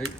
はい。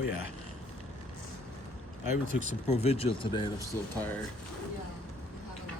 Oh yeah. I even took some Provigil today and I'm still tired. Yeah, you have a lot of money.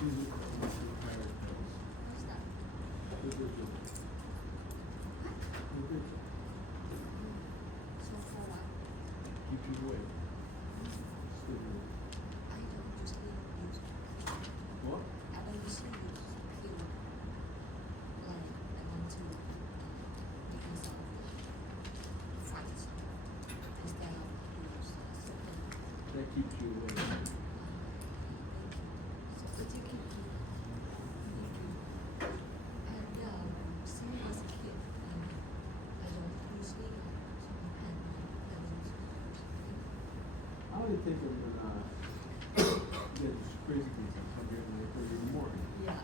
What's that? So for what? Keep you awake. I don't usually use What? I don't usually use pill. Like I want to because of the fight instead of use supplement. That keeps you awake. So particularly, and yeah, since I was a kid, I don't usually depend on pills. I would think I'm gonna get this crazy things that come here like early in the morning. Yeah.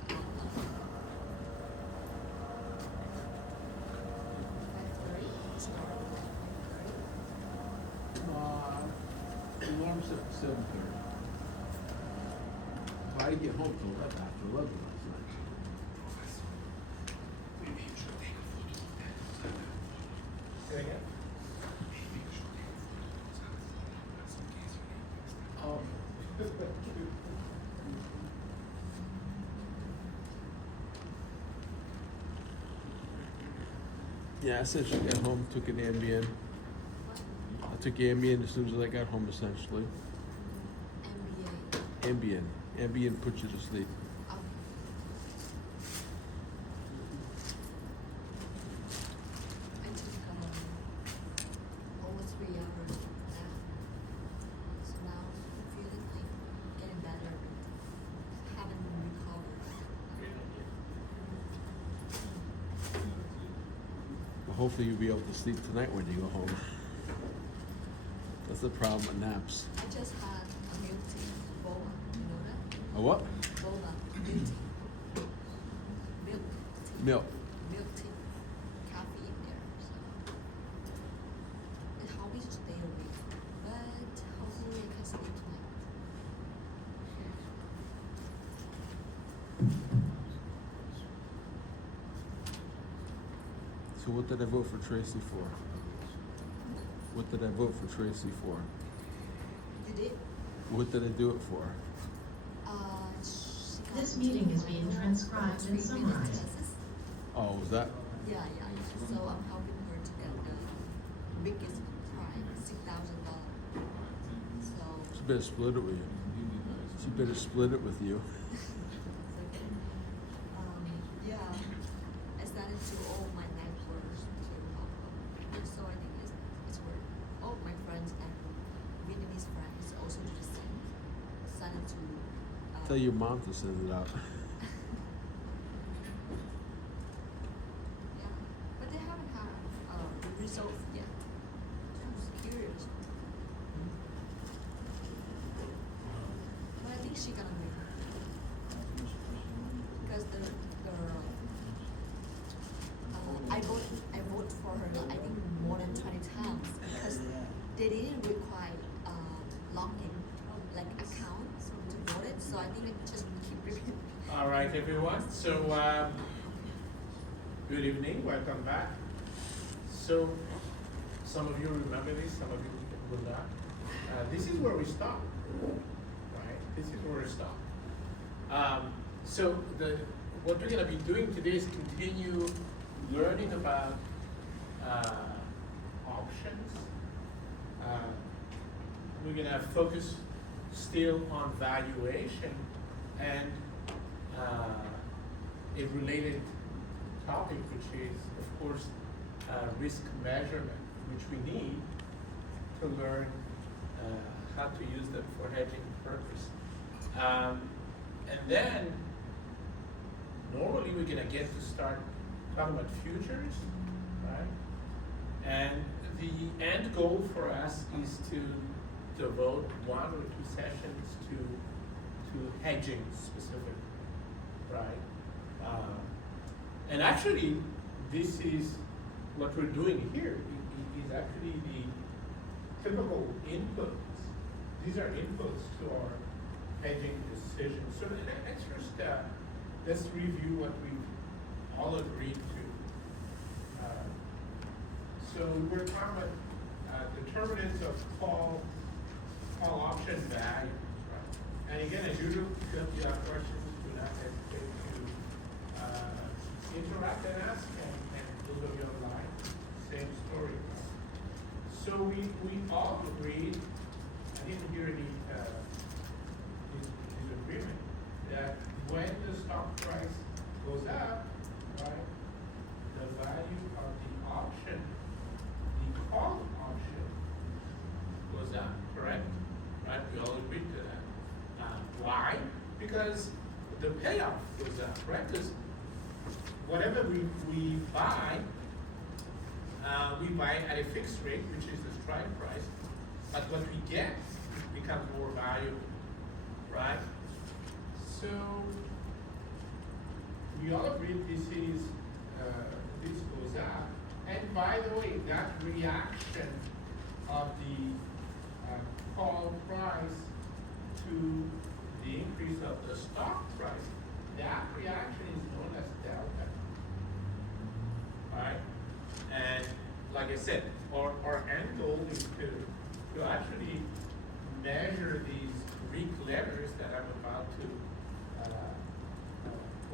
5:30 start. 5:30. Alarm set for 7:30. So I didn't get home till 11, after 11 last night. Say again? Oh. Yeah, I said she got home, took an Ambien. What? I took Ambien as soon as I got home, essentially. MBA. Ambien. Ambien puts you to sleep. Okay. I took over 3 hours nap. So now I'm feeling like getting better. Haven't recovered. Well, hopefully you'll be able to sleep tonight when you go home. That's the problem with naps. I just had a milk tea, boba. You know that? A what? Boba, milk tea. Milk tea. Milk. Milk tea. Coffee in there. So it helps me to stay awake. But hopefully I can sleep tonight. So what did I vote for Tracy for? What did I vote for Tracy for? You did? What did I do it for? She got This meeting is being transcribed and 3 minute summarized. tests. Oh, was that? Yeah. So I'm helping her to get the biggest prize, $6,000. So She better split it with you. She better split it with you. it's okay. Yeah. I started to all my networks to help her. So I think it's worth. All my friends and Vietnamese friends also do the same. Started to Tell your mom to send it out. Yeah, but they haven't had the results yet. I'm just curious. But I think she's gonna win. Because the I vote for her I think more than 20 times because they didn't require login like accounts to vote it, so I think it just keep repeating. All right, everyone. So, good evening. Welcome back. So, some of you remember this, some of you will not. This is where we stop, right? This is where we stop. So, what we're going to be doing today is continue learning about options. We're going to focus still on valuation, and a related topic, which is, of course, risk measurement, which we need to learn how to use them for hedging purpose. And then, normally we're gonna get to start talking about futures, right? And the end goal for us is to devote 1 or 2 sessions to hedging specifically, right? And actually, this is what we're doing here. Is actually the typical inputs. These are inputs to our hedging decisions. So let's first let's review what we all agreed to. So we're talking about determinants of call option value, right? And again, as usual, if you have questions, do not hesitate to interact and ask, and those of you online, same story. So we all agreed, I didn't hear any disagreement, that when the stock price goes up, right, the value of the option, the call option, goes up, correct? Right, we all agreed to that. Why? Because the payoff goes up, right? Because whatever we buy at a fixed rate, which is the strike price, but what we get becomes more valuable, right? So we all agree this goes up. And by the way, that reaction of the call price to the increase of the stock price, that reaction is known as delta. Right? And like I said, our end goal is to actually measure these Greek letters that I'm about to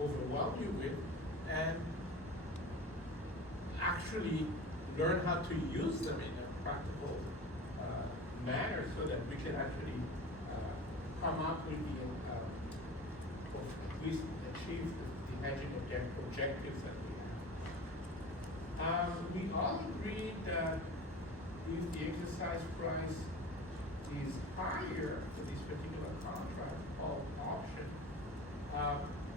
overwhelm you with, and actually learn how to use them in a practical manner so that we can actually come up with the, or at least achieve the hedging objectives that we have. We all agreed that if the exercise price is higher for this particular contract called option,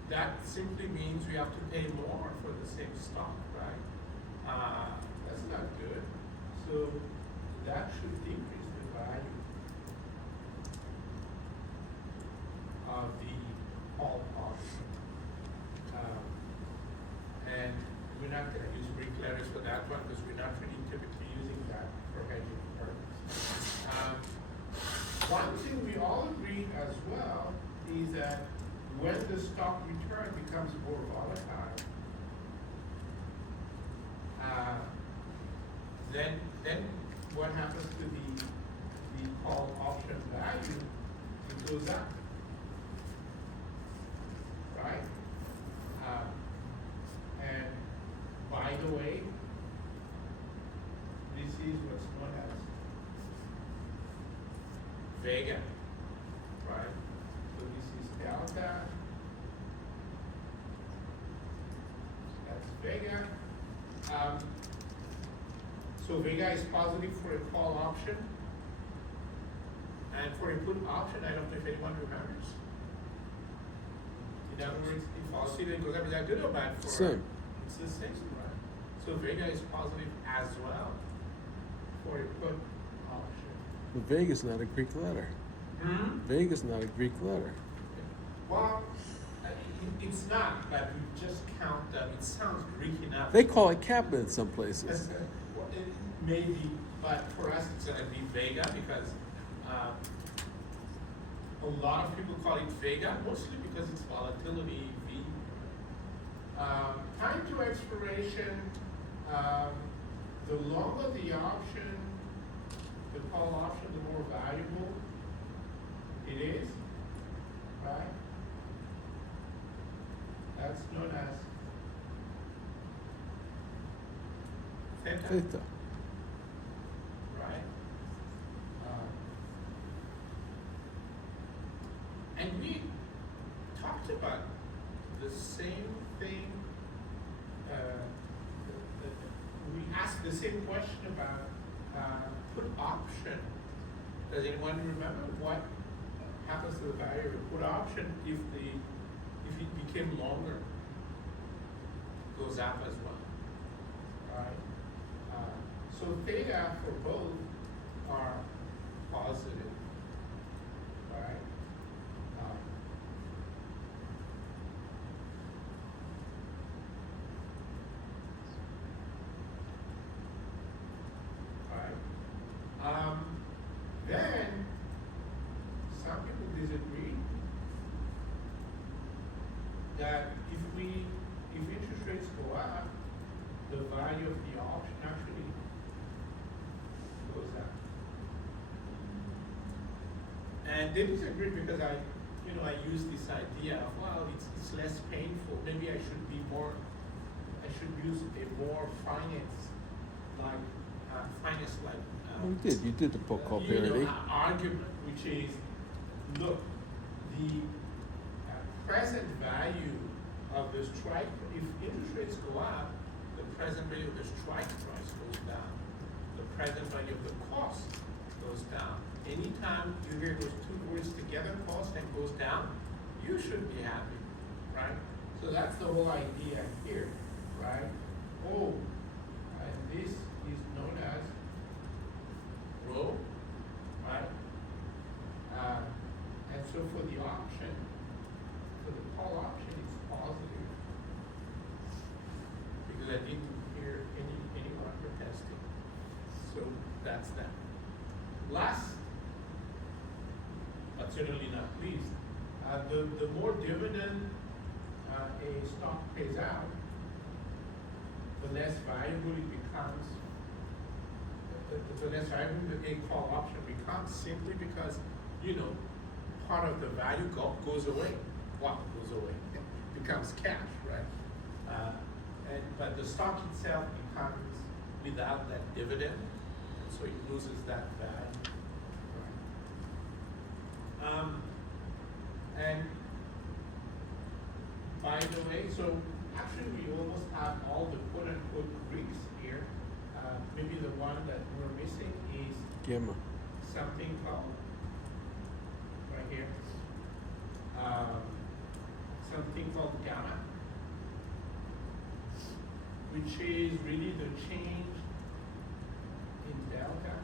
that simply means we have to pay more for the same stock, right? That's not good. So that should decrease the value of the call option. And we're not going to use Greek letters for that one because we're not really typically using that for hedging purposes. One thing we all agree as well is that when the stock return becomes more volatile, then what happens to the call option value? It goes up, right? And by the way, this is what's known as Vega, right? So this is delta. That's Vega. So Vega is positive for a call option. And for a put option, I don't know if anyone remembers. In other words, if oscillator goes up, is that good or bad for Same. It's the same, right? So Vega is positive as well for a put option. But Vega's not a Greek letter. Vega's not a Greek letter. Well, it's not, but we just count them. It sounds Greek enough. They call it Kappa in some places. Well, maybe, but for us it's going to be Vega because a lot of people call it Vega, mostly because it's volatility V. Time to expiration, the longer the option, the call option, the more valuable it is, right? That's known as theta, Theta. right? And we the same question about put option. Does anyone remember what happens to the value of a put option if it became longer? Goes up as well. Right? So theta for both are positive. Right? Then some people disagree that if interest rates go up, the value of the option actually goes up. And they disagree because I use this idea of, well, it's less painful. Maybe I should use a more finance like. You did the book called Parity. Argument, which is, look, the present value of the strike, if interest rates go up, the present value of the strike price goes down. The present value of the cost goes down. Anytime you hear those two words together, cost and goes down, you should be happy, right? So that's the whole idea here, right? Oh, and this is known as rho, right? And so for the option, for the call option, it's positive. Because I didn't hear anyone protesting. So that's that. Last, but certainly not least, the more dividend a stock pays out, the less valuable it becomes. The less valuable the call option becomes, simply because, part of the value goes away. What goes away? It becomes cash, right? But the stock itself becomes without that dividend, and so it loses that value. Right? And by the way, so actually we almost have all the quote-unquote Greeks here. Maybe the one that we're missing is Gamma. something called, right here, something called gamma, which is really the change in delta,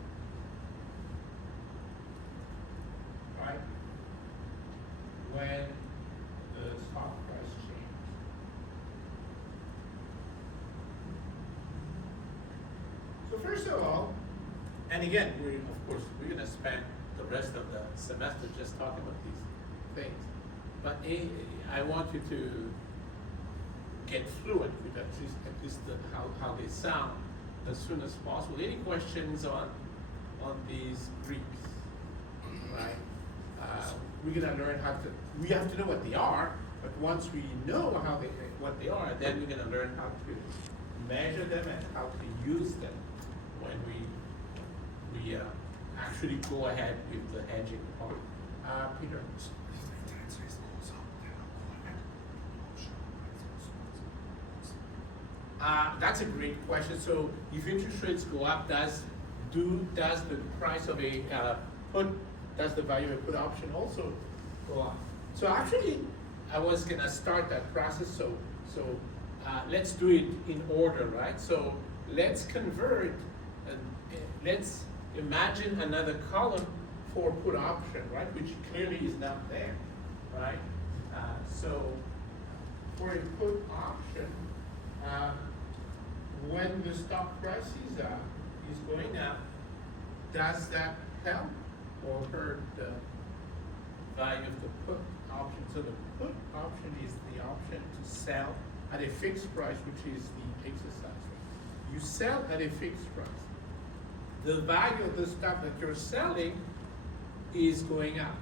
right, when the stock price changes. So first of all, and again, we're going to spend the rest of the semester just talking about these things. But I want you to get fluent with at least how they sound as soon as possible. Any questions on these Greeks, right? We're going to learn we have to know what they are, but once we know what they are, then we're going to learn how to measure them and how to use them when we actually go ahead with the hedging part. Peter. That's a great question. So if interest rates go up, does the price of a put, does the value of a put option also go up? So actually, I was gonna start that process. So let's do it in order, right? So let's convert. Let's imagine another column for put option, right? Which clearly is not there, right? So for a put option, when the stock price is going up, does that help or hurt the value of the put option? So the put option is the option to sell at a fixed price, which is the exercise rate. You sell at a fixed price. The value of the stock that you're selling is going up.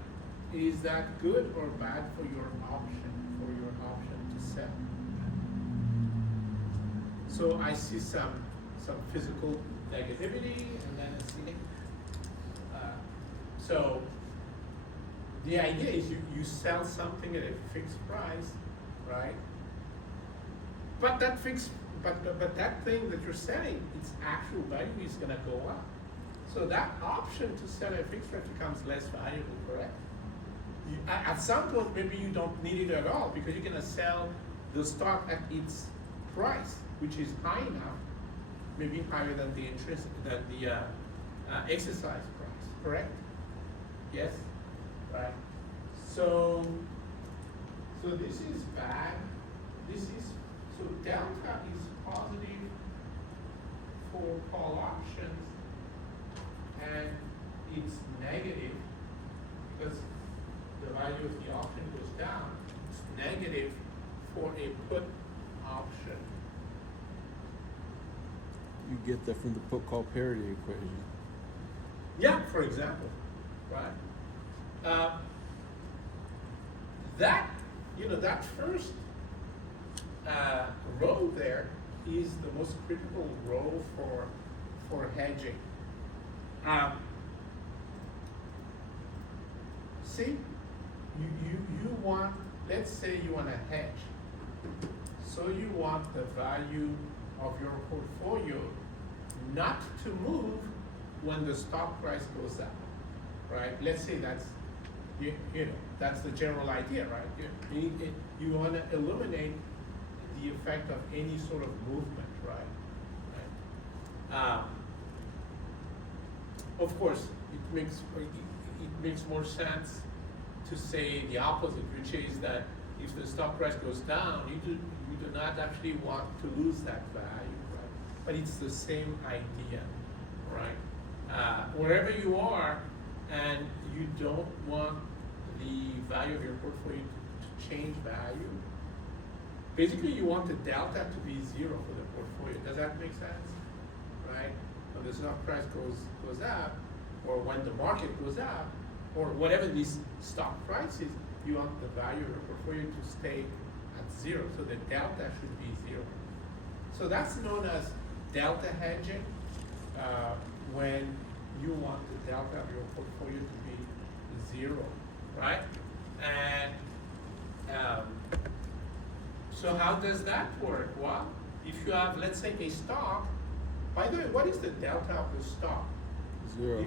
Is that good or bad for your option to sell? So I see some physical negativity, and then I see so the idea is you sell something at a fixed price, right? But that fixed but that thing that you're selling, its actual value is gonna go up. So that option to sell a fixed rate becomes less valuable, correct? At some point, maybe you don't need it at all because you're gonna sell the stock at its price, which is high enough, maybe higher than the interest, than the exercise price, correct? Yes? Right. So this is bad. So delta is positive for call options, and it's negative because the value of the option goes down. It's negative for a put option. You get that from the put call parity equation. Yeah, for example, right? That first row there is the most critical row for hedging. See, you want, let's say you want to hedge. So you want the value of your portfolio not to move when the stock price goes up, right? Let's say that's, that's the general idea, right? You want to eliminate the effect of any sort of movement, right? Of course, it makes more sense to say the opposite, which is that if the stock price goes down, you do not actually want to lose that value, right? But it's the same idea, right? Wherever you are and you don't want the value of your portfolio to change value, basically you want the delta to be zero for the portfolio. Does that make sense? Right? When the stock price goes up, or when the market goes up, or whatever this stock price is, you want the value of your portfolio to stay at zero. So the delta should be zero. So that's known as delta hedging, when you want the delta of your portfolio to be zero, right? And so how does that work? Well, if you have, let's say, a stock, by the way, what is the delta of the stock? Zero.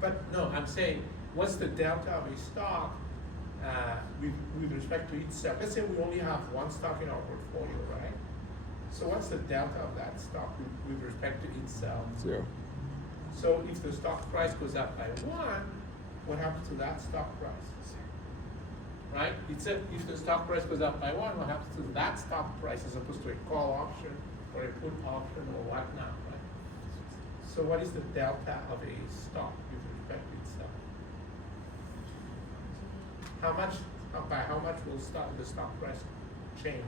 But no, I'm saying, what's the delta of a stock with respect to itself? Let's say we only have one stock in our portfolio, right? So what's the delta of that stock with respect to itself? Zero. So if the stock price goes up by 1, what happens to that stock price? Right? If the stock price goes up by 1, what happens to that stock price as opposed to a call option or a put option or whatnot, right? So what is the delta of a stock with respect to itself? By how much will the stock price change?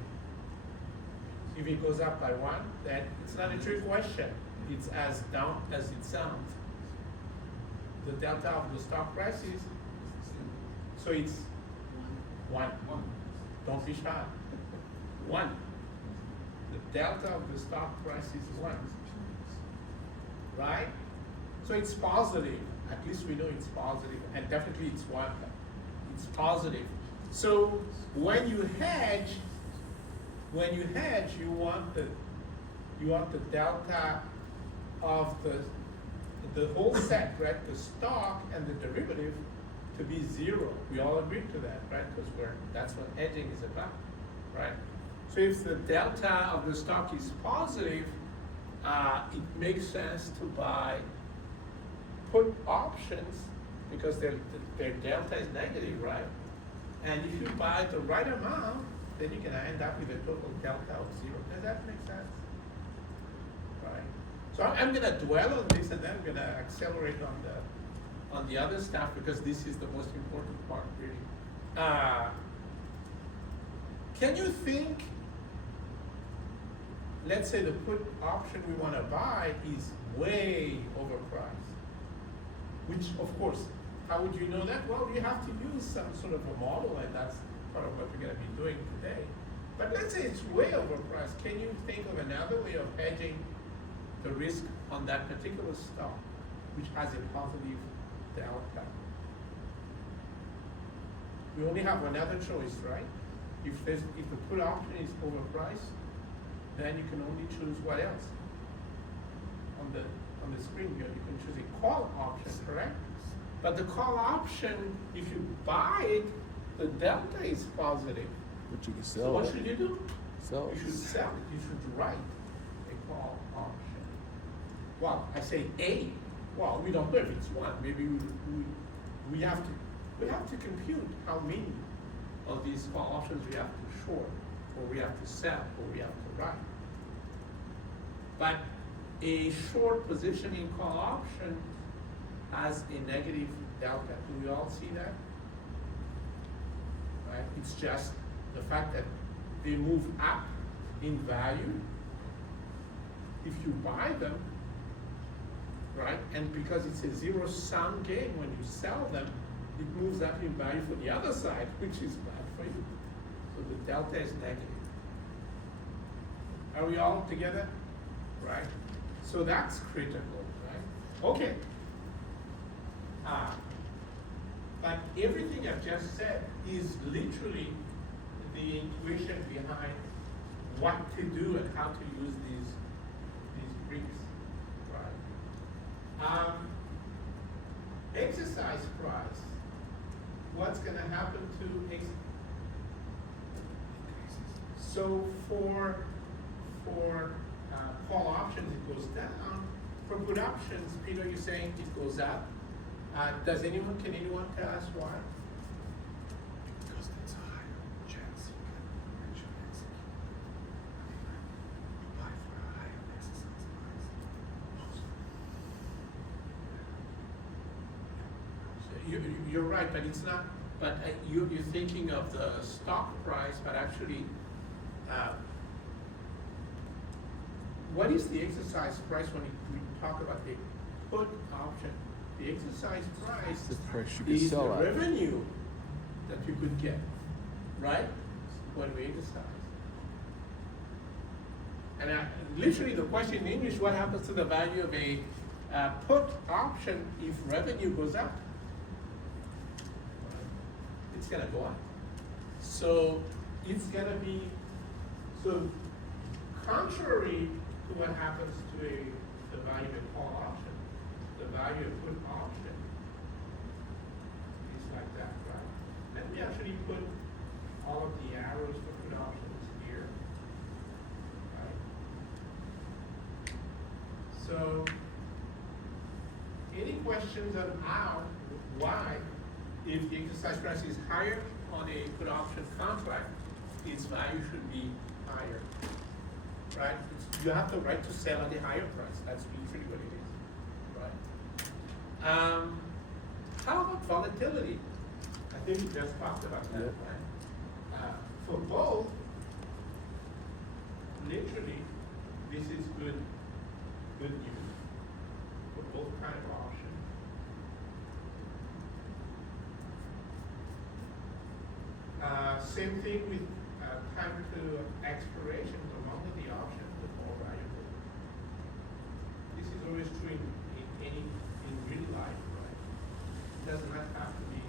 If it goes up by 1, then it's not a trick question. It's as down as it sounds. The delta of the stock price is, so it's 1. Don't be shy. 1. The delta of the stock price is 1. Right? So it's positive. At least we know it's positive, and definitely it's 1. It's positive. So when you hedge, you want the delta of the whole set, right? The stock and the derivative to be 0. We all agree to that, right? Because that's what hedging is about, right? So if the delta of the stock is positive, it makes sense to buy put options because their delta is negative, right? And if you buy the right amount, then you're gonna end up with a total delta of 0. Does that make sense? Right? So I'm gonna dwell on this and then I'm gonna accelerate on the other stuff because this is the most important part, really. Can you think, let's say the put option we wanna buy is way overpriced, which of course, how would you know that? Well, you have to use some sort of a model, and that's part of what we're gonna be doing today. But let's say it's way overpriced. Can you think of another way of hedging the risk on that particular stock, which has a positive delta? We only have another choice, right? If the put option is overpriced, then you can only choose what else? On the screen here, you can choose a call option, correct? But the call option, if you buy it, the delta is positive. But you can So sell what it. should you do? Sell You it. should sell it. You should write a call option. Well, I say A. Well, we don't know if it's one. Maybe we have to compute how many of these call options we have to short, or we have to sell, or we have to write. But a short positioning call option has a negative delta. Do we all see that? Right? It's just the fact that they move up in value if you buy them, right? And because it's a zero-sum game, when you sell them, it moves up in value for the other side, which is bad for you. So the delta is negative. Are we all together? Right? So that's critical, right? Okay. But everything I've just said is literally the intuition behind what to do and how to use these bricks, right? Exercise price. What's going to happen to exercise? So for call options, it goes down. For put options, Peter, you're saying it goes up. Can anyone tell us why? Because it's a higher chance you can actually execute. You buy for a higher exercise price. You're right, but it's not. But you're thinking of the stock price, but actually, what is the exercise price when we talk about the put option? The exercise price The price you could is sell the at. revenue that you could get, right? When we exercise. And literally the question in English, what happens to the value of a put option if revenue goes up? It's gonna go up. So it's gonna be, so contrary to what happens to the value of a call option, the value of put option is like that, right? Let me actually put all of the arrows for put options here, right? So, any questions on how, why, if the exercise price is higher on a put option contract, its value should be higher, right? You have the right to sell at a higher price. That's literally what it is, right? How about volatility? I think we just talked about that, Yep. right? For both, literally, this is good news for both kind of options. Same thing with time to expiration. The longer the option, the more valuable. This is always true in real life, right? It does not have to be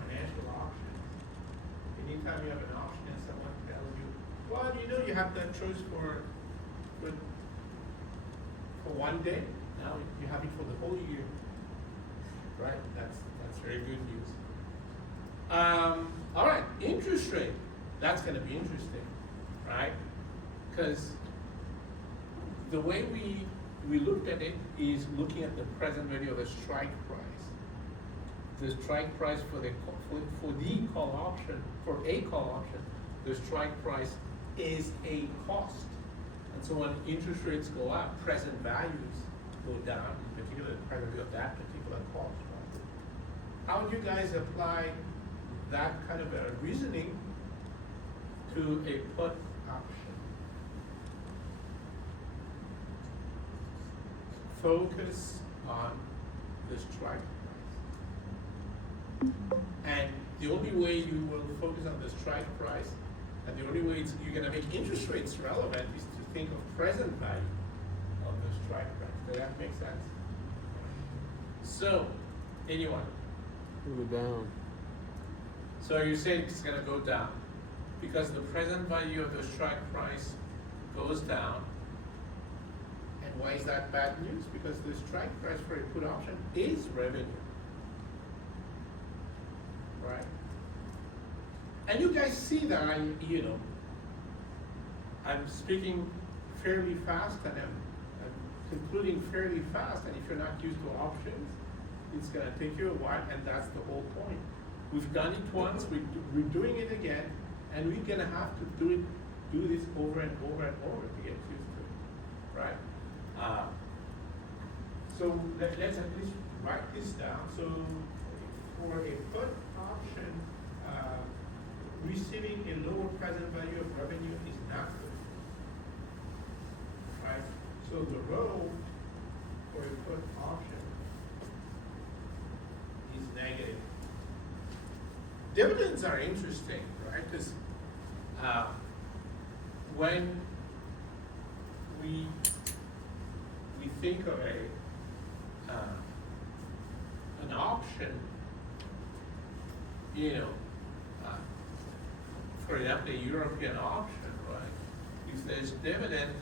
financial options. Anytime you have an option and someone tells you, well, you have that choice for 1 day. Now you have it for the whole year, right? That's very good news. All right, interest rate. That's going to be interesting, right? Because the way we looked at it is looking at the present value of the strike price. The strike price for the call option, for a call option, the strike price is a cost. And so when interest rates go up, present values go down, in particular the present value of that particular cost. Right? How would you guys apply that kind of a reasoning to a put option? Focus on the strike price. And the only way you will focus on the strike price, and the only way you're going to make interest rates relevant, is to think of present value of the strike price. Does that make sense? So, anyone? Move it down. So you say it's going to go down because the present value of the strike price goes down. And why is that bad news? Because the strike price for a put option is revenue. Right? And you guys see that I'm speaking fairly fast and I'm concluding fairly fast, and if you're not used to options, it's gonna take you a while, and that's the whole point. We've done it once, we're doing it again, and we're gonna have to do this over and over and over to get used to it, right? So let's at least write this down. So for a put option, receiving a lower present value of revenue is not good, right? So the row for a put option is negative. Dividends are interesting, right? Because when we think of an option, for example, a European option, right? If there's dividend,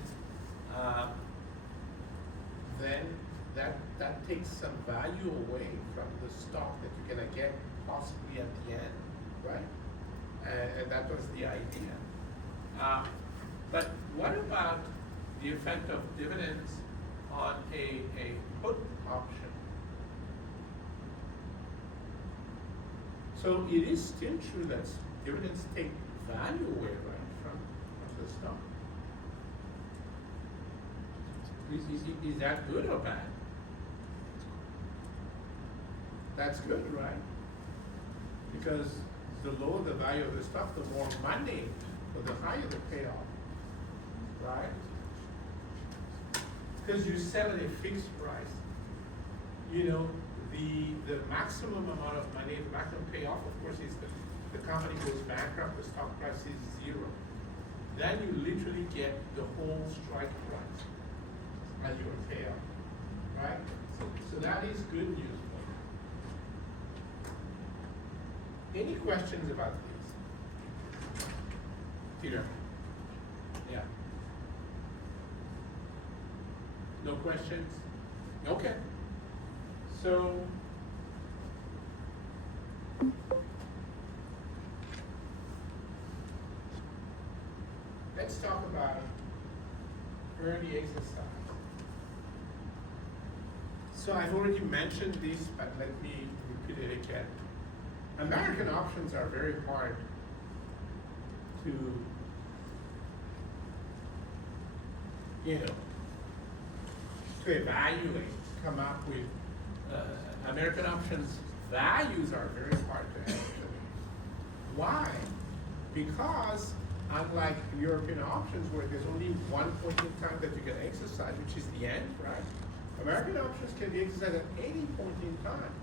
then that takes some value away from the stock that you're gonna get possibly at the end, right? And that was the idea. But what about the effect of dividends on a put option? So it is still true that dividends take value away, right, from the stock. Is that good or bad? That's good, right? Because the lower the value of the stock, the more money, or the higher the payoff, right? Because you sell at a fixed price. The maximum amount of money, the maximum payoff, of course, is the company goes bankrupt, the stock price is zero. Then you literally get the whole strike price as your payoff, right? So that is good news for you. Any questions about this? Peter? Yeah. No questions? Okay. So, let's talk about early exercise. So I've already mentioned this, but let me repeat it again. American options are very hard to, to evaluate, come up with. American options values are very hard to estimate. Why? Because unlike European options where there's only one point in time that you can exercise, which is the end, right? American options can be exercised at any point in time,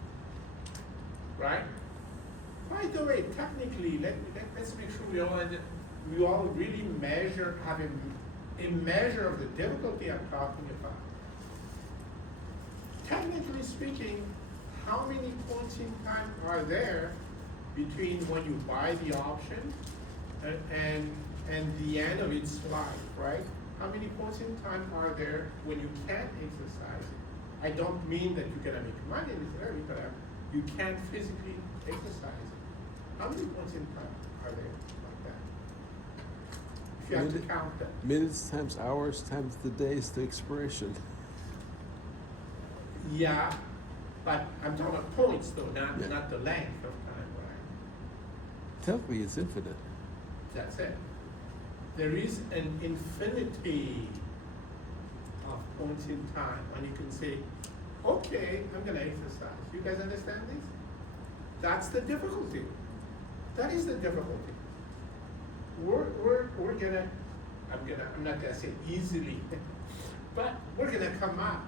right? By the way, technically, let's make sure we all really have a measure of the difficulty I'm talking about. Technically speaking, how many points in time are there between when you buy the option and the end of its life, right? How many points in time are there when you can't exercise it? I don't mean that you're gonna make money necessarily, but you can't physically exercise it. How many points in time are there like that? If you have to count them. Minutes times hours times the days to expiration. Yeah, but I'm talking about points though, not the length of time, right? Technically, it's infinite. That's it. There is an infinity of points in time when you can say, okay, I'm gonna exercise. You guys understand this? That's the difficulty. That is the difficulty. I'm not gonna say easily, but we're gonna come up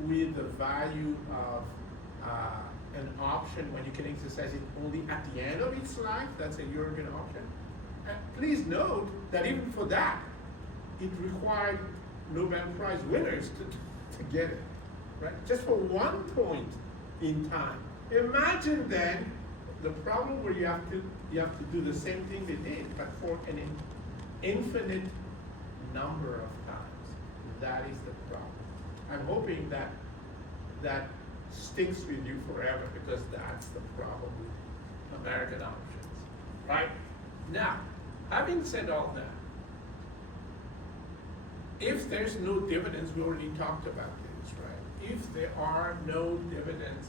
with the value of an option when you can exercise it only at the end of its life. That's a European option. And please note that even for that, it required Nobel Prize winners to get it, right? Just for one point in time. Imagine then the problem where you have to do the same thing they did, but for an infinite number of times. That is the problem. I'm hoping that that sticks with you forever, because that's the problem with American options, right? Now, having said all that, if there's no dividends, we already talked about this, right? If there are no dividends,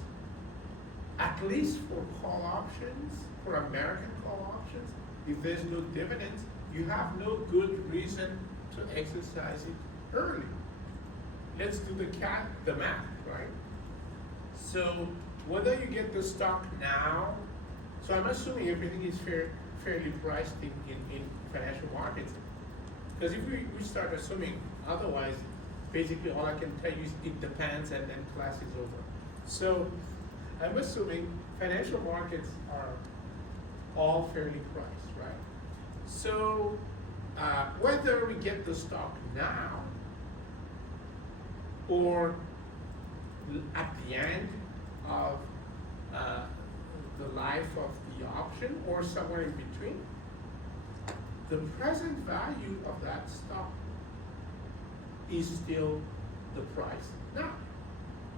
at least for call options, for American call options, if there's no dividends, you have no good reason to exercise it early. Let's do the math, right? So whether you get the stock now, so I'm assuming everything is fairly priced in financial markets. Because if we start assuming otherwise, basically all I can tell you is it depends, and then class is over. So I'm assuming financial markets are all fairly priced, right? So whether we get the stock now or at the end of the life of the option, or somewhere in between, the present value of that stock is still the price now.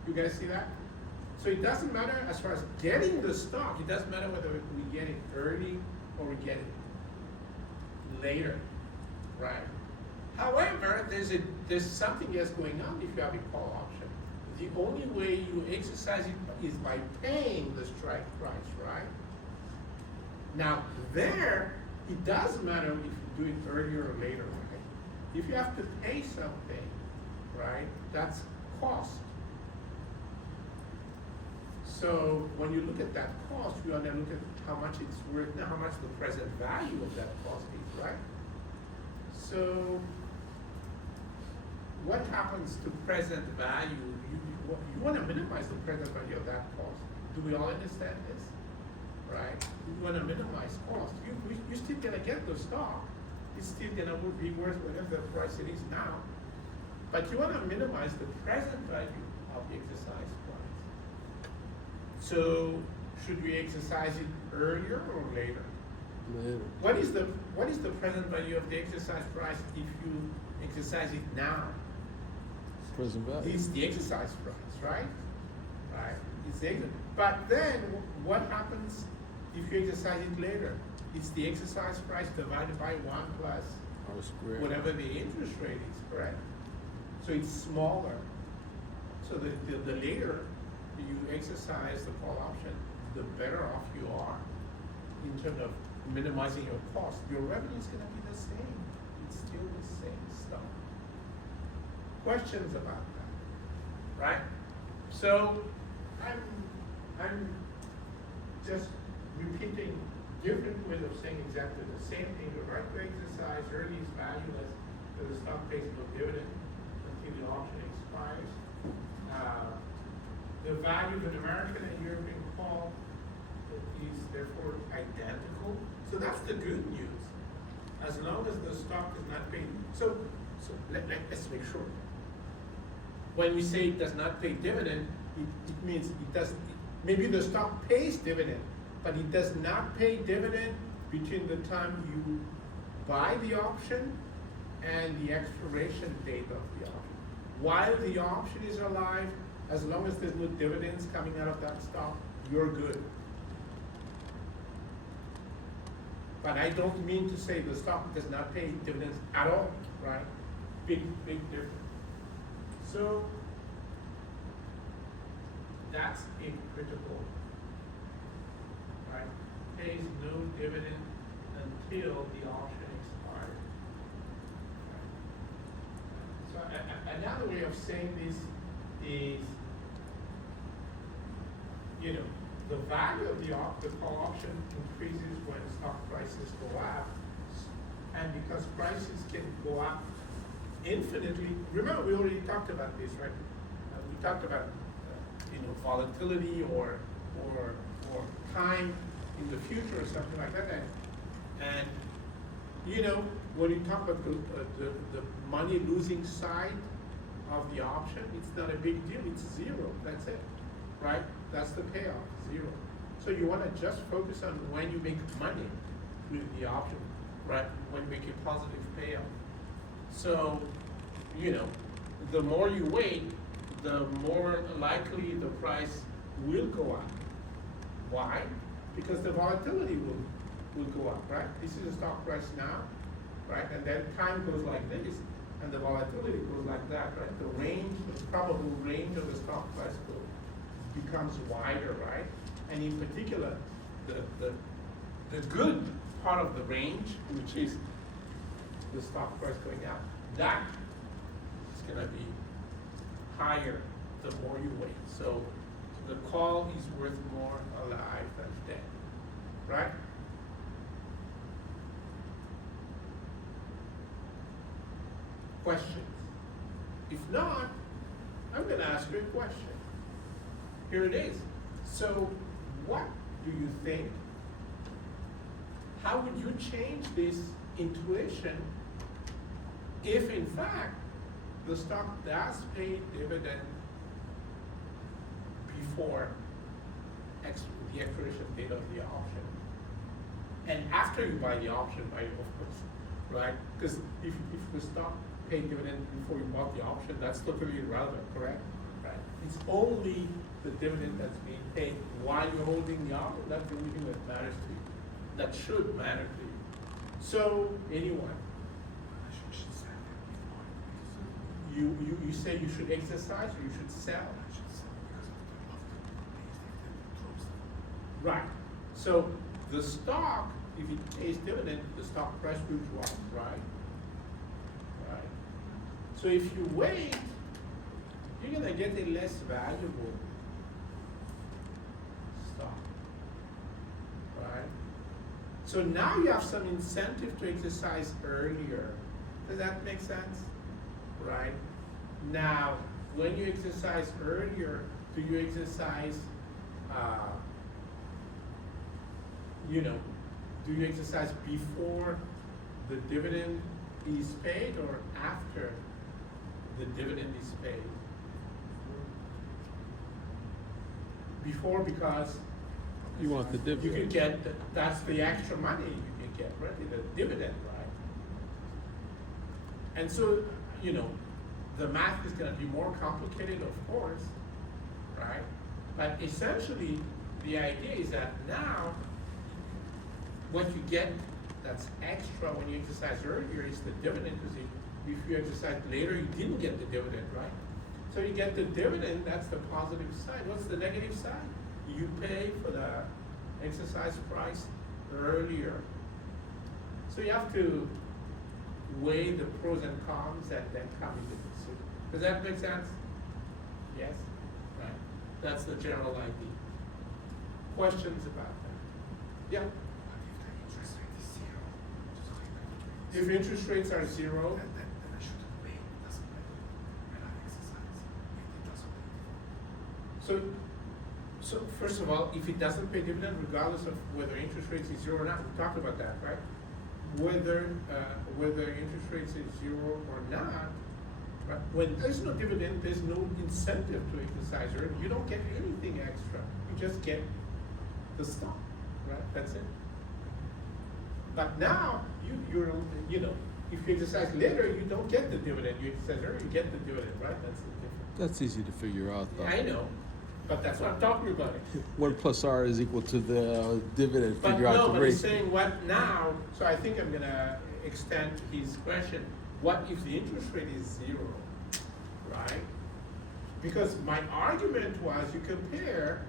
You guys see that? So it doesn't matter as far as getting the stock, it doesn't matter whether we get it early or we get it later, right? However, there's something else going on if you have a call option. The only way you exercise it is by paying the strike price, right? Now, there, it doesn't matter if you do it earlier or later, right? If you have to pay something, right, that's cost. So when you look at that cost, you want to look at how much it's worth now, how much the present value of that cost is, right? So what happens to present value? You want to minimize the present value of that cost. Do we all understand this? Right? You want to minimize cost. You're still going to get the stock. It's still going to be worth whatever the price it is now. But you want to minimize the present value of the exercise price. So should we exercise it earlier or later? Later. What is the present value of the exercise price if you exercise it now? Present value. It's the exercise price, right? Right. It's the but then what happens if you exercise it later? It's the exercise price divided by 1 plus R squared. whatever the interest rate is, correct? So it's smaller. So the later you exercise the call option, the better off you are in terms of minimizing your cost. Your revenue is going to be the same. It's still the same stuff. Questions about that, right? So I'm just repeating different ways of saying exactly the same thing. The right to exercise early is valueless because the stock pays no dividend until the option expires. The value of an American and European call is therefore identical. So that's the good news. As long as the stock is not paid. So let's make sure. When we say it does not pay dividend, it means it does. Maybe the stock pays dividend, but it does not pay dividend between the time you buy the option and the expiration date of the option. While the option is alive, as long as there's no dividends coming out of that stock, you're good. But I don't mean to say the stock does not pay dividends at all, right? Big difference. So that's a critical, right? Pays no dividend until the option expires. Right? So another way of saying this is, the value of the call option increases when stock prices go up, and because prices can go up infinitely. Remember, we already talked about this, right? We talked about volatility or time in the future or something like that. And when you talk about the money losing side of the option, it's not a big deal. It's zero. That's it, right? That's the payoff, zero. So you want to just focus on when you make money with the option, right? When you make a positive payoff. So, you know, the more you wait, the more likely the price will go up. Why? Because the volatility will go up, right? This is the stock price now, right? And then time goes like this, and the volatility goes like that, right? The range, the probable range of the stock price becomes wider, right? And in particular, the good part of the range, which is the stock price going up, that is gonna be higher the more you wait. So the call is worth more alive than dead, right? Questions? If not, I'm gonna ask you a question. Here it is. So what do you think? How would you change this intuition if in fact the stock does pay dividend before the expiration date of the option? And after you buy the option, of course, right? Because if the stock paid dividend before you bought the option, that's totally irrelevant, correct? Right. It's only the dividend that's being paid while you're holding the option. That's the only thing that matters to you. That should matter to you. So, anyone? You say you should exercise or you should sell? Right. So the stock, if it pays dividend, the stock price will drop, right? Right. So if you wait, you're gonna get a less valuable stock, right? So now you have some incentive to exercise earlier. Does that make sense? Right? Now, when you exercise earlier, do you exercise, do you exercise before the dividend is paid or after the dividend is paid? Before, because You want the you dividend. can get, that's the extra money you can get, right, in the dividend, right? And so, the math is gonna be more complicated, of course, right? But essentially, the idea is that now, what you get that's extra when you exercise earlier is the dividend, because if you exercise later, you didn't get the dividend, right? So you get the dividend, that's the positive side. What's the negative side? You pay for the exercise price earlier. So you have to weigh the pros and cons and then come into decision. Does that make sense? Yes? Right. That's the general idea. Questions about that? Yeah? If interest rates are zero, then I shouldn't pay. It doesn't matter when I exercise. If it doesn't pay. so first of all, if it doesn't pay dividend, regardless of whether interest rates is zero or not, we talked about that, right? Whether interest rates is zero or not, right? When there's no dividend, there's no incentive to exercise early. You don't get anything extra. You just get the stock, right? That's it. But now, if you exercise later, you don't get the dividend. You exercise early, you get the dividend, right? That's the difference. That's easy to figure out, though. I know, but that's what I'm talking about. 1 plus R is equal to the dividend. But Figure out no, the but rate. he's saying what now, so I think I'm gonna extend his question. What if the interest rate is zero, right? Because my argument was you compare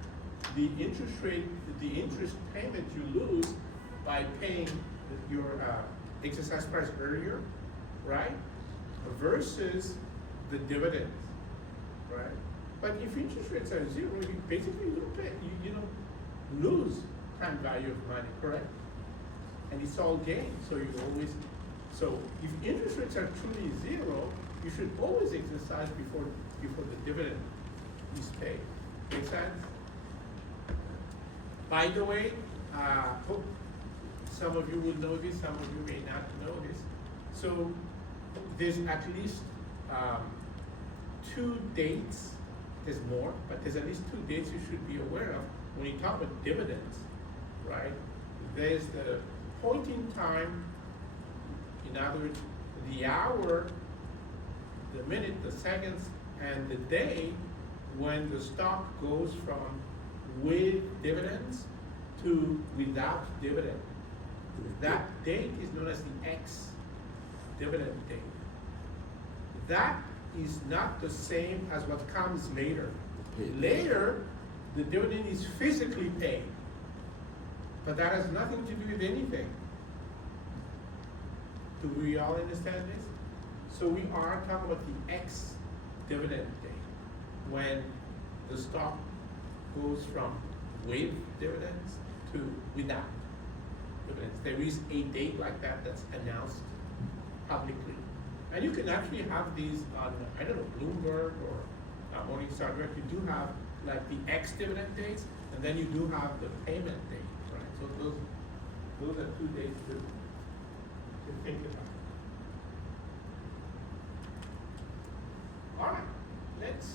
the interest rate, the interest payment you lose by paying your exercise price earlier, right? Versus the dividends, right? But if interest rates are zero, you basically don't pay, you don't lose time value of money, correct? And it's all gain, so if interest rates are truly zero, you should always exercise before the dividend is paid. Make sense? By the way, some of you will know this, some of you may not know this. So there's at least 2 dates, there's more, but there's at least 2 dates you should be aware of when you talk about dividends, right? There's the point in time, in other words, the hour, the minute, the seconds, and the day when the stock goes from with dividends to without dividend. That date is known as the ex-dividend date. That is not the same as what comes later. Later, the dividend is physically paid, but that has nothing to do with anything. Do we all understand this? So we are talking about the ex-dividend date, when the stock goes from with dividends to without dividends. There is a date like that that's announced publicly. And you can actually have these on, I don't know, Bloomberg or Morningstar Direct. You do have like the ex-dividend dates, and then you do have the payment date, right? So those are two dates to think about. All right, let's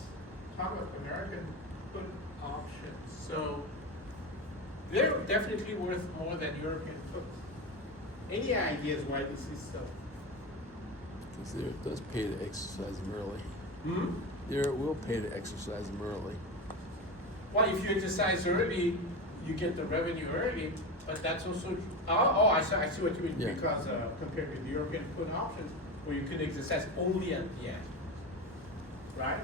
talk about American put options. So they're definitely worth more than European puts. Any ideas why this is so? Because it does pay to exercise them early. Hmm? There it will pay to exercise them early. Well, if you exercise early, you get the revenue early, but that's also, I see what you mean, Yeah. because compared with the European put options, where you can exercise only at the end, right?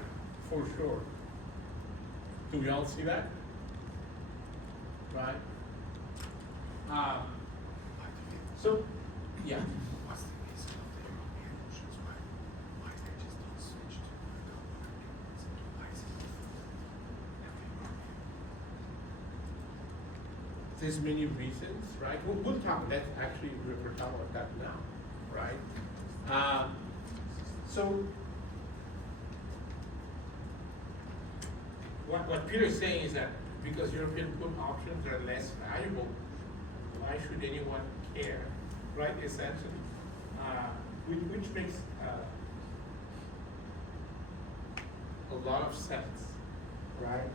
For sure. Do we all see that? Right? So, yeah. What's the reason of the European options? Why they just don't switch to the Americans and why is it every market? There's many reasons, right? We'll talk, let's actually, we're talking about that now, right? So, what Peter is saying is that because European put options are less valuable, why should anyone care, right? Essentially, which makes a lot of sense, right?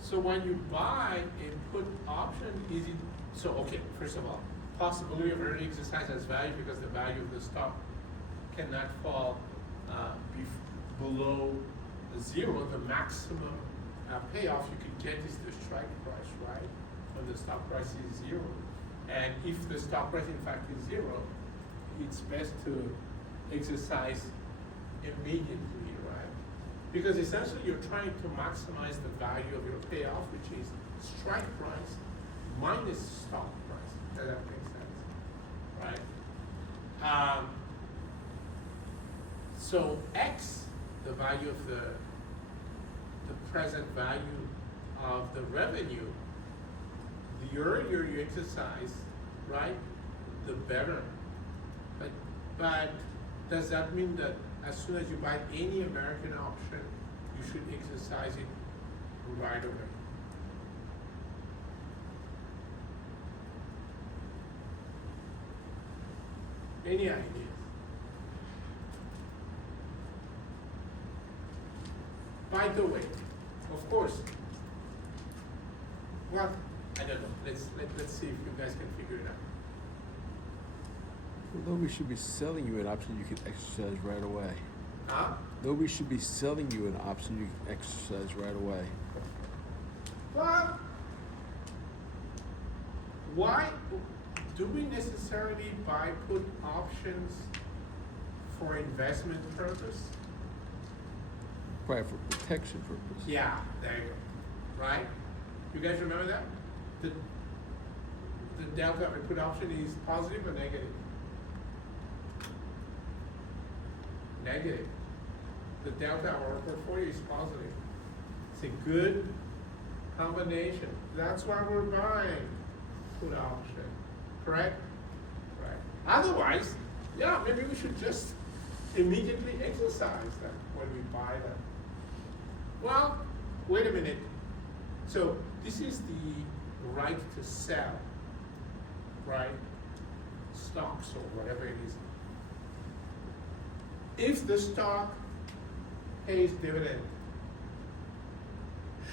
So when you buy a put option, is it, so okay, first of all, possibility of early exercise has value because the value of the stock cannot fall below zero. The maximum payoff you can get is the strike price, right? When the stock price is zero. And if the stock price in fact is zero, it's best to exercise immediately, right? Because essentially you're trying to maximize the value of your payoff, which is strike price minus stock price. Does that make sense? Right? So X, the value of the present value of the revenue, the earlier you exercise, right, the better. But does that mean that as soon as you buy any American option, you should exercise it right away? Any ideas? By the way, of course, well, I don't know. Let's see if you guys can figure it out. Well, nobody should be selling you an option you can exercise right away. Huh? Nobody should be selling you an option you can exercise right away. Well, why do we necessarily buy put options for investment purpose? Probably for protection purposes. Yeah, there you go. Right? You guys remember that? The delta of a put option is positive or negative? Negative. The delta of our portfolio is positive. It's a good combination. That's why we're buying put option. Correct? Right. Otherwise, yeah, maybe we should just immediately exercise them when we buy them. Well, wait a minute. So this is the right to sell, right? Stocks or whatever it is. If the stock pays dividend,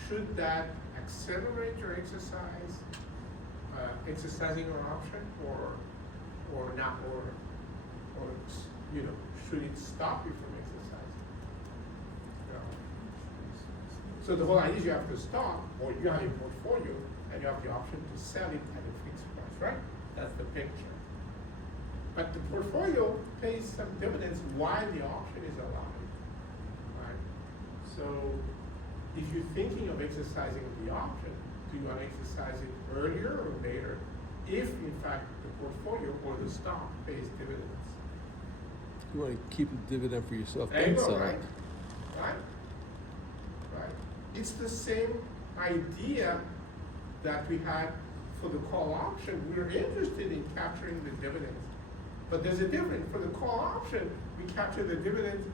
should that accelerate your exercising an option, or not, or you know, should it stop you from exercising? You know? So the whole idea is you have to stop, or you have a portfolio, and you have the option to sell it at a fixed price, right? That's the picture. But the portfolio pays some dividends while the option is alive, right? So if you're thinking of exercising the option, do you want to exercise it earlier or later? If in fact the portfolio or the stock pays dividends. You want to keep the dividend for yourself. There you Don't go, sell right? it. Right? Right. It's the same idea that we had for the call option. We're interested in capturing the dividends. But there's a difference. For the call option, we capture the dividends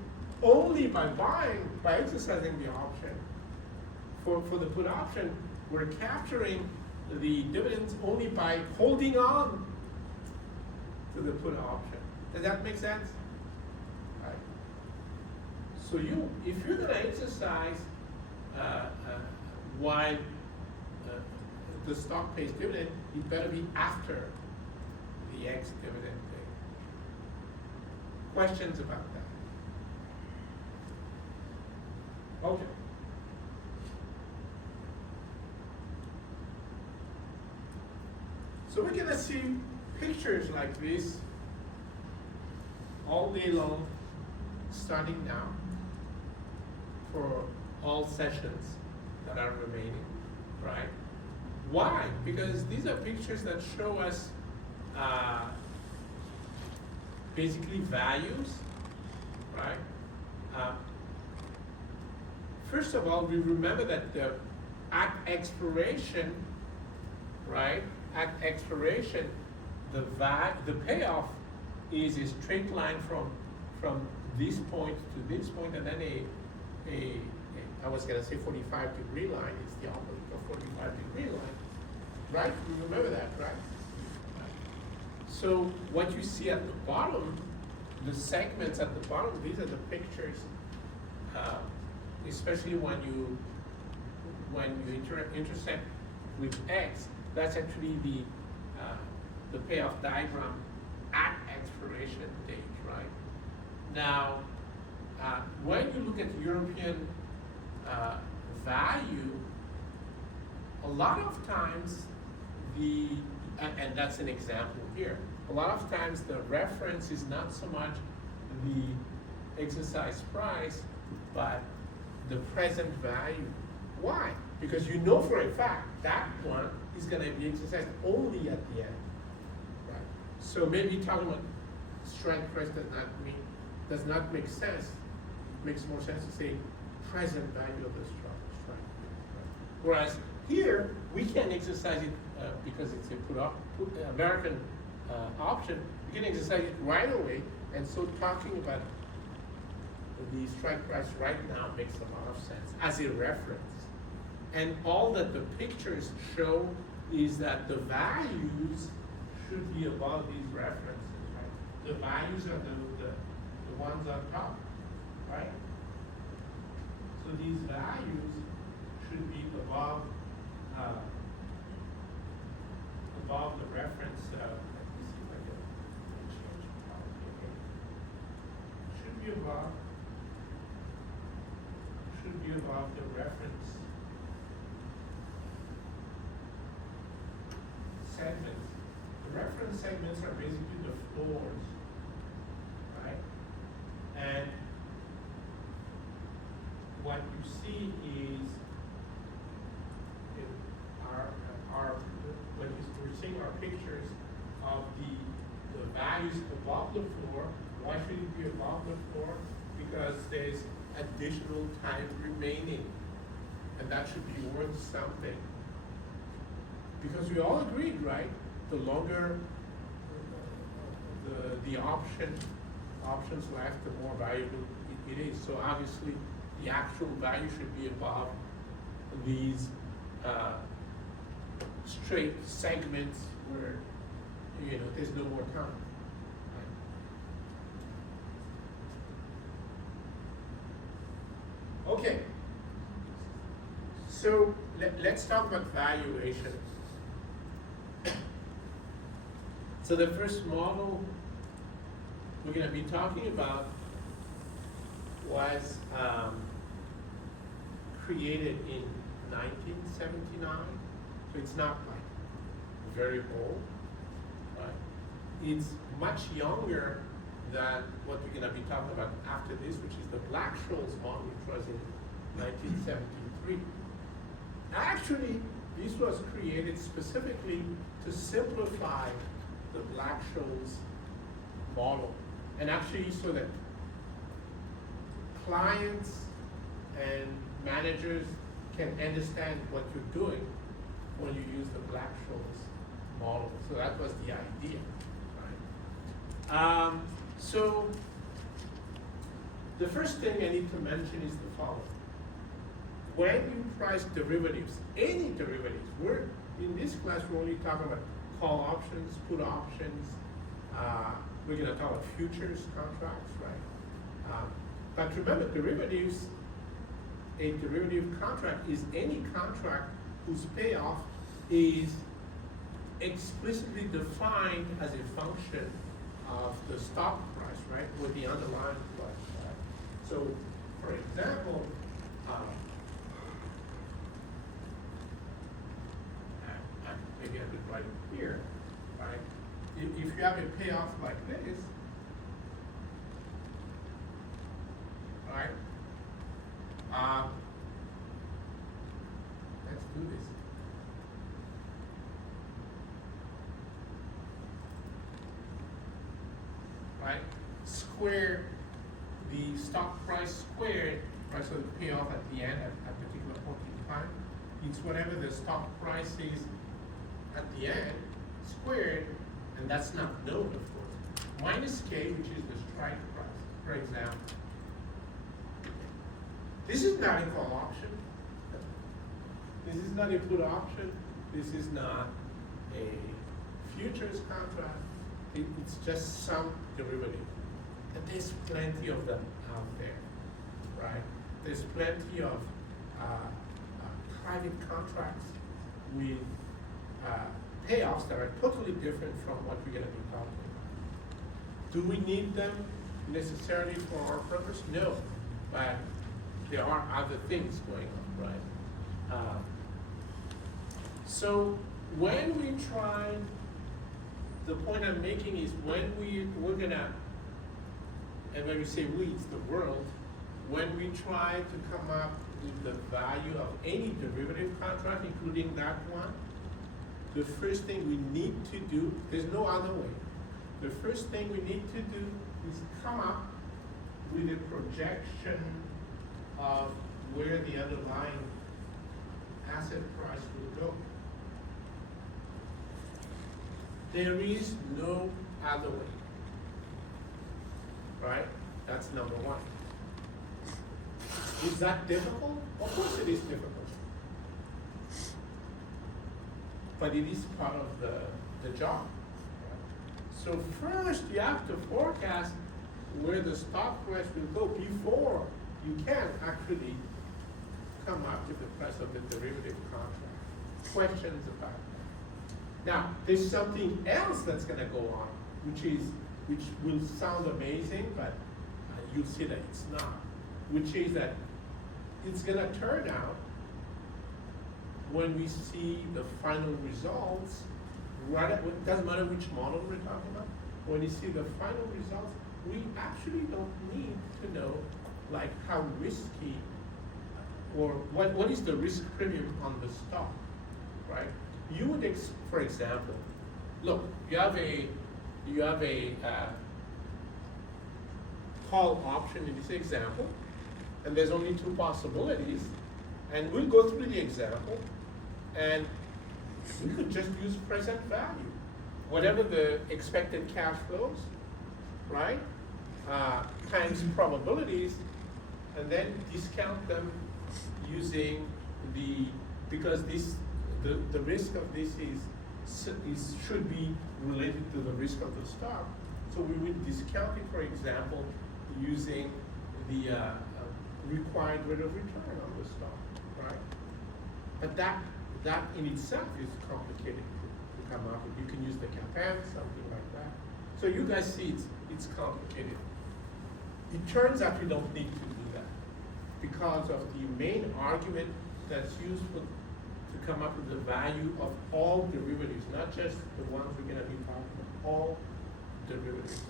only by buying, by exercising the option. For the put option, we're capturing the dividends only by holding on to the put option. Does that make sense? Right. So if you're going to exercise while the stock pays dividend, it better be after the ex-dividend pay. Questions about that? Okay. So we're gonna see pictures like this all day long, starting now, for all sessions that are remaining, right? Why? Because these are pictures that show us basically values, right? First of all, we remember that at expiration, right? At expiration, the payoff is a straight line from this point to this point, and then I was gonna say 45-degree line. It's the opposite of 45-degree line, right? You remember that, right? So what you see at the bottom, the segments at the bottom, these are the pictures, especially when you intersect with X. That's actually the payoff diagram at expiration date, right? Now, when you look at European value, a lot of times and that's an example here, a lot of times the reference is not so much the exercise price, but the present value. Why? Because you know for a fact that one is going to be exercised only at the end, right? So maybe talking about strike price does not make sense. It makes more sense to say present value of the strike. Right? Whereas here we can exercise it because it's a American option. We can exercise it right away, and so talking about the strike price right now makes a lot of sense as a reference. And all that the pictures show is that the values should be above these references, right? The values are the ones on top, right? So these values should be above the reference. Let me see if I can change the quality again. Should be above the reference segments. The reference segments are basically the floors, right? And what you see is when we're seeing our pictures of the values above the floor. Why should it be above the floor? Because there's additional time remaining, and that should be worth something. Because we all agreed, right? The longer the options last, the more valuable it is. So obviously, the actual value should be above these straight segments where there's no more time. Right? Okay. So let's talk about valuation. So the first model we're gonna be talking about was created in 1979, so it's not like very old, right? It's much younger than what we're gonna be talking about after this, which is the Black-Scholes model, which was in 1973. Actually, this was created specifically to simplify the Black-Scholes model, and actually so that clients and managers can understand what you're doing when you use the Black-Scholes model. So that was the idea, right? So the first thing I need to mention is the following. When you price derivatives, any derivatives, in this class we're only talking about call options, put options, we're gonna talk about futures contracts, right? But remember, derivatives, a derivative contract is any contract whose payoff is explicitly defined as a function of the stock price, right, with the underlying price, right? So, for example, maybe I could write it here, right? If you have a payoff like this, right? Let's do this. Right? Square the stock price squared, right? So the payoff at the end at a particular point in time. It's whatever the stock price is at the end squared, and that's not known, of course. Minus K, which is the strike price, for example. This is not a call option. This is not a put option. This is not a futures contract. It's just some derivative. And there's plenty of them out there, right? There's plenty of private contracts with payoffs that are totally different from what we're gonna be talking about. Do we need them necessarily for our purpose? No, but there are other things going on, right? So when we try, the point I'm making is when we're gonna, and when we say we, it's the world, when we try to come up with the value of any derivative contract, including that one, the first thing we need to do, there's no other way. The first thing we need to do is come up with a projection of where the underlying asset price will go. There is no other way, right? That's number one. Is that difficult? Of course it is difficult. But it is part of the job. So first you have to forecast where the stock price will go before you can actually come up with the price of the derivative contract. Questions about that? Now, there's something else that's gonna go on, which will sound amazing, but you'll see that it's not, which is that it's gonna turn out when we see the final results, right, it doesn't matter which model we're talking about, when you see the final results, we actually don't need to know like how risky or what is the risk premium on the stock, right? You would, for example, look, you have a call option in this example, and there's only two possibilities, and we'll go through the example, and we could just use present value, whatever the expected cash flows, right, times probabilities, and then discount them using because the risk of this should be related to the risk of the stock. So we would discount it, for example, using the required rate of return on the stock, right? But that in itself is complicated to come up with. You can use the CAPM, something like that. So you guys see it's complicated. It turns out you don't need to do that because of the main argument that's useful to come up with the value of all derivatives, not just the ones we're going to be talking about, all derivatives.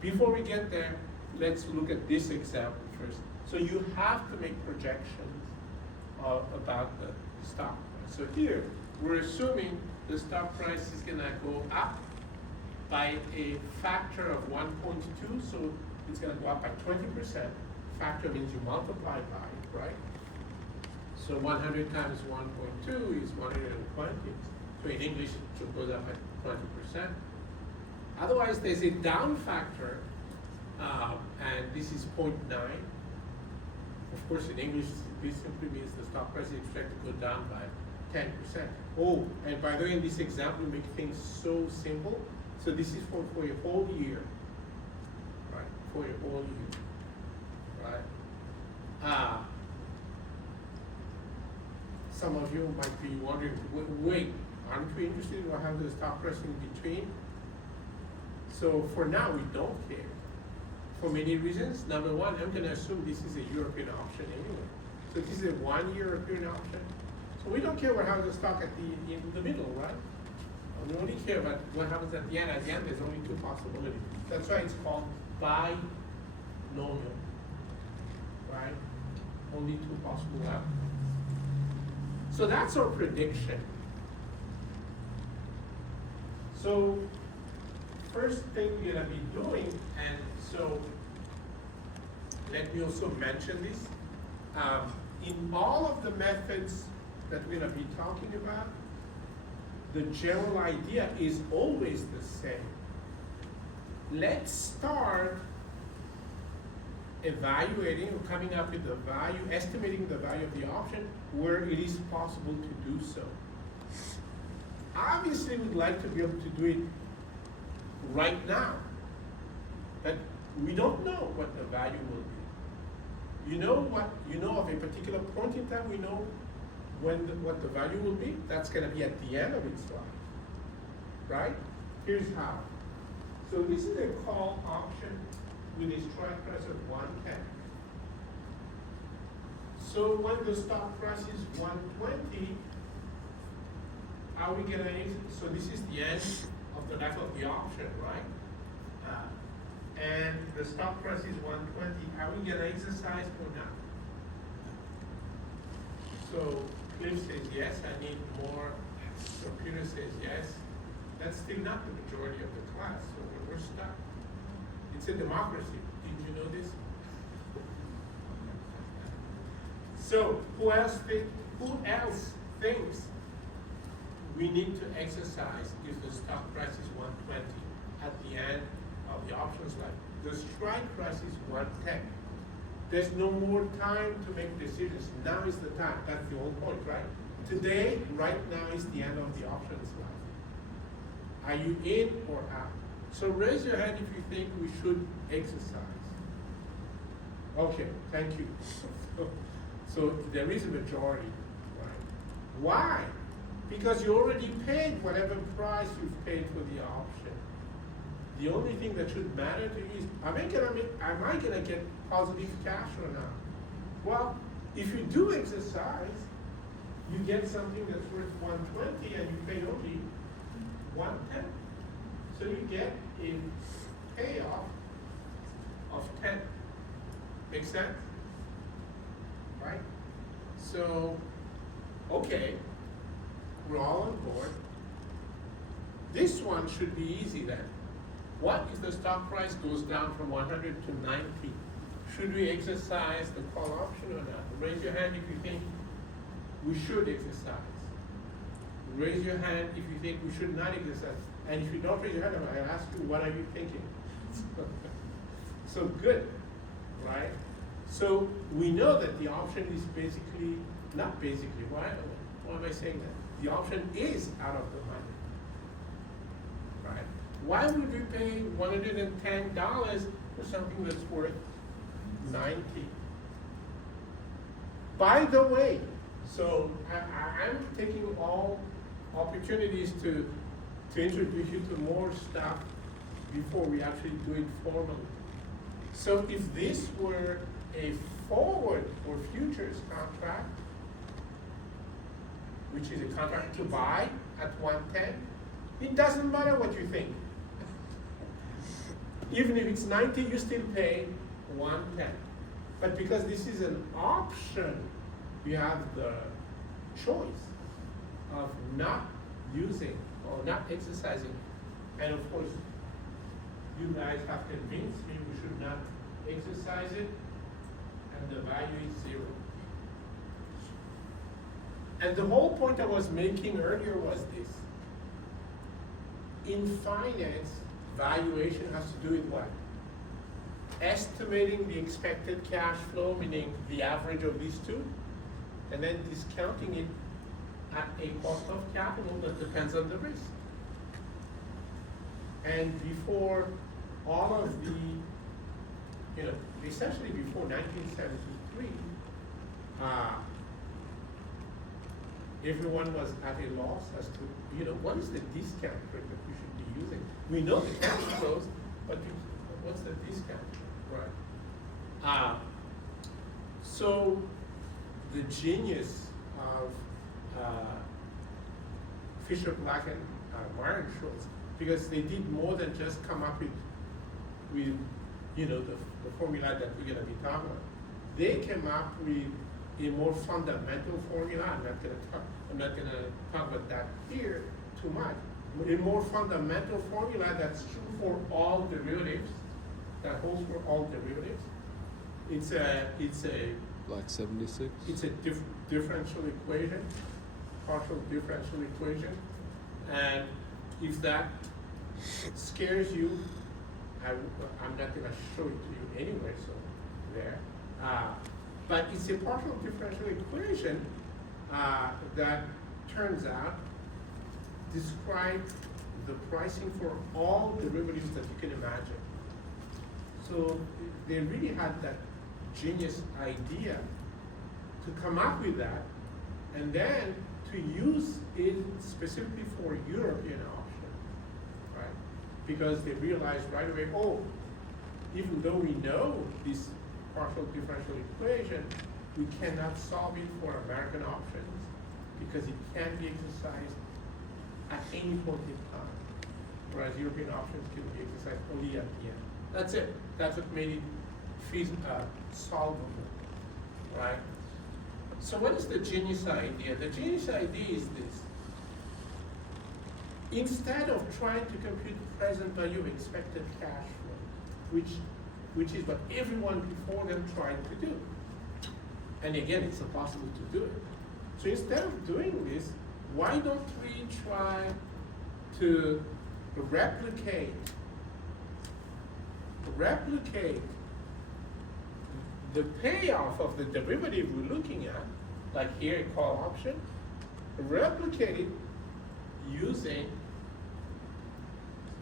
Before we get there, let's look at this example first. So you have to make projections about the stock price. So here, we're assuming the stock price is going to go up by a factor of 1.2, so it's going to go up by 20%. Factor means you multiply by it, right? So 100 times 1.2 is 120. So in English, it goes up by 20%. Otherwise, there's a down factor, and this is 0.9. Of course, in English, this simply means the stock price is expected to go down by 10%. Oh, and by the way, in this example, we make things so simple. So this is for a whole year, right? For a whole year, right? Some of you might be wondering, wait, aren't we interested in what happens to the stock price in between? So for now, we don't care. For many reasons. Number one, I'm going to assume this is a European option anyway. So this is a 1 year European option. So we don't care what happens to the stock in the middle, right? We only care about what happens at the end. At the end, there's only two possibilities. That's why it's called binomial, right? Only two possible outcomes. So that's our prediction. So first thing we're going to be doing, and so let me also mention this. In all of the methods that we're going to be talking about, the general idea is always the same. Let's start evaluating or coming up with the value, estimating the value of the option where it is possible to do so. Obviously, we'd like to be able to do it right now, but we don't know what the value will be. You know of a particular point in time, we know what the value will be. That's going to be at the end of its life, right? Here's how. So this is a call option with a strike price of 110. So when the stock price is 120, are we going to exit? So this is the end of the life of the option, right? And the stock price is 120. Are we going to exercise or not? So Cliff says yes, I need more. So Peter says yes. That's still not the majority of the class, so we're stuck. It's a democracy. Did you know this? So who else thinks we need to exercise if the stock price is 120 at the end of the options life? The strike price is 110. There's no more time to make decisions. Now is the time. That's the whole point, right? Today, right now is the end of the options life. Are you in or out? So raise your hand if you think we should exercise. Okay, thank you. So there is a majority, right? Why? Because you already paid whatever price you've paid for the option. The only thing that should matter to you is, am I gonna get positive cash or not? Well, if you do exercise, you get something that's worth 120 and you pay only 110. So you get a payoff of 10. Make sense? Right? So, okay, we're all on board. This one should be easy then. What if the stock price goes down from 100 to 90? Should we exercise the call option or not? Raise your hand if you think we should exercise. Raise your hand if you think we should not exercise. And if you don't raise your hand, I'm going to ask you, what are you thinking? So good, right? So we know that the option is basically, not basically, why am I saying that? The option is out of the money, right? Why would we pay $110 for something that's worth 90? By the way, so I'm taking all opportunities to to introduce you to more stuff before we actually do it formally. So if this were a forward or futures contract, which is a contract to buy at 110, it doesn't matter what you think. Even if it's 90, you still pay 110. But because this is an option, you have the choice of not using or not exercising. And of course, you guys have convinced me we should not exercise it, and the value is 0. And the whole point I was making earlier was this. In finance, valuation has to do with what? Estimating the expected cash flow, meaning the average of these two, and then discounting it at a cost of capital that depends on the risk. And before all of the, essentially before 1973, everyone was at a loss as to, what is the discount rate that we should be using? We know the cash flows, but what's the discount? Right. So the genius of Fisher Black and Myron Schultz, because they did more than just come up with the formula that we're going to be talking about. They came up with a more fundamental formula. I'm not going to talk about that here too much. A more fundamental formula that's true for all derivatives, that holds for all derivatives. It's a Black 76. It's a differential equation, partial differential equation, and if that scares you, I'm not going to show it to you anyway. So there, but it's a partial differential equation that turns out describes the pricing for all derivatives that you can imagine. So they really had that genius idea to come up with that, and then to use it specifically for European option, right? Because they realized right away, even though we know this partial differential equation, we cannot solve it for American options because it can be exercised at any point in time, whereas European options can be exercised only at the end. That's it. That's what made it solvable, right? So what is the genius idea? The genius idea is this. Instead of trying to compute present value of expected cash flow, which is what everyone before them tried to do, and again, it's impossible to do it. So instead of doing this, why don't we try to replicate the payoff of the derivative we're looking at, like here a call option, replicate it using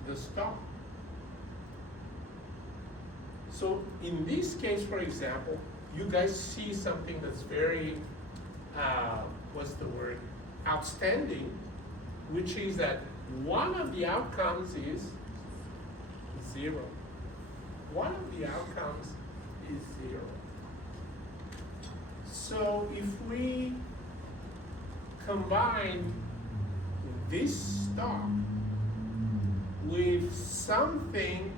the stock. So in this case, for example, you guys see something that's very, outstanding, which is that one of the outcomes is 0. One of the outcomes is 0. So if we combine this stock with something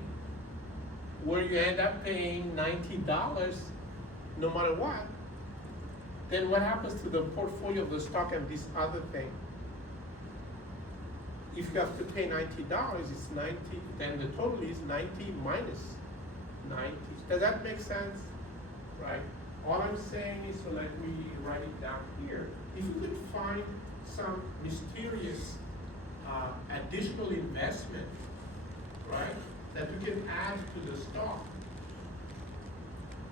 where you end up paying $90 no matter what, then what happens to the portfolio of the stock and this other thing? If you have to pay $90, it's 90, then the total is 90 minus 90. Does that make sense? Right? All I'm saying is, so let me write it down here. If you could find some mysterious additional investment, right, that we can add to the stock,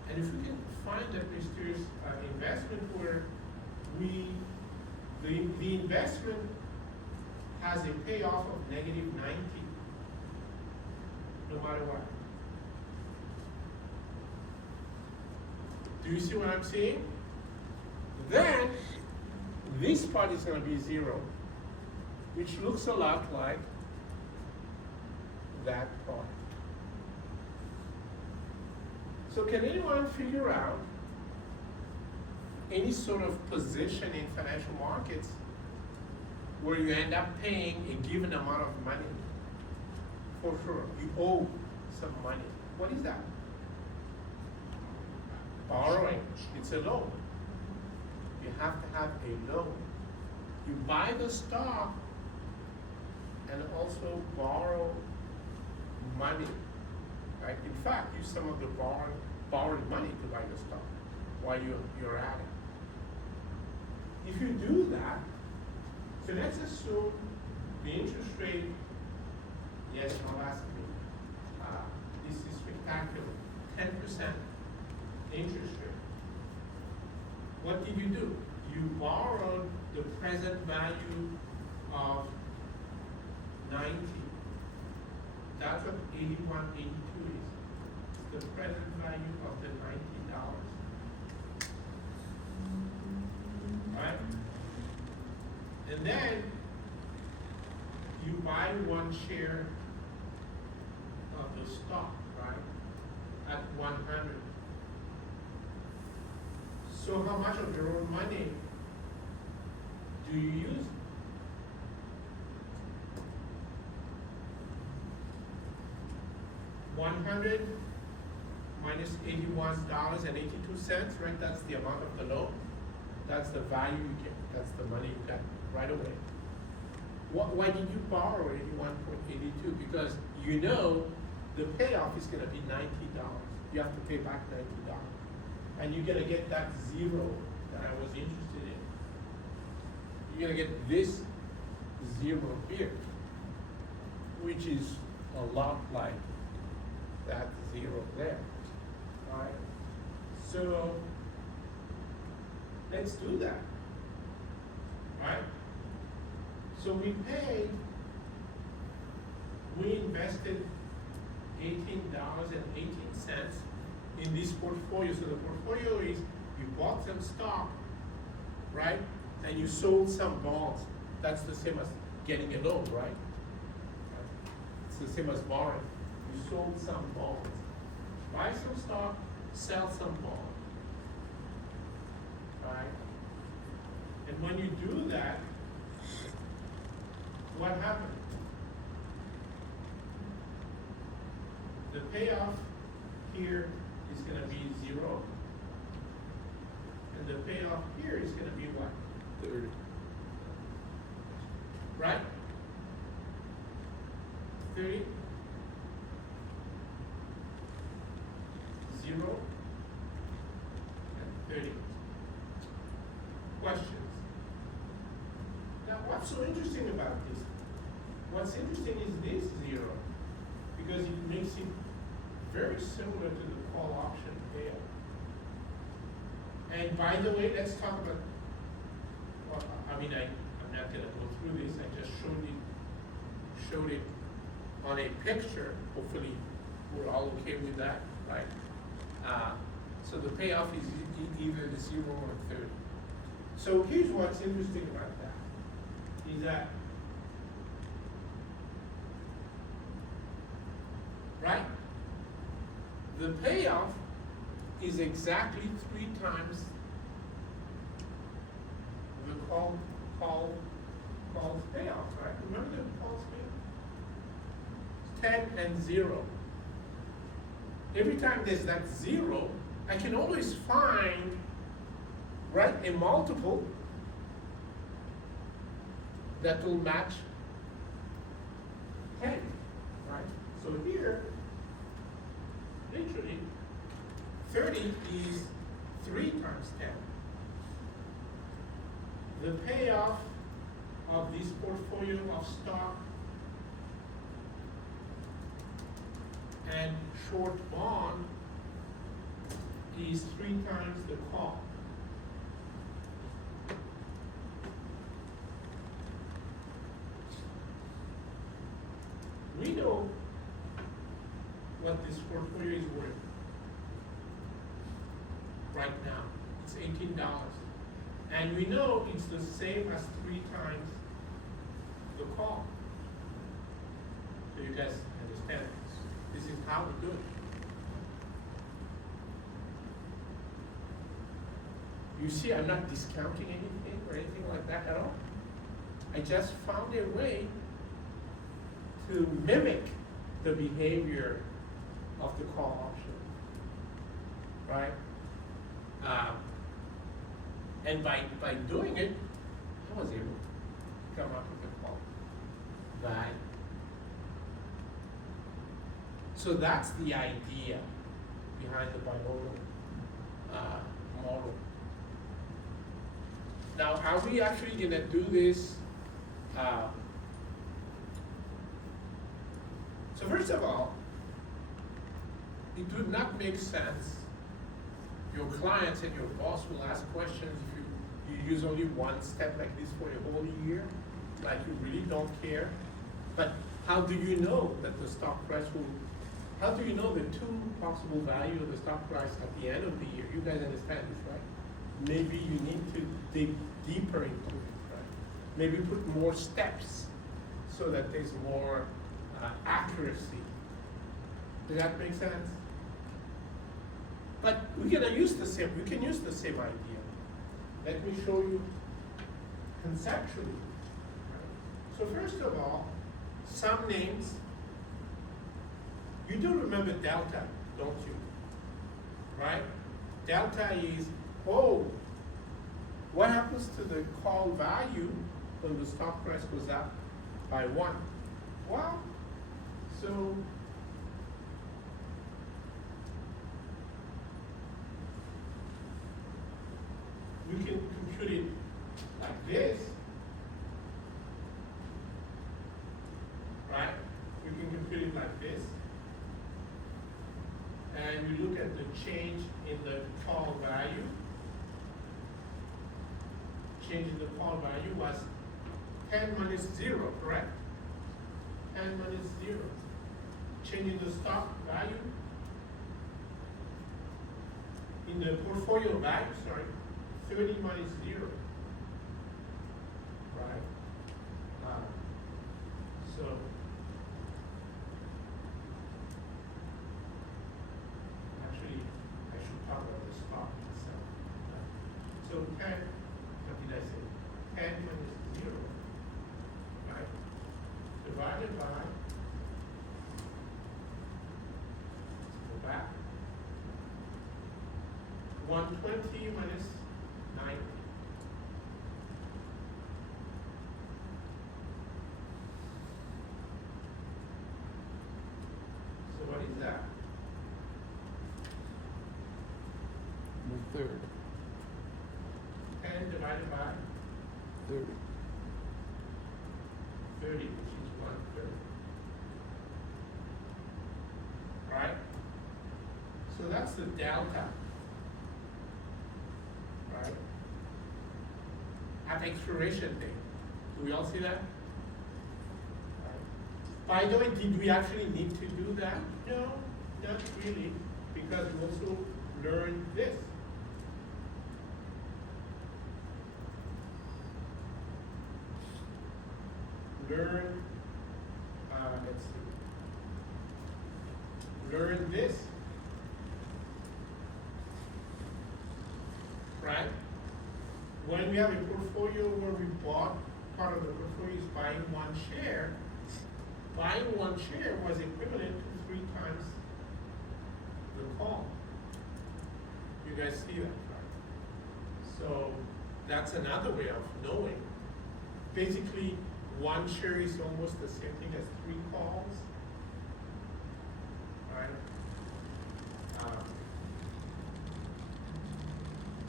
and if we can find that mysterious investment where the investment has a payoff of negative 90, no matter what. Do you see what I'm saying? Then this part is going to be 0, which looks a lot like that part. So can anyone figure out any sort of position in financial markets where you end up paying a given amount of money? For sure, you owe some money. What is that? Borrowing. It's a loan. You have to have a loan. You buy the stock and also borrow money. Right? In fact, use some of the borrowed money to buy the stock while you're at it. If you do that, so let's assume the interest rate, yes, no, ask me. This is spectacular. 10% interest rate. What did you do? You borrowed the present value of 90. That's what 8182 is. It's the present value of the $90. Right? And then you buy one share of the stock, right? At 100. So how much of your own money do you use? $100 minus $81.82, right? That's the amount of the loan. That's the value you get. That's the money you get right away. Why did you borrow 81.82? Because you know the payoff is going to be $90. You have to pay back $90. And you're going to get that zero that I was interested in. You're going to get this zero here, which is a lot like that zero there. All right? So let's do that. Right? So we invested $18.18 in this portfolio. So the portfolio is you bought some stock, right? And you sold some bonds. That's the same as getting a loan, right? It's the same as borrowing. You sold some bonds. Buy some stock, sell some bonds. Right? And when you do that, what happens? The payoff here is going to be zero. And the payoff here is going to be what? 30. Right? 30. 0. And 30. Questions? Now, what's so interesting about this? What's interesting is this zero, because it makes it very similar to the call option payoff. And by the way, let's talk about, well, I mean, I'm not going to go through this. I just showed it on a picture. Hopefully, we're all okay with that, right? So the payoff is either the 0 or 30. So here's what's interesting about that, is that, right? The payoff is exactly 3 times the call's payoff, right? Remember the call's payoff? 10 and 0. Every time there's that 0, I can always find, right, a multiple that will match 10, right? So here, literally, 30 is 3 times 10. The payoff of this portfolio of stock and short bond is 3 times the call. We know what this portfolio is worth right now. It's $18. And we know it's the same as 3 times the call. So you guys understand? understand this. This is how we do it. You see, I'm not discounting anything or anything like that at all. I just found a way to mimic the behavior of the call option, right? And by doing it, I was able to come up with a call value. So that's the idea behind the bimodal model. Now, are we actually going to do this? So first of all, it would not make sense. Your clients and your boss will ask questions if you use only one step like this for a whole year, like you really don't care. But how do you know that the stock price will, how do you know the two possible value of the stock price at the end of the year? You guys understand this, right? Maybe you need to dig deeper into it, right? Maybe put more steps so that there's more accuracy. Does that make sense? But we can use the same idea. Let me show you conceptually. Right? So first of all, some names, you do remember delta, don't you? Right? Delta is, oh, what happens to the call value when the stock price goes up by 1? Well, so we can compute it like this, right? We can compute it like this. And we look at the change in the call value. Change in the call value was 10 minus 0, correct? 10 minus 0. Change in the stock value, in the portfolio value, sorry, 30 minus 0. Right? So, actually, I should talk about the stock itself. So 10, what did I say? 10 minus 0, right? Divided by, let's go back, 120 minus 90. So what is that? 1/3. 10 divided by 30. 30, which is 1/3. Right? So that's the delta. Right? At expiration date. Do we all see that? Right. By the way, did we actually need to do that? No, not really, because we also learned this. Learn, let's see. Learn this. Right? When we have a portfolio where we bought, part of the portfolio is buying one share was equivalent to 3 times the call. You guys see that, right? So that's another way of knowing. Basically, 1 share is almost the same thing as 3 calls. Right?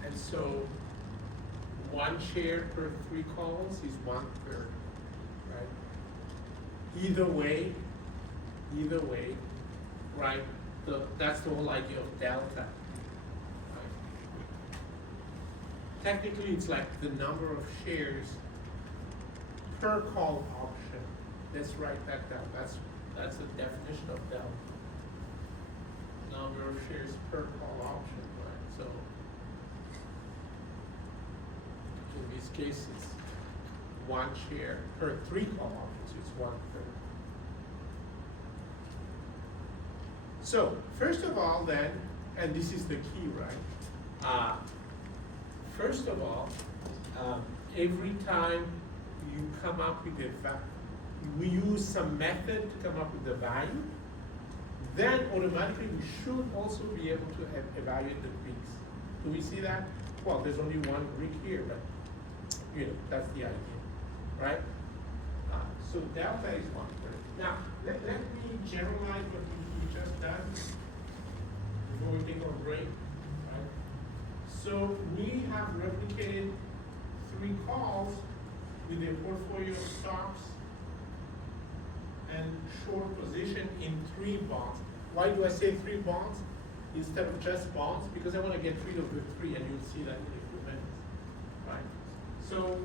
And so 1 share per 3 calls is 1/3, right? Either way, right? That's the whole idea of delta. Right? Technically, it's like the number of shares per call option. Let's write that down. That's the definition of delta. Number of shares per call option, right? So in this case, it's 1 share per 3 call options. So it's 1/3. So, first of all then, and this is the key, right? First of all, every time you come up with a we use some method to come up with the value, then automatically we should also be able to evaluate the Greeks. Do we see that? Well, there's only one Greek here, but you know, that's the idea, right? So delta is 1/3. Now, let me generalize what we just done before we take our break, right? So we have replicated 3 calls with a portfolio of stocks and short position in 3 bonds. Why do I say 3 bonds instead of just bonds? Because I want to get rid of the 3, and you'll see that in a few minutes, right? So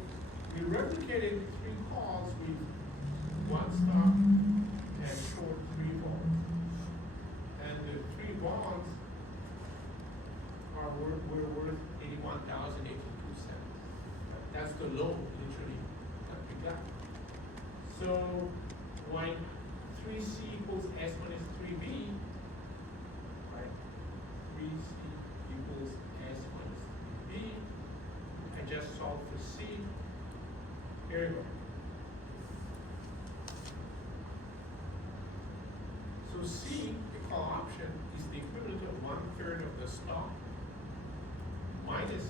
we replicated 3 calls with 1 stock and short 3 bonds. And the 3 bonds were worth 81,082 cents. That's the loan, literally, that we got. So when 3C equals S minus 3B, right? 3C equals S minus 3B. I just solved for C. Here we go. So C, the call option, is the equivalent of 1/3 of the stock minus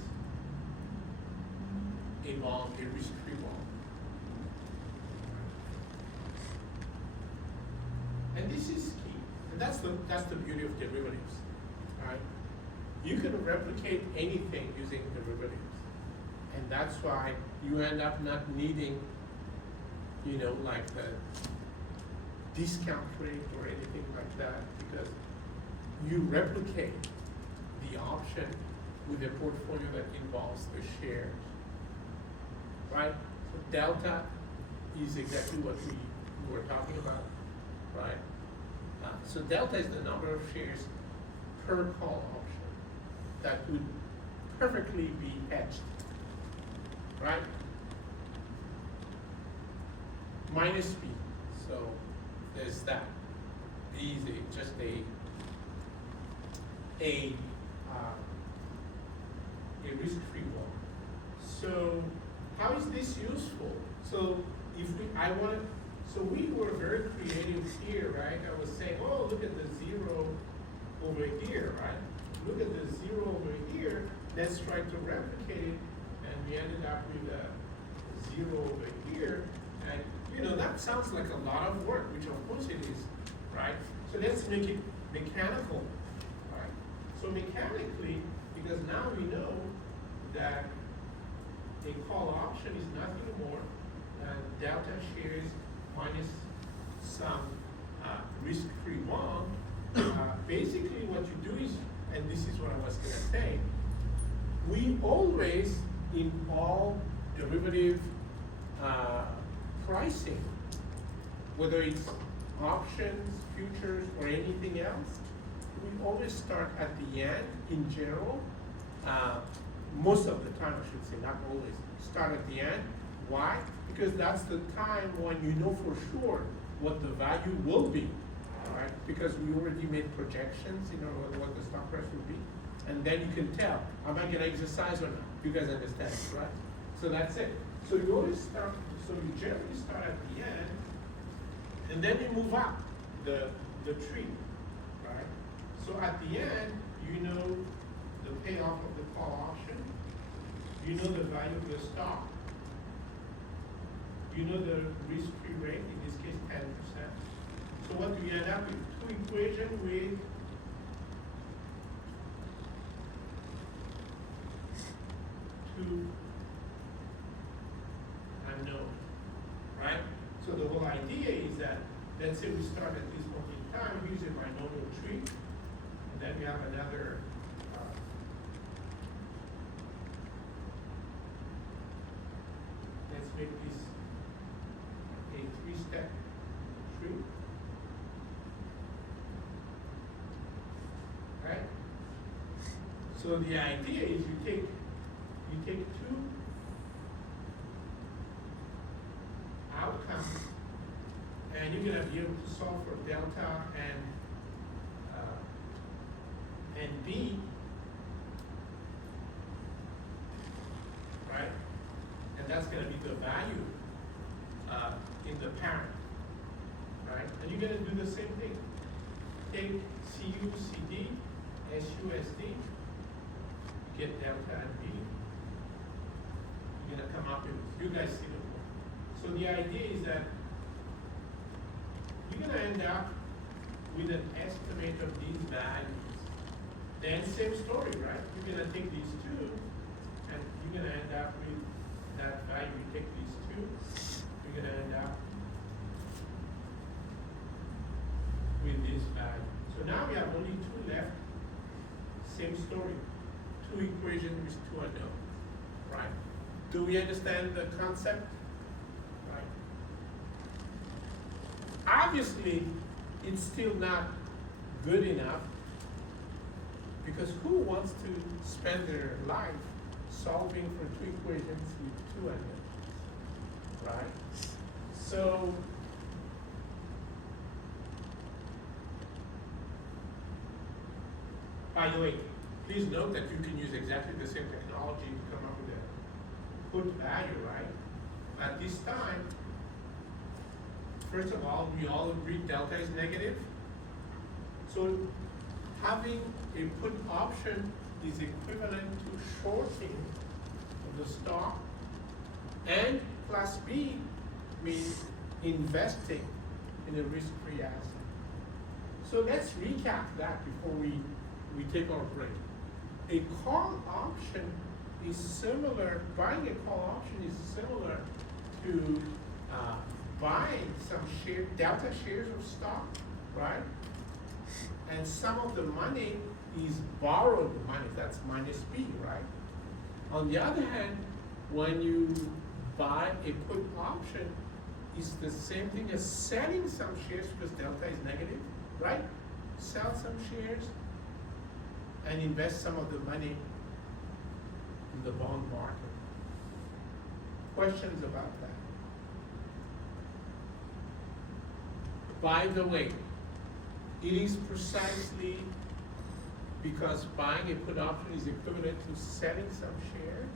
a bond, a risk-free bond. And this is key. And that's the beauty of derivatives. Right? You can replicate anything using derivatives. And that's why you end up not needing, you know, like the discount rate or anything like that, because you replicate the option with a portfolio that involves the shares. Right? So delta is exactly what we were talking about, right? So delta is the number of shares per call option that would perfectly be hedged, right? Minus B, so there's that. B is just a risk-free one. So how is this useful? So if we were very creative here, right? I was saying, oh, look at the 0 over here, right? Look at the 0 over here. Let's try to replicate it, and we ended up with a 0 over here. And you know, that sounds like a lot of work, which of course it is, right? So let's make it mechanical, right? So mechanically, because now we know that a call option is nothing more than delta shares minus some risk-free bond. Basically what you do is, and this is what I was going to say, we always, in all derivative pricing, whether it's options, futures, or anything else, we always start at the end in general. Most of the time, I should say, not always, start at the end. Why? Because that's the time when you know for sure what the value will be, right? Because we already made projections, you know, what the stock price will be. And then you can tell, am I gonna exercise or not? You guys understand, right? So that's it. So you always start, so you generally start at the end, and then you move up the tree, right? So at the end, you know the payoff of the call option, you know the value of the stock, you know the risk-free rate, in this case 10%. So what do you end up with? 2 equations with 2 unknowns, right? So the whole idea is that, let's say we start at this point in time, here's a binomial tree, and then we have another let's make this a 3-step tree. Right? So the idea is you take 2 outcomes, and you're gonna be able to solve for delta and and B, right? And that's gonna be the value in the parent, right? And you're gonna do the same thing. Take CU, CD, SU, SD, get delta and B. You're gonna come up with, you guys see the point. So the idea is that you're gonna end up with an estimate of these values. Then same story, right? You're gonna take these two, and you're gonna end up with that value. You take these two, you're gonna end up with this value. So now we have only two left. Same story. Two equations with two unknowns, right? Do we understand the concept? Right? Obviously, it's still not good enough, because who wants to spend their life solving for two equations with two unknowns, right? So, by the way, please note that you can use exactly the same technology to come up with a put value, right? At this time, first of all, we all agree delta is negative. So having a put option is equivalent to shorting of the stock, and class B means investing in a risk-free asset. So let's recap that before we take our break. A call option is similar, buying a call option is similar to buying some delta shares of stock, right? And some of the money is borrowed money, that's minus B, right? On the other hand, when you buy a put option, it's the same thing as selling some shares because delta is negative, right? Sell some shares and invest some of the money in the bond market. Questions about that? By the way, it is precisely because buying a put option is equivalent to selling some shares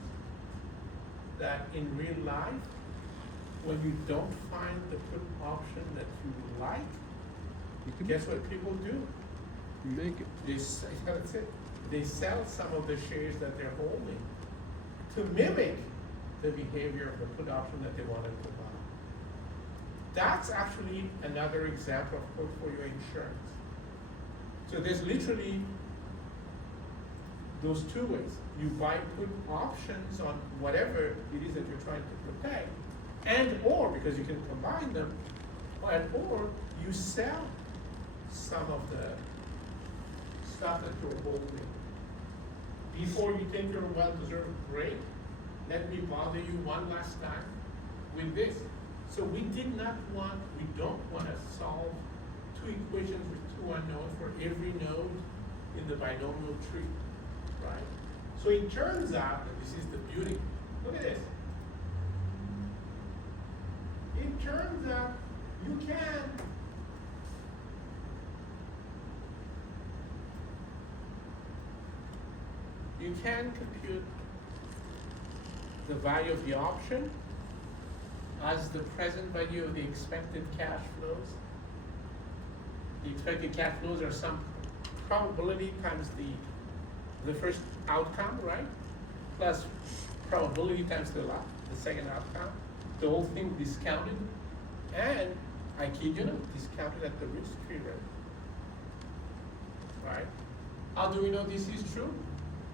that in real life, when you don't find the put option that you like, guess what people do? Make it. That's it. They sell some of the shares that they're holding to mimic the behavior of the put option that they wanted to buy. That's actually another example of portfolio insurance. So there's literally those two ways. You buy put options on whatever it is that you're trying to protect, and or, because you can combine them, and or you sell some of the stuff that you're holding. Before you take your well-deserved break, let me bother you one last time with this. So we don't want to solve two equations with two unknowns for every node in the binomial tree, right? So it turns out, and this is the beauty, look at this. It turns out you can compute the value of the option as the present value of the expected cash flows. The expected cash flows are some probability times the first outcome, right? Plus probability times the second outcome. The whole thing discounted, and I kid you not, discounted at the risk-free rate, right? How do we know this is true?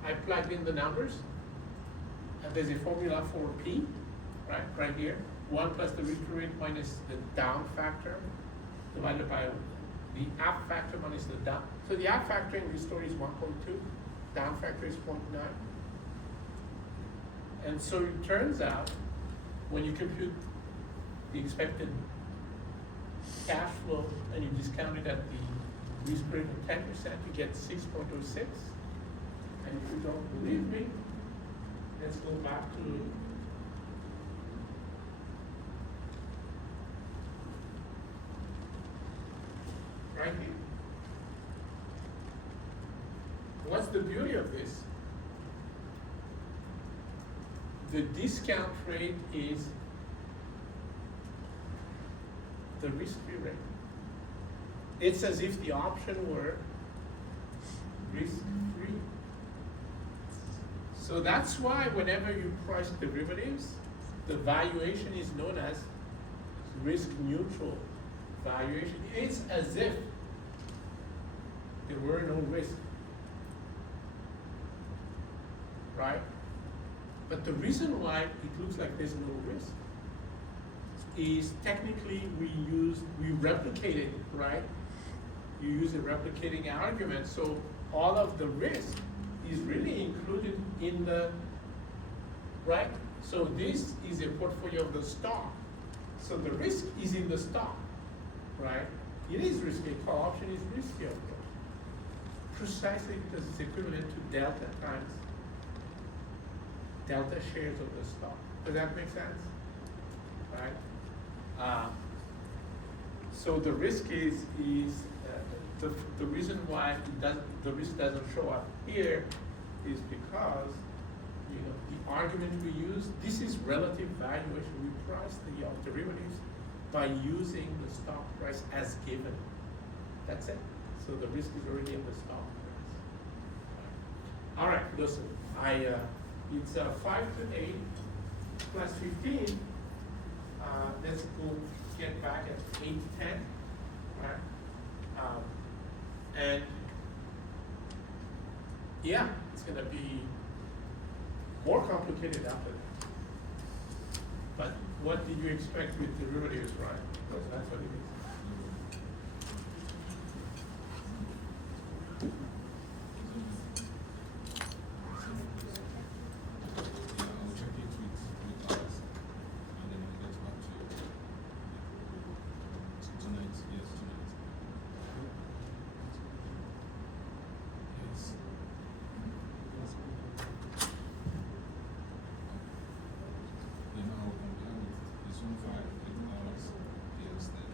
I plugged in the numbers, and there's a formula for P, right here. 1 plus the risk-free rate minus the down factor divided by the up factor minus the down. So the up factor in this story is 1.2, down factor is 0.9. And so it turns out, when you compute the expected cash flow and you discount it at the risk rate of 10%, you get 6.06. And if you don't believe me, let's go back to right here. of this, the discount rate is the risk-free rate. It's as if the option were risk-free. So that's why whenever you price derivatives, the valuation is known as risk-neutral valuation. It's as if there were no risk, right? But the reason why it looks like there's no risk is technically we replicated, right? You use a replicating argument, so all of the risk is really included in the, right? So this is a portfolio of the stock. So the risk is in the stock, right? It is risky. Call option is risky, of course. Precisely because it's equivalent to delta times delta shares of the stock. Does that make sense? Right? So the risk is the reason why the risk doesn't show up here is because the argument we use, this is relative valuation. We price the derivatives by using the stock price as given. That's it. So the risk is already in the stock price. All right, listen. It's 5 to 8 plus 15. Let's go get back at 8 to 10. Right? And yeah, it's gonna be more complicated after that. But what did you expect with derivatives, right? Because that's what it is. I'll check it with others, and then I'll get back to you. Tonight, yes, tonight. Yes. Then I'll compare with this one 5 8 hours, yes, then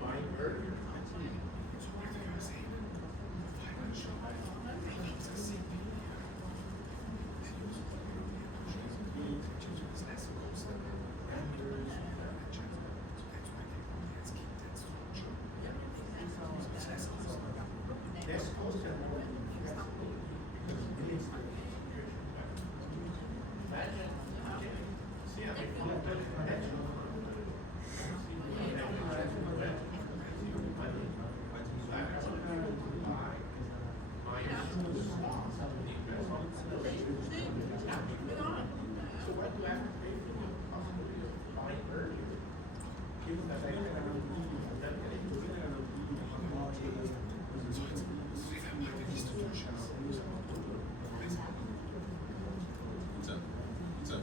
buying earlier. So what are you saying? Why don't you buy it? It's a CP. Then you also put your change this less cost parameters and change. So that's why they only has keep that structure. It's less cost. That's close to imagine, see, I mean, so why do I have to pay for the possibility of buying earlier? Given that I can What's up? What's up?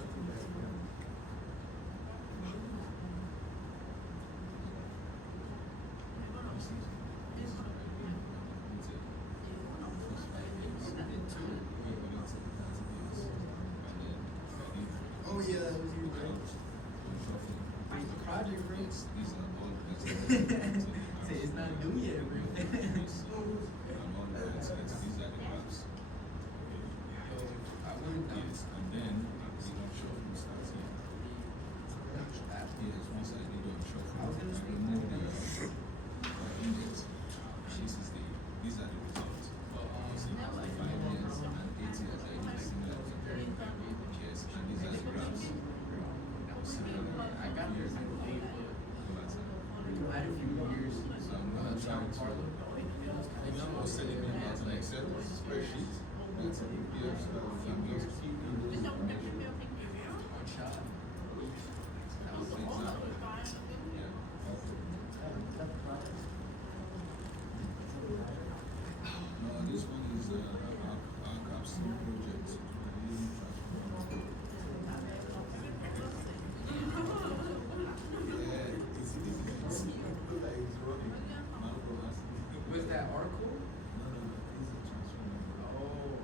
Oh yeah, that was you, bro. The project, bro. These are all Say it's not due yet, bro. these are the maps. I wouldn't know. Yes, and then we don't show from start here. Yes, once I did don't show from I was gonna I speak remove the more. index. These are the results. You see, 5 years and 8 years I did similar thing. Yes, and these are the graphs. Similarly, I got yours, I believe, but you had a few years. So I'm gonna try to. You know, I was telling me about an Excel spreadsheet. That's a PDF so that we can just keep in this information. One shot. That was an example. Yeah. No, this one is our capstone project. We're using transformer. Yeah, it's like it's running. Marco has Was that Oracle? No, it's a transformer. Oh,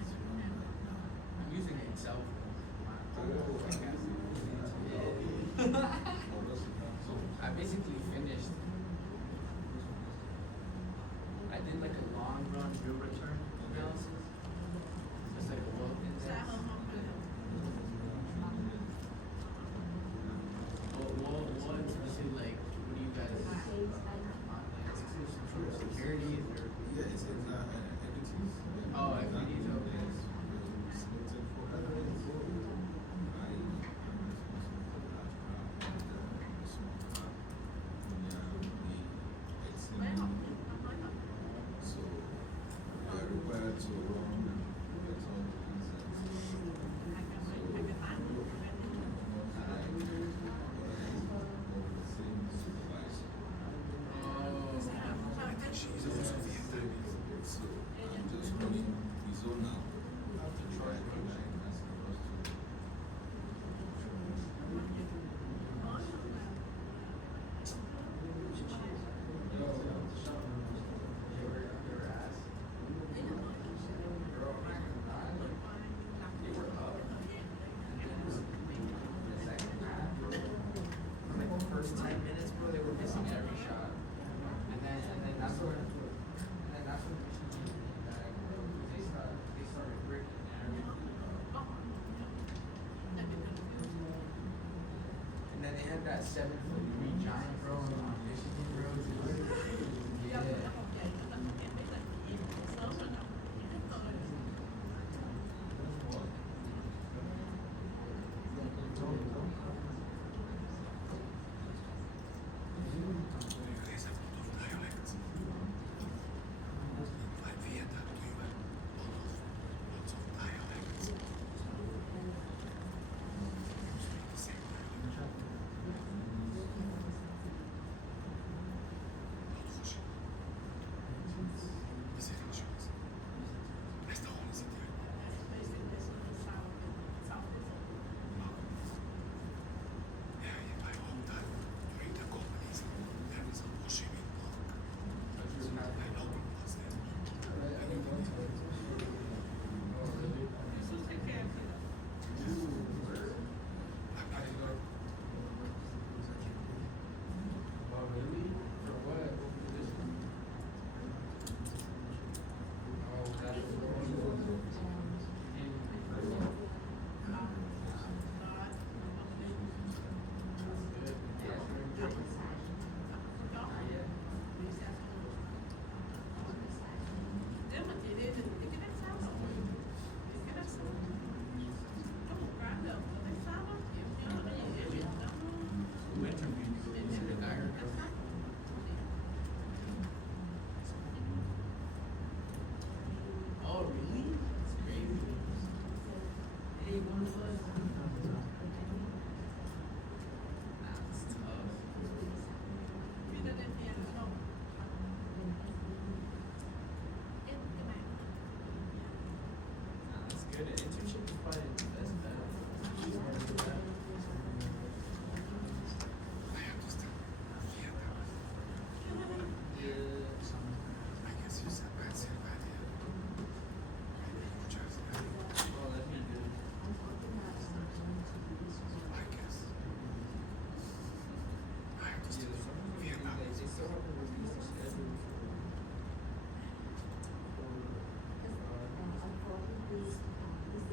It's running right now. I'm using Excel. Oh, that's the capstone. I basically finished. I did like a long run real return analysis. Just like a wealth index. What especially like, what do you guys, securities or? Yeah, it's equities. Oh, equities, okay. Selected for equities. I am responsible for large cap and small cap. The excellent. So we are required to run return same supervisor. She's also Vietnamese, so I'm just running his own now. To try to like as opposed to. Like the first 10 minutes, bro, they were missing every shot. And then that's when they started breaking everything. And then they had that 7-foot giant, bro, on Michigan Road. Yeah. You guys have a lot of dialects. Like Vietnam, do you have lots of dialects? You speak the same dialect.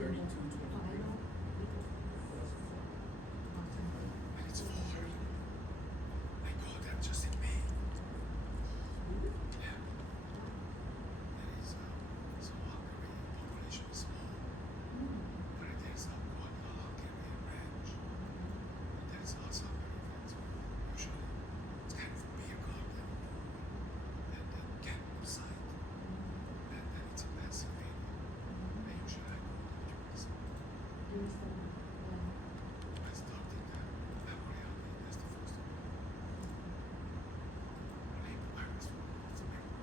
3223. And it's full. I go there just in May. Yeah. There is so Hungary population is small, but it is quite a Hungarian ranch. And there's also other events. Usually it's kind of a beer garden and then campsite. And then it's a massive venue. I usually go there during the summer. I started Memorial as the first one. I was it's a memory.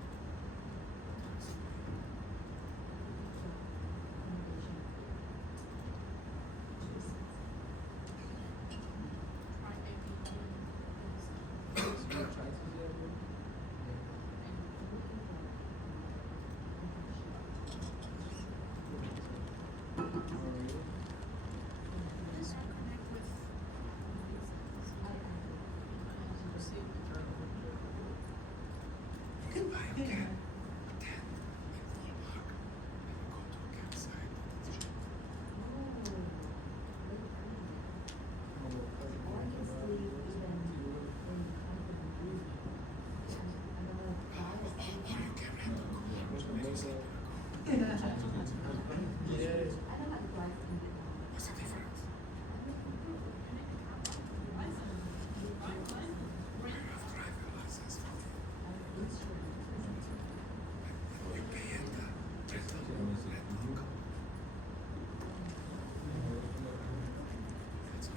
You can buy a can in Walmart and you go to a campsite and it's cheap. Or you can rent a car, maybe sleep in a car. What's the difference? You have driver license for it. You pay at the rental company. That's all.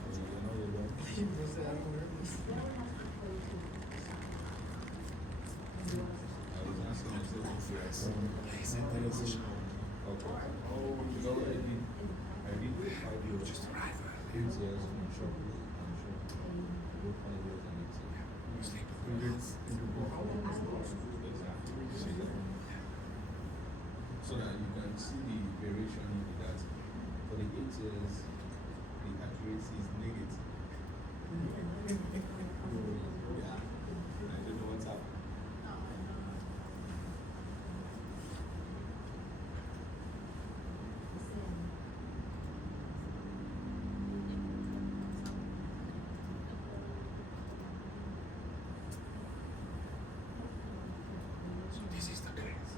Place and there is a show. You just arrive early. You sleep in the house. So that you can see the variation in that for the 8 years, the accuracy is negative. Yeah, I don't know what's happening. So this is the case.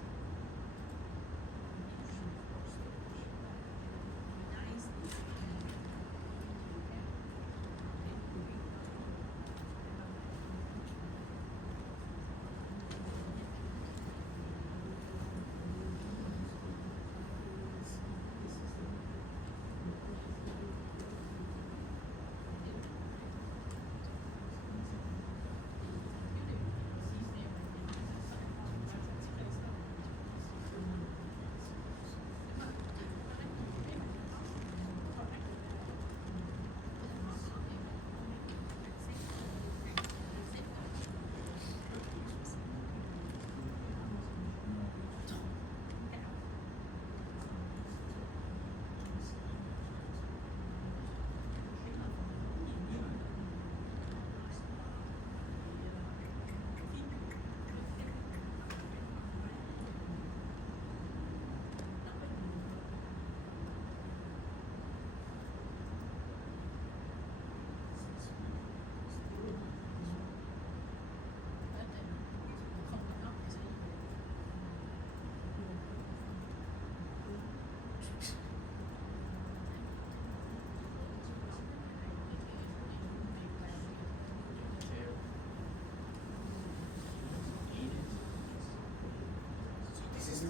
So this is the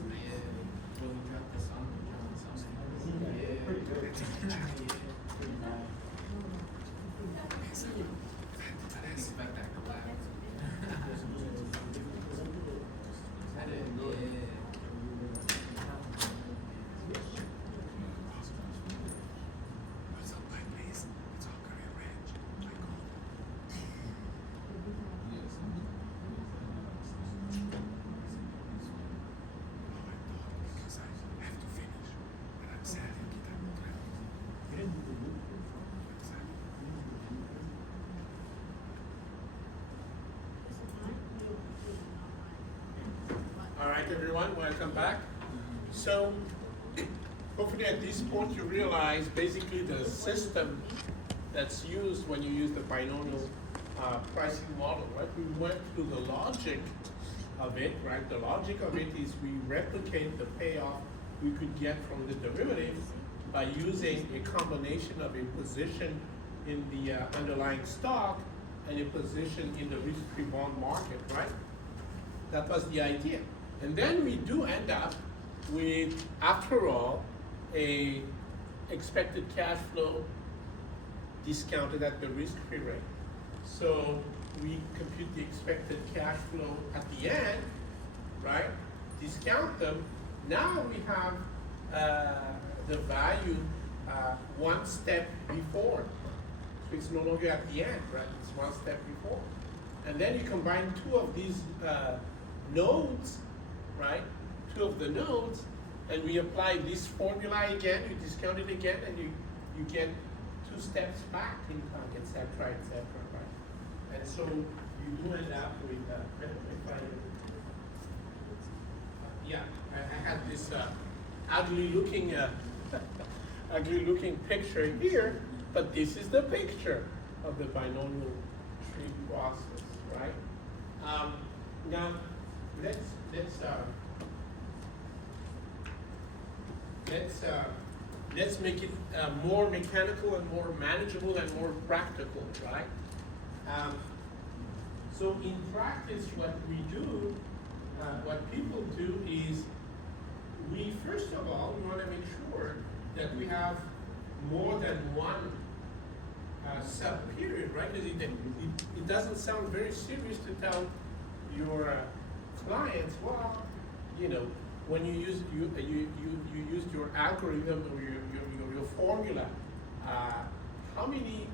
What's up my place? It's all Korean ranch. I go. Yes. Oh, I thought because I have to finish. But I'm sad you get that crap. Exactly. All right, everyone, welcome back. So, hopefully at this point you realize basically the system that's used when you use the binomial pricing model, right? We went through the logic of it, right? The logic of it is we replicate the payoff we could get from the derivative by using a combination of a position in the underlying stock and a position in the risk-free bond market, right? That was the idea. And then we do end up with, after all, a expected cash flow discounted at the risk-free rate. So we compute the expected cash flow at the end, right? Discount them. Now we have the value one step before. So it's no longer at the end, right? It's one step before. And then you combine two of these nodes, right? Two of the nodes, and we apply this formula again, you discount it again, and you get two steps back in time, et cetera, right? And so you do end up with, I had this ugly looking picture here, but this is the picture of the binomial tree process, right? Now let's make it more mechanical and more manageable and more practical, right? So in practice, what we do, what people do is, we first of all, we want to make sure that we have more than one sub-period, right? Because it doesn't sound very serious to tell your clients, well, you know, when you used your algorithm or your formula, how many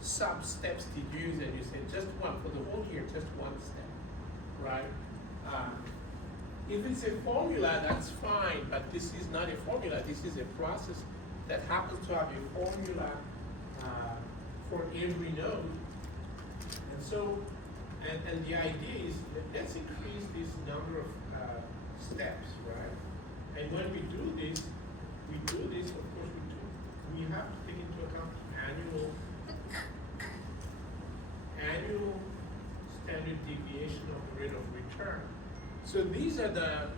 sub steps did you use? And you said just one for the whole year, just one step, right? If it's a formula, that's fine, but this is not a formula. This is a process that happens to have a formula for every node. And so, and the idea is, let's increase this number of steps, right? And when we do this, of course, we have to take into account annual standard deviation of the rate of return. So these are the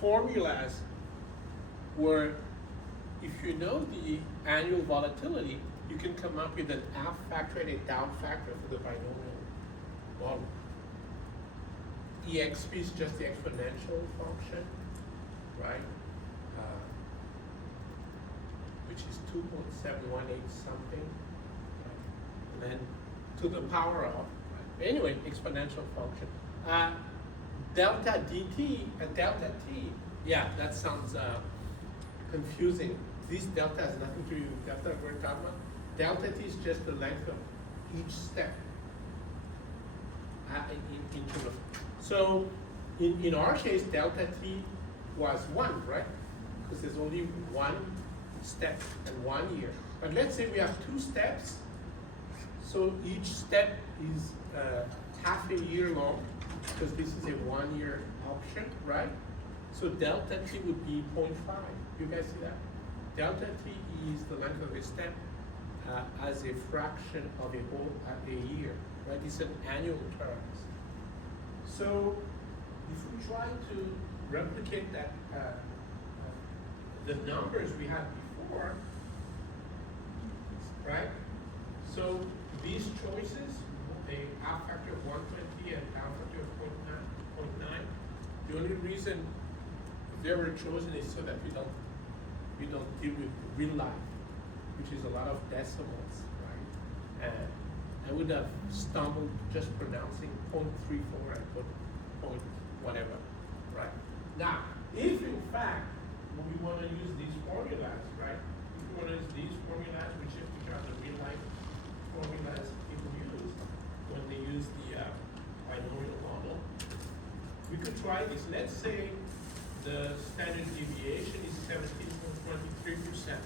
formulas where, if you know the annual volatility, you can come up with an up factor and a down factor for the binomial model. EXP is just the exponential function, right? Which is 2.718 something, right? And then to the power of, right? Anyway, exponential function. Delta dt and delta t, yeah, that sounds confusing. This delta has nothing to do with delta we're talking about. Delta t is just the length of each step in terms of. So in our case, delta t was 1, right? Because there's only one step and 1 year. But let's say we have 2 steps. So each step is half a year long, because this is a 1 year option, right? So delta t would be 0.5. You guys see that? Delta t is the length of a step as a fraction of a year, right? It's an annual terms. So if we try to replicate that, the numbers we had before, right? So these choices, a half factor of 120 and half factor of 0.9. The only reason they were chosen is so that we don't deal with real life, which is a lot of decimals, right? And I would have stumbled just pronouncing 0.34 and point whatever, right? Now, if in fact we want to use these formulas, right? If we want to use these formulas, which are the real life formulas people use when they use the binomial model, we could try this. Let's say the standard deviation is 17.23%,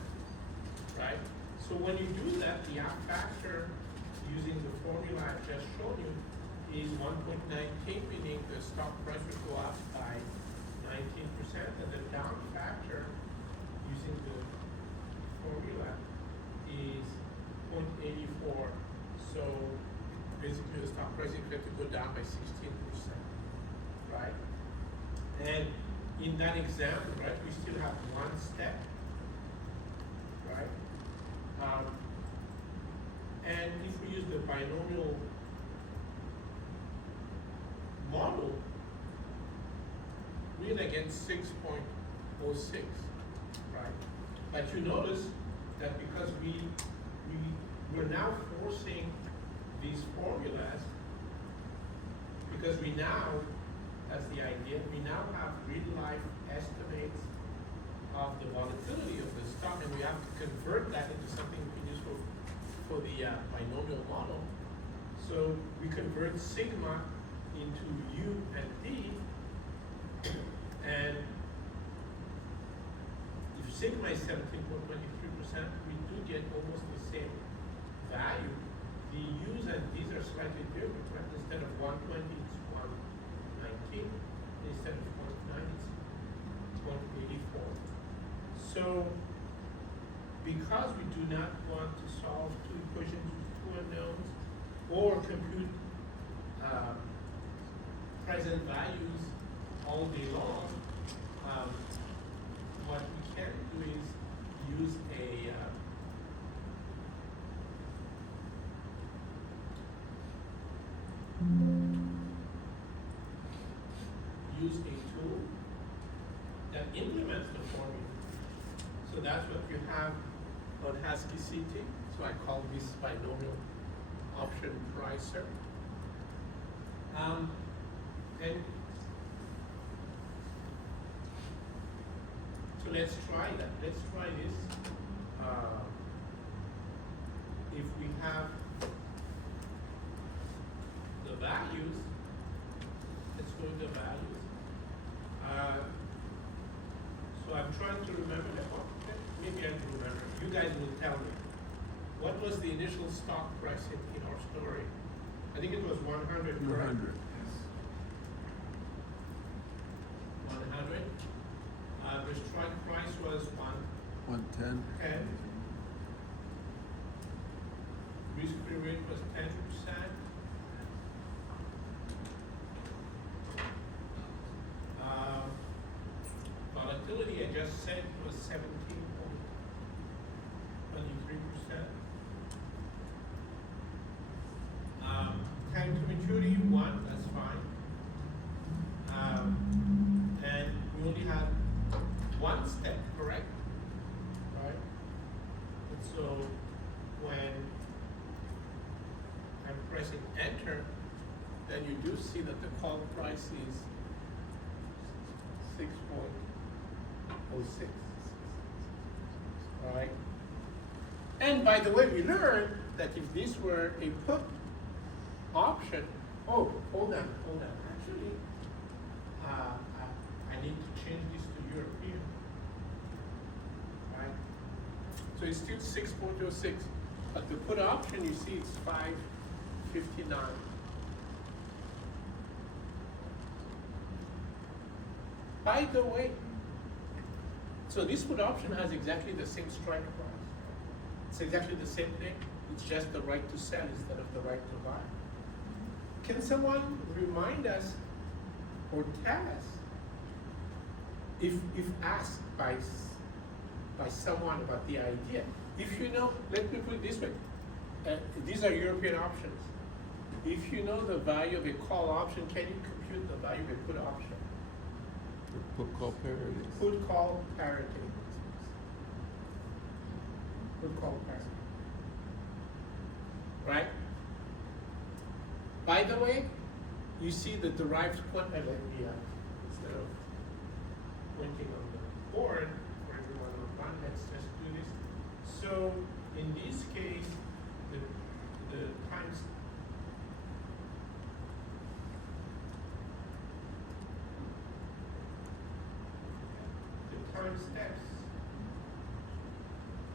right? So when you do that, the up factor using the formula I've just shown you is 1.19, meaning the stock price would go up by 19%. and the down factor using the formula is 0.84. So basically the stock price is going to go down by 16%, right? And in that example, right, we still have one step, right? And if we use the binomial model, we're gonna get 6.06, right? But you notice that because we're now forcing these formulas, because we now, that's the idea, we now have real life estimates of the volatility of the stock, and we have to convert that into something we can use for the binomial model. So we convert sigma into U and D, and if sigma is 17.23%, we do get almost the same value. The U's and D's are slightly different, right? Instead of 120, it's 119. Instead of 0.9, it's 0.84. So, because we do not want to solve two equations with two unknowns or compute present values all day long, what we can do is use a tool that implements the formula. So that's what you have on Haskell-CT. So I call this binomial option pricer. And so let's try that. Let's try this. If we have the values, let's go to the values. So I'm trying to remember that one. Maybe I can remember. You guys will tell me. What was the initial stock price in our story? I think it was 100, correct? 100. 100. The strike price was 110. 110. Risk-free rate was 10%. Volatility, I just said, was 17.23%. Time to maturity, 1, that's fine. And we only had one step, correct? Right? And so when I'm pressing enter, then you do see that the call price is 6.06. Right? And by the way, we learned that if this were a put option, oh, hold on. Actually, I need to change this to European. Right? So it's still 6.06, but the put option, you see, it's 5.59. By the way, so this put option has exactly the same strike price. It's exactly the same thing. It's just the right to sell instead of the right to buy. Can someone remind us or tell us if asked by someone about the idea? If you know, let me put it this way. These are European options. If you know the value of a call option, can you compute the value of a put option? Put call parity. Put call parity. Put call parity. Right? By the way, you see the derived quantity. Instead of pointing on the board for everyone on one, let's just do this. So in this case, the times steps.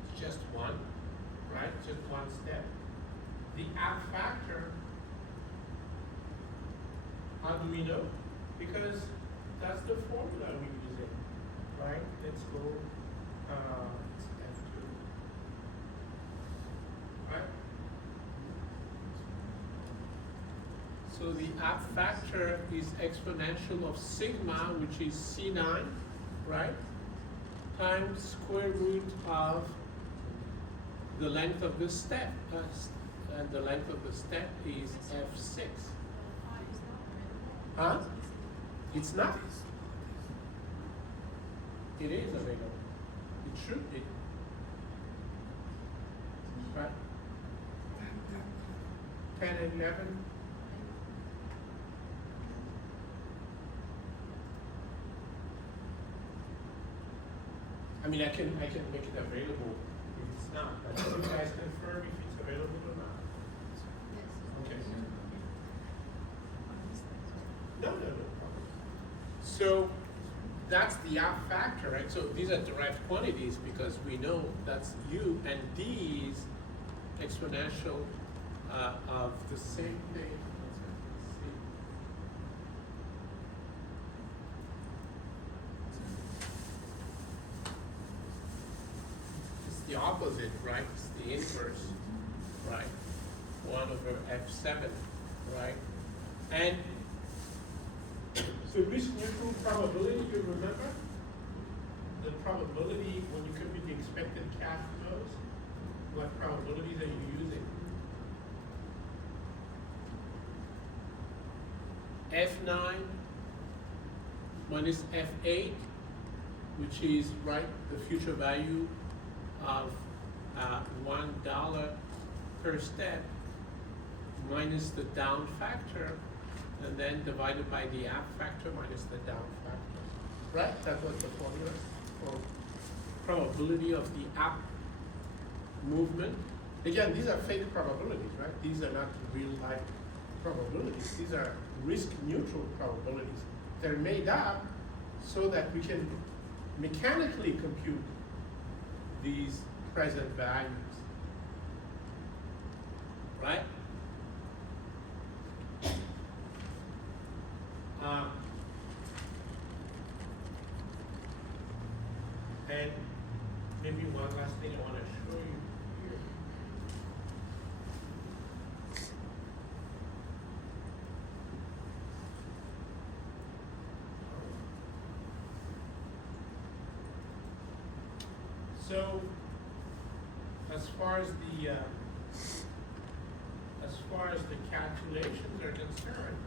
It's just one, right? Just one step. The add factor, how do we know? Because that's the formula we're using. right? Let's go, it's F2. Right? So the app factor is exponential of sigma, which is C9, right? Times square root of the length of the step, and the length of the step is F6. Huh? It's not. It is available. It should be. Right? 10 and 11. I mean, I can make it available if it's not. But can you guys confirm if it's available or not? Okay. No problem. So that's the app factor, right? So these are derived quantities because we know that's u, and these exponential of the same thing. Let's see. It's the opposite, right? It's the inverse, right? 1 over f7, right? And the risk neutral probability, you remember? The probability when you compute the expected cash flows, what probabilities are you using? F9 minus F8, which is, right, the future value of $1 per step minus the down factor, and then divided by the app factor minus the down factor. Right? That was the formula for probability of the app movement. Again, these are fake probabilities, right? These are not real life probabilities. These are risk neutral probabilities. They're made up so that we can mechanically compute these present values. Right? And maybe one last thing I want to show you here. So, as far as the calculations are concerned,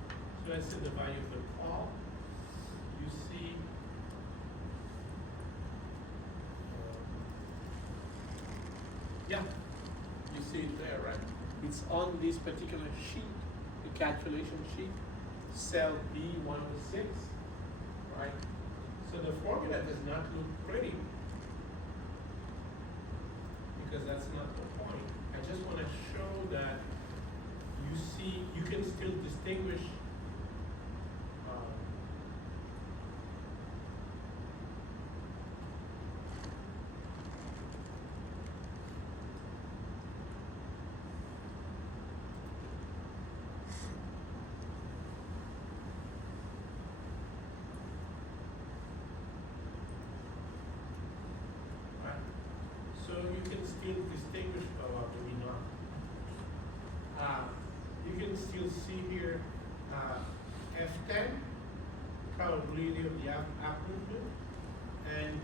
so let's say the value of the call, you see yeah, you see it there, right? It's on this particular sheet, the calculation sheet, cell B106, right? So the formula does not look pretty because that's not the point. I just want to show that you see, you can still distinguish so you can still distinguish, maybe not. You can still see here F10, probability of the app movement, and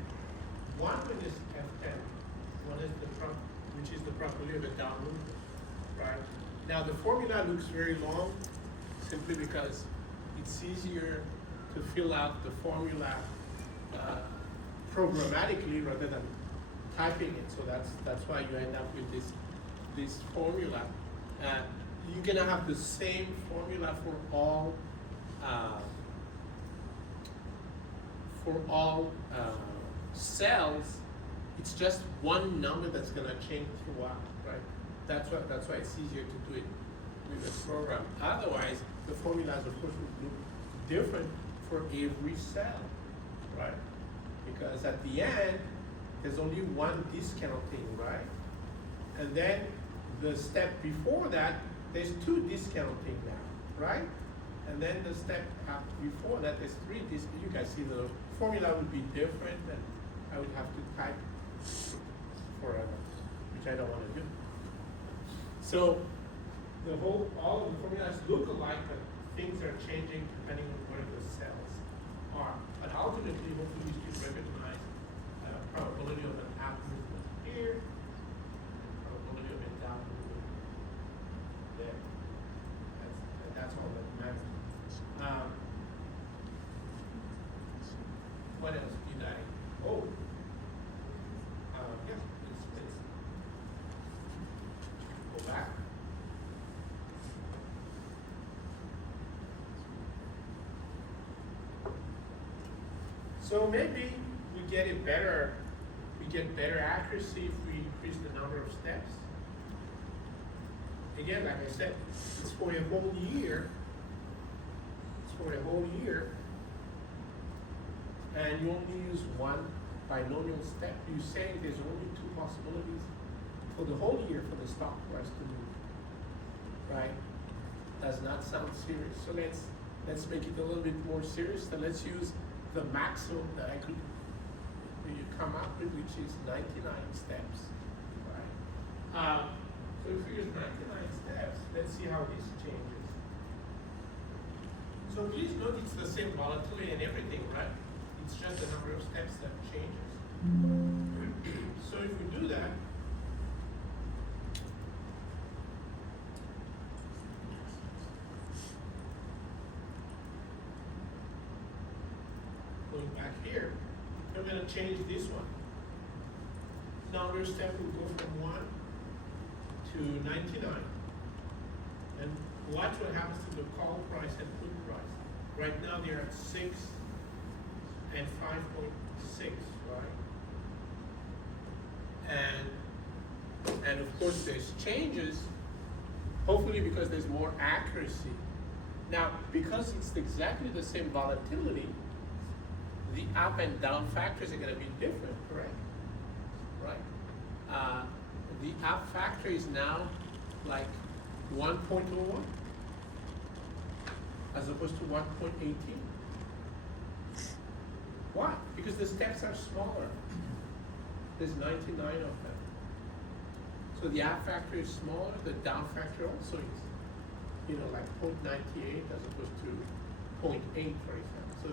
1 minus F10, which is the probability of a down movement, right? Now the formula looks very long, simply because it's easier to fill out the formula programmatically rather than typing it, so that's why you end up with this formula. You're gonna have the same formula for all cells. It's just one number that's gonna change throughout, right? That's why it's easier to do it with a program. Otherwise, the formulas, of course, would look different for every cell, right? Because at the end, there's only one discounting, right? And then the step before that, there's 2 discounting now, right? And then the step before that, there's 3 discounting. You guys see the formula would be different and I would have to type forever, which I don't want to do. So all of the formulas look alike, but things are changing depending on where the cells are. But ultimately, hopefully we should recognize probability of an up movement here, and probability of a down movement there. That's all that matters. What else did I? Oh, yeah, let's go back. So maybe we get better accuracy if we increase the number of steps. Again, like I said, it's for a whole year. And you only use one binomial step. You say there's only two possibilities for the whole year for the stock price to move. Right? Does not sound serious. So let's make it a little bit more serious. And let's use the maximum that I could come up with, which is 99 steps. Right? So if we use 99 steps, let's see how this changes. So please note it's the same volatility and everything, right? It's just the number of steps that changes. So if we do that, going back here, I'm going to change this one. Number of steps will go from 1 to 99. And watch what happens to the call price and put price. Right now they're at 6 and 5.6, right? And of course there's changes, hopefully because there's more accuracy. Now, because it's exactly the same volatility, the up and down factors are going to be different, correct? Right? The up factor is now like 1.01 as opposed to 1.18. Why? Because the steps are smaller. There's 99 of them. So the up factor is smaller, the down factor also is, like 0.98 as opposed to 0.8, for example. So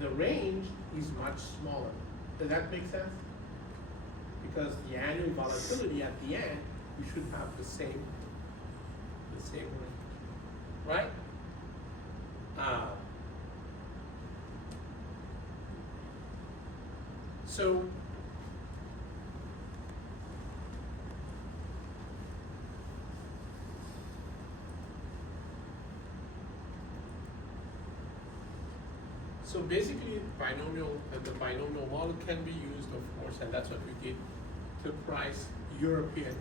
the range is much smaller. Does that make sense? Because the annual volatility at the end, you should have the same range, right? So basically, the binomial model can be used, of course, and that's what we did to price European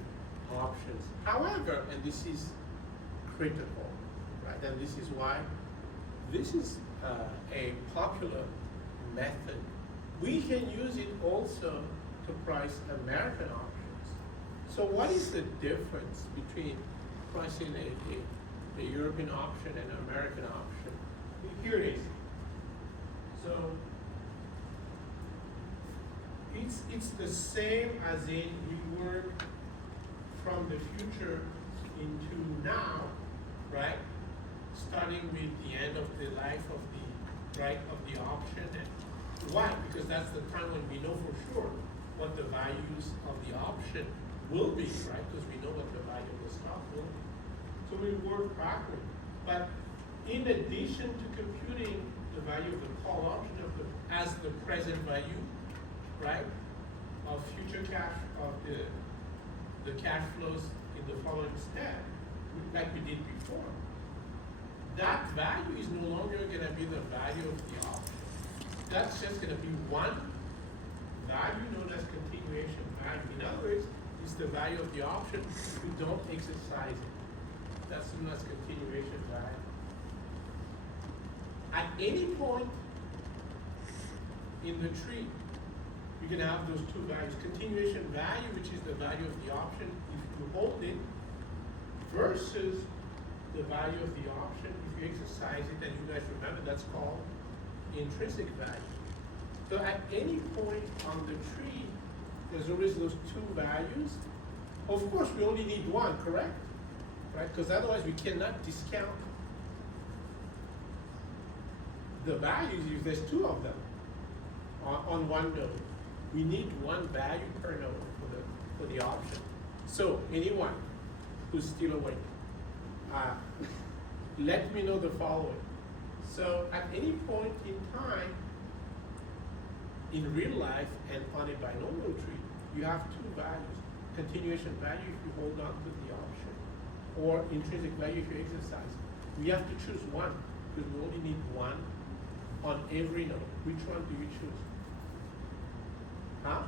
options. However, and this is critical, right? And this is why this is a popular method. We can use it also to price American options. So what is the difference between pricing a European option and an American option? Here it is. So it's the same as in we work from the future into now, right? Starting with the end of the life of the option. And why? Because that's the time when we know for sure what the values of the option will be, right? Because we know what the value of the stock will be. So we work backward. But in addition to computing the value of the call option as the present value, right, of future cash of the cash flows in the following step, like we did before, that value is no longer going to be the value of the option. That's just going to be one value known as continuation value. In other words, it's the value of the option. We don't exercise it. That's known as continuation value. At any point in the tree, you can have those two values. Continuation value, which is the value of the option if you hold it, versus the value of the option if you exercise it. And you guys remember that's called intrinsic value. So at any point on the tree, there's always those two values. Of course, we only need one, correct? Right? Because otherwise we cannot discount the values if there's two of them on one node. We need one value per node for the option. So anyone who's still awake, let me know the following. So at any point in time, in real life and on a binomial tree, you have two values. Continuation value if you hold on to the option, or intrinsic value if you exercise. We have to choose one, because we only need one on every node. Which one do you choose? Huh?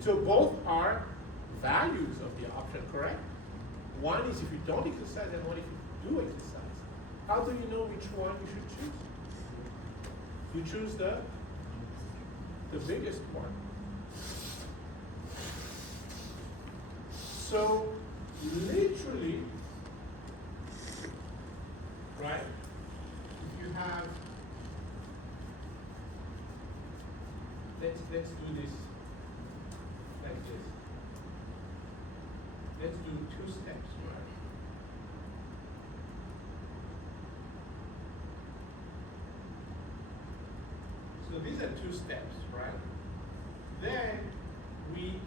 So both are values of the option, correct? One is if you don't exercise, and one if you do exercise. How do you know which one you should choose? You choose the biggest one. So literally, right, if you have, let's do this like this. Let's do two steps, right? So these are two steps, right? Then we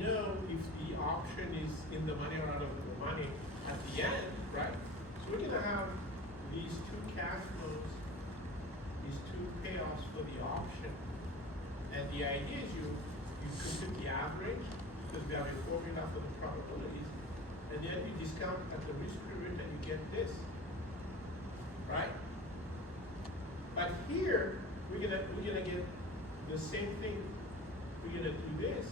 know if the option is in the money or out of the money at the end, right? So we're gonna have these two cash flows, these two payoffs for the option. And the idea is you compute the average, because we have a formula for the probabilities, and then you discount at the risk-free rate and you get this, right? But here, we're gonna get the same thing. We're gonna do this.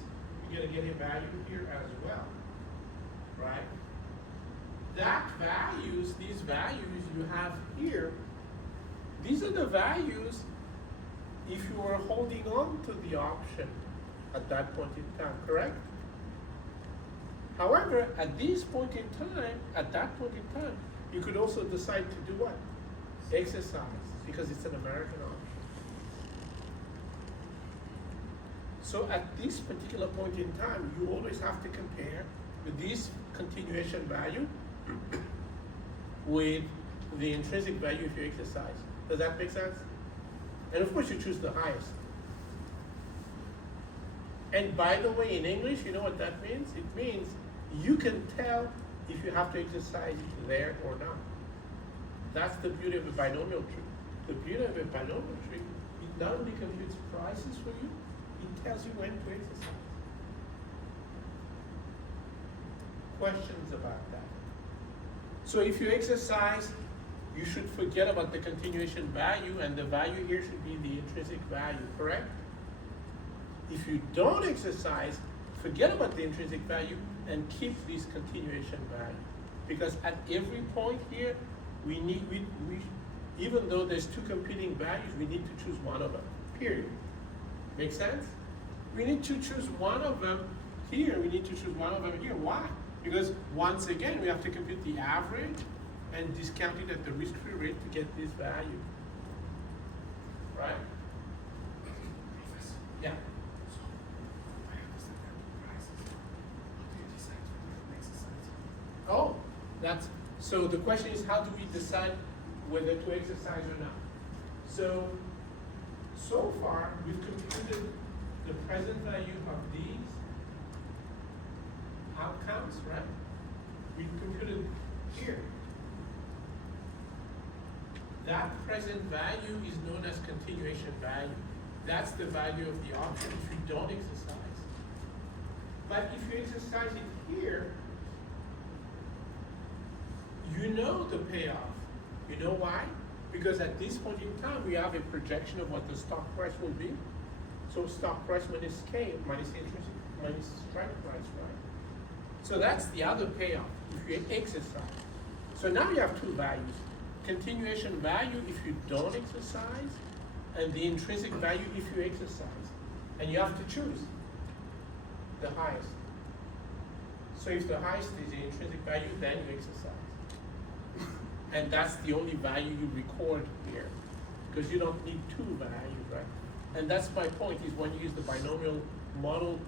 We're gonna get a value here as well, right? These values you have here, these are the values if you are holding on to the option at that point in time, correct? However, at this point in time, at that point in time, you could also decide to do what? Exercise, because it's an American option. So at this particular point in time, you always have to compare this continuation value with the intrinsic value if you exercise. Does that make sense? And of course you choose the highest. And by the way, in English, you know what that means? It means you can tell if you have to exercise there or not. That's the beauty of a binomial tree. The beauty of a binomial tree, it not only computes prices for you, it tells you when to exercise. Questions about that? So if you exercise, you should forget about the continuation value, and the value here should be the intrinsic value, correct? If you don't exercise, forget about the intrinsic value and keep this continuation value. Because at every point here, we even though there's two competing values, we need to choose one of them, period. Make sense? We need to choose one of them here, we need to choose one of them here. Why? Because once again, we have to compute the average and discount it at the risk-free rate to get this value. Right? Professor, Yeah. so I understand there are two prices. How do you decide whether to exercise? Oh, so the question is, how do we decide whether to exercise or not? So far, we've computed the present value of these outcomes, right? We've computed here. That present value is known as continuation value. That's the value of the option if you don't exercise. But if you exercise it here, you know the payoff. You know why? Because at this point in time, we have a projection of what the stock price will be. So stock price minus K minus intrinsic minus strike price, right? So that's the other payoff if you exercise. So now you have two values. Continuation value if you don't exercise, and the intrinsic value if you exercise. And you have to choose the highest. So if the highest is the intrinsic value, then you exercise. And that's the only value you record here. because you don't need two values, right? And that's my point, is when you use the binomial model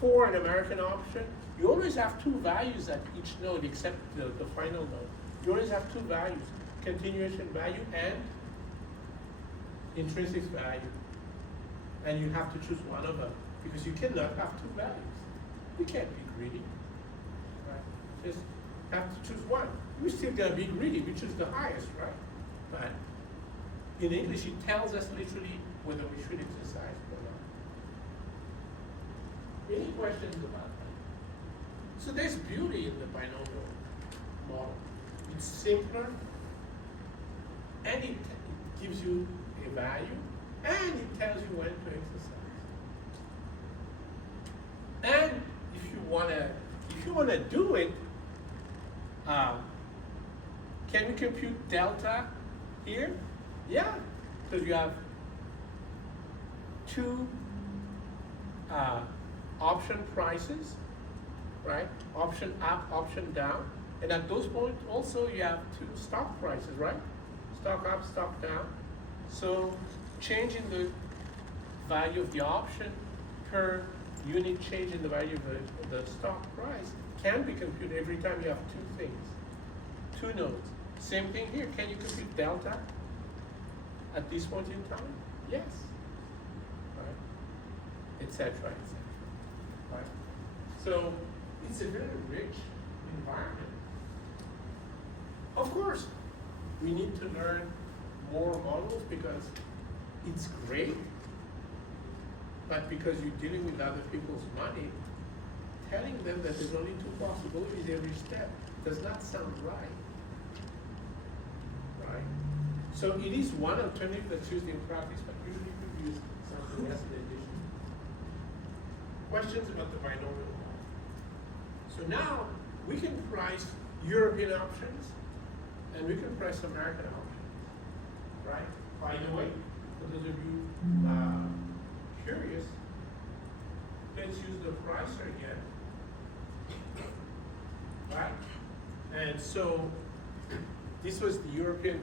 for an American option, you always have two values at each node except the final node. You always have two values, continuation value and intrinsic value. And you have to choose one of them, because you cannot have two values. You can't be greedy, right? Just have to choose one. We're still gonna be greedy, we choose the highest, right? But in English, it tells us literally whether we should exercise or not. Any questions about that? So there's beauty in the binomial model. It's simpler, and it gives you a value, and it tells you when to exercise. And if you wanna do it, can we compute delta here? Yeah, because you have two option prices, right? Option up, option down. And at those points also you have two stock prices, right? Stock up, stock down. So changing the value of the option per unit change in the value of the stock price can be computed every time you have two things, two nodes. Same thing here, can you compute delta at this point in time? Yes, right? Et cetera, right? So it's a very rich environment. Of course, we need to learn more models because it's great, but because you're dealing with other people's money, telling them that there's only two possibilities every step does not sound right. Right? So it is one alternative that's used in practice, but usually we use something else in addition. Questions about the binomial model? So now we can price European options and we can price American options, right? By the way, for those of you curious, let's use the pricer again, right? And so this was the European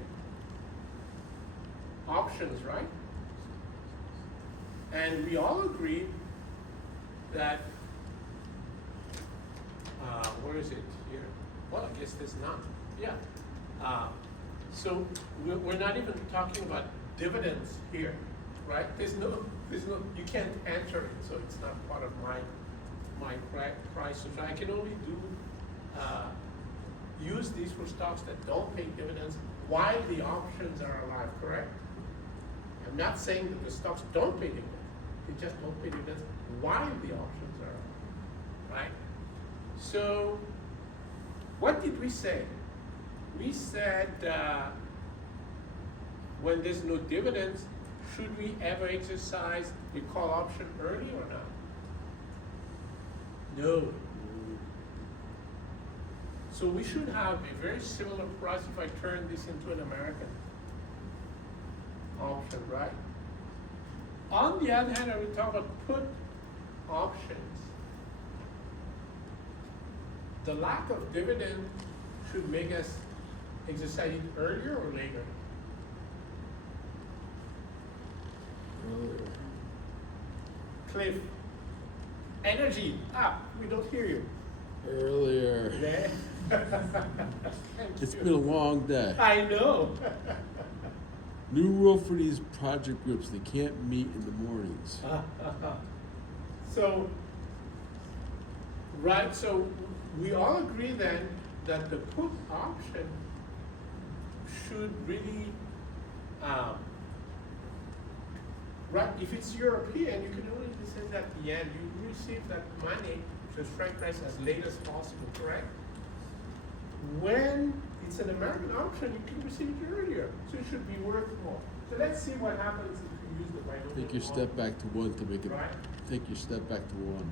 options, right? And we all agreed that, where is it here? Well, I guess there's none, yeah. So we're not even talking about dividends here, right? There's no, you can't enter it, so it's not part of my price. So I can only use these for stocks that don't pay dividends while the options are alive, correct? I'm not saying that the stocks don't pay dividends. They just don't pay dividends while the options are alive, right? So what did we say? We said when there's no dividends, should we ever exercise the call option early or not? No. So we should have a very similar price if I turn this into an American option, right? On the other hand, I will talk about put options. The lack of dividend should make us exercise it earlier or later? Earlier. Cliff, energy, we don't hear you. Earlier. Yeah. It's been a long day. I know. New rule for these project groups, they can't meet in the mornings. So, right, so we all agree then that the put option should really, right, if it's European, you can only decide at the end. You receive that money, the strike price, as late as possible, correct? When it's an American option, you can receive it earlier, so it should be worth more. So let's see what happens if you use the binomial Take your step back to one to make it, Right? take your step back to one.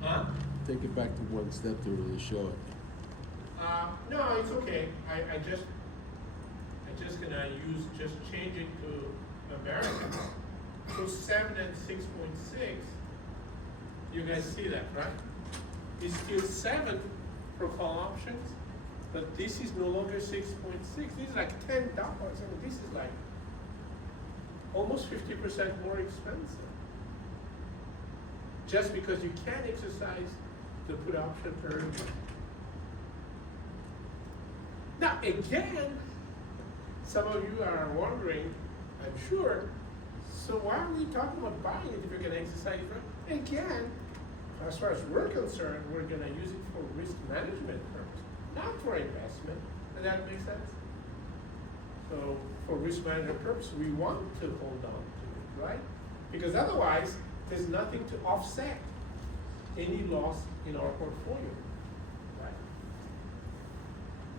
Huh? Take it back to one step to really show it. No, it's okay. I just gonna just change it to American. So 7 and 6.6, you guys see that, right? It's still 7 for call options, but this is no longer 6.6. This is like $10. I mean, this is like almost 50% more expensive. Just because you can't exercise the put option early. Now, again, some of you are wondering, I'm sure, so why are we talking about buying it if you're gonna exercise it? Again, as far as we're concerned, we're gonna use it for risk management purposes, not for investment. Does that make sense? So for risk management purposes, we want to hold on to it, right? Because otherwise, there's nothing to offset any loss in our portfolio, right?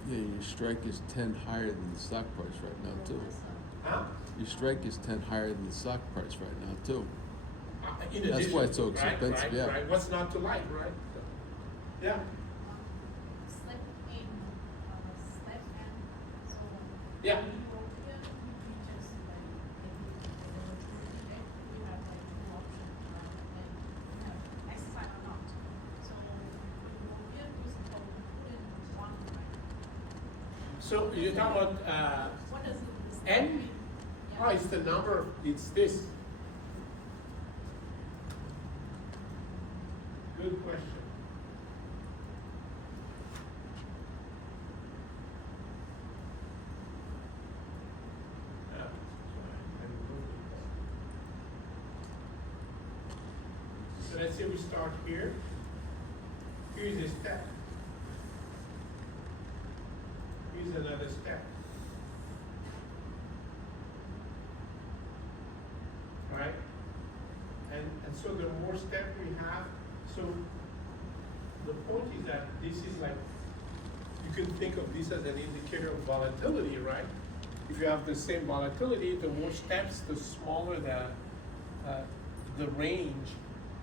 Yeah, your strike is 10 higher than the stock price right now too. Huh? Your strike is 10 higher than the stock price right now too. In That's addition, why it's so right, expensive, right, yeah. Right. What's not to like, right? Yeah. Slip in, slip and so. Yeah. In European, we just like, we have like two options, like, we have exercise or not. So in European, we suppose we put in one, right? So you're talking about What does this N? mean? Oh, it's the number. It's this. Good question. Yeah, I removed it. So let's say we start here. Here's a step. Here's another step. Right? And so the more step we have, so the point is that this is like, you can think of this as an indicator of volatility, right? If you have the same volatility, the more steps, the smaller the range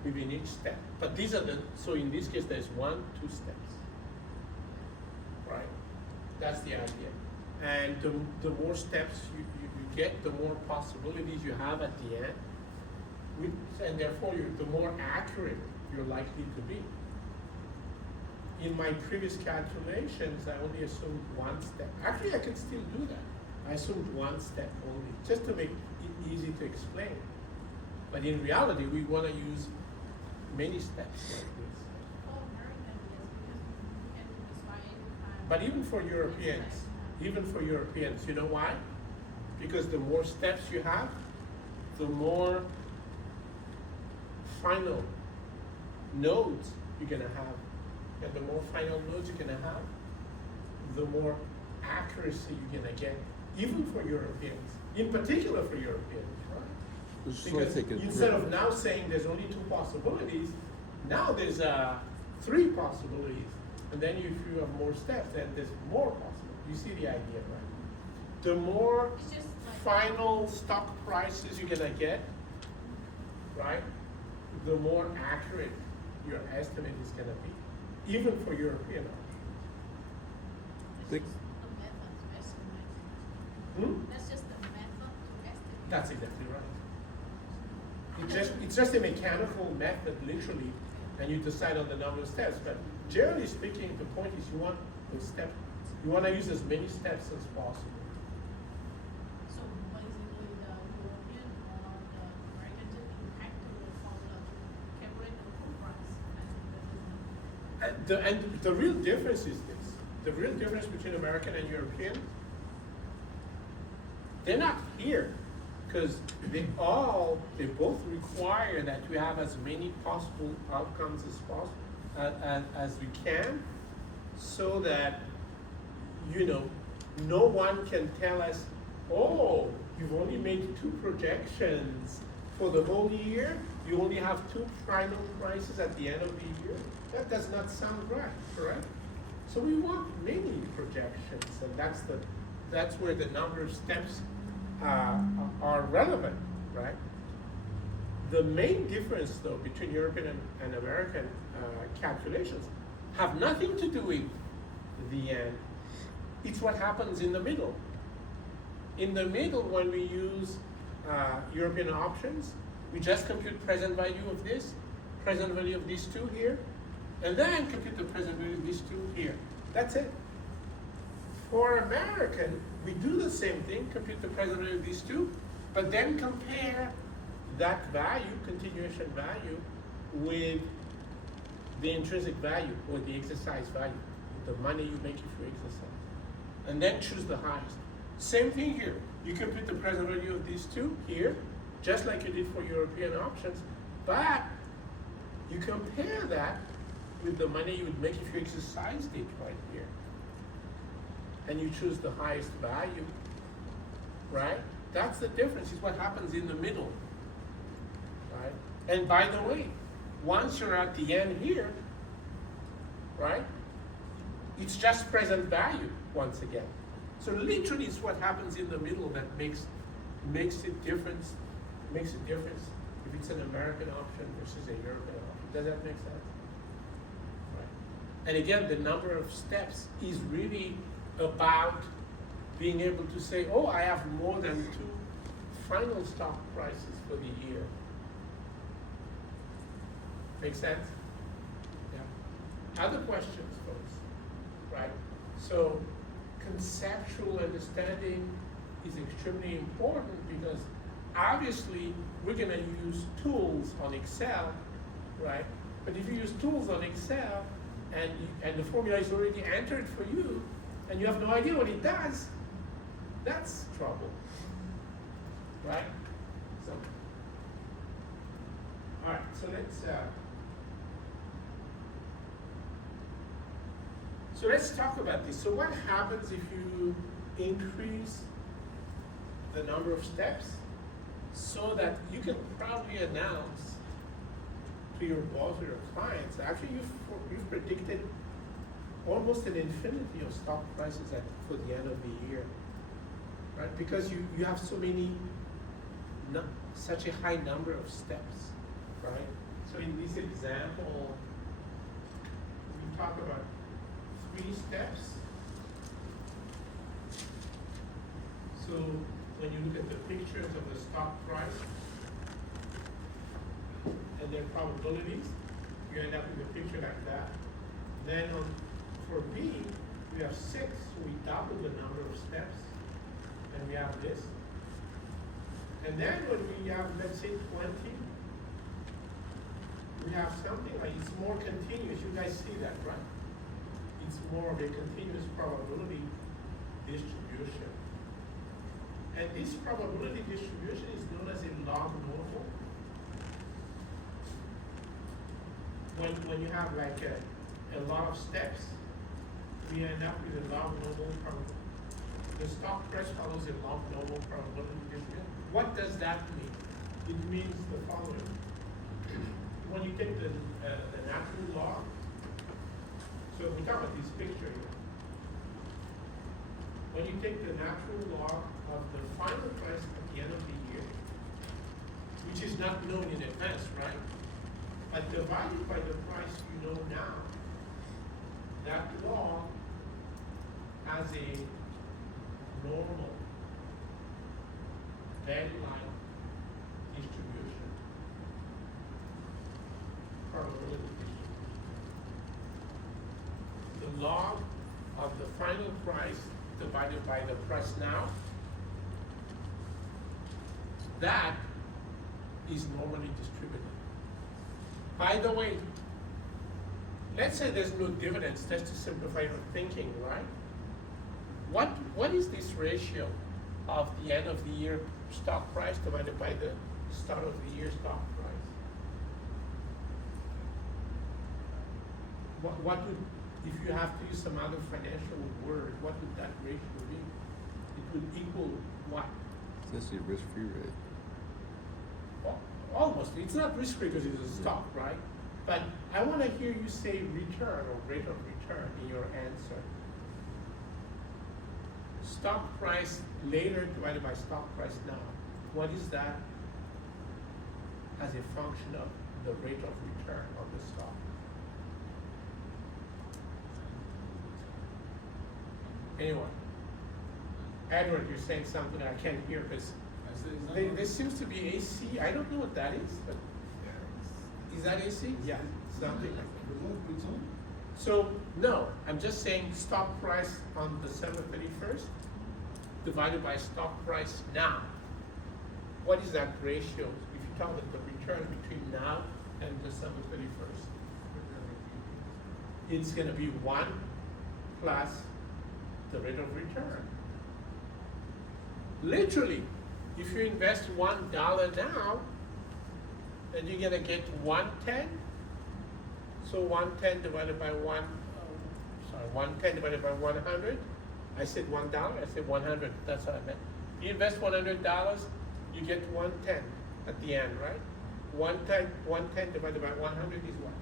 within each step. But these are so in this case, there's 1, 2 steps, right? That's the idea. And the more steps you get, the more possibilities you have at the end. And therefore, the more accurate you're likely to be. In my previous calculations, I only assumed 1 step. Actually, I can still do that. I assumed 1 step only, just to make it easy to explain. But in reality, we want to use many steps like this. For American, yes, because we can do this by any time. But even for Europeans, you know why? Because the more steps you have, the more final nodes you're gonna have. And the more final nodes you're gonna have, the more accuracy you're gonna get, even for Europeans, in particular for Europeans, right? Just Because take it instead real- of now saying there's only 2 possibilities, now there's 3 possibilities. And then if you have more steps, then there's more possibilities. You see the idea, right? The more It's just like. final stock prices you're gonna get, right? The more accurate your estimate is gonna be, even for European options. It's Think- just the method to estimate. Hmm? That's just the method to estimate. That's exactly right. It's just a mechanical method, literally, and you decide on the number of steps. But generally speaking, the point is you want you want to use as many steps as possible. So basically, the European or the American just impact the formula to calculate the full price, and that is not. And the real difference is this. The real difference between American and European, they're not here because they both require that we have as many possible outcomes as possible, as we can, so that, no one can tell us, oh, you've only made 2 projections for the whole year, you only have 2 final prices at the end of the year. That does not sound right, correct? So we want many projections, and that's where the number of steps are relevant, right? The main difference, though, between European and American calculations have nothing to do with the end. It's what happens in the middle. In the middle, when we use European options, we just compute present value of this, present value of these 2 here, and then compute the present value of these 2 here. That's it. For American, we do the same thing, compute the present value of these 2, But then compare that value, continuation value, with the intrinsic value or the exercise value, the money you make if you exercise. And then choose the highest. Same thing here. You can put the present value of these two here, just like you did for European options, but you compare that with the money you would make if you exercised it right here. And you choose the highest value, right? That's the difference, is what happens in the middle, right? And by the way, once you're at the end here, right, it's just present value once again. So literally it's what happens in the middle that makes it difference, makes a difference if it's an American option versus a European option. Does that make sense? Right. And again, the number of steps is really about being able to say, oh, I have more than 2 final stock prices for the year. Make sense? Yeah. Other questions, folks? Right? So conceptual understanding is extremely important because obviously we're going to use tools on Excel, right? But if you use tools on Excel and the formula is already entered for you and you have no idea what it does, that's trouble, right? So, all right, so let's talk about this. So what happens if you increase the number of steps so that you can probably announce to your boss or your clients, actually you've predicted almost an infinity of stock prices for the end of the year, right? Because you have so many, such a high number of steps, right? So in this example, we talk about 3 steps. So when you look at the pictures of the stock price and their probabilities, you end up with a picture like that. Then for B, we have 6, so we double the number of steps, and we have this. And then when we have, let's say, 20, we have something like, it's more continuous. You guys see that, right? It's more of a continuous probability distribution. And this probability distribution is known as a log normal. When you have like a lot of steps, we end up with a log normal probability. The stock price follows a log normal probability distribution. What does that mean? It means the following. When you take the natural log, so we talk about this picture here. When you take the natural log of the final price at the end of the year, which is not known in advance, right? But divided by the price you know now, that log has a normal band-like distribution, probability distribution. The log of the final price divided by the price now, that is normally distributed. By the way, let's say there's no dividends, just to simplify your thinking, right? What is this ratio of the end of the year stock price divided by the start of the year stock price? What would, if you have to use some other financial word, what would that ratio be? It would equal what? Essentially a risk-free rate. Almost. It's not risk-free because it's a stock, right? But I want to hear you say return or rate of return in your answer. Stock price later divided by stock price now. What is that as a function of the rate of return on the stock? Anyone? Edward, you're saying something I can't hear because there seems to be AC. I don't know what that is, but is that AC? Yeah, something like that. So, no, I'm just saying stock price on December 31st divided by stock price now. what is that ratio if you count the return between now and December 31st? It's gonna be 1 plus the rate of return. Literally, if you invest $1 now, then you're gonna get 110. So 110 divided by 110 divided by 100. I said $1, I said 100, that's what I meant. You invest $100, you get 110 at the end, right? 110 divided by 100 is what?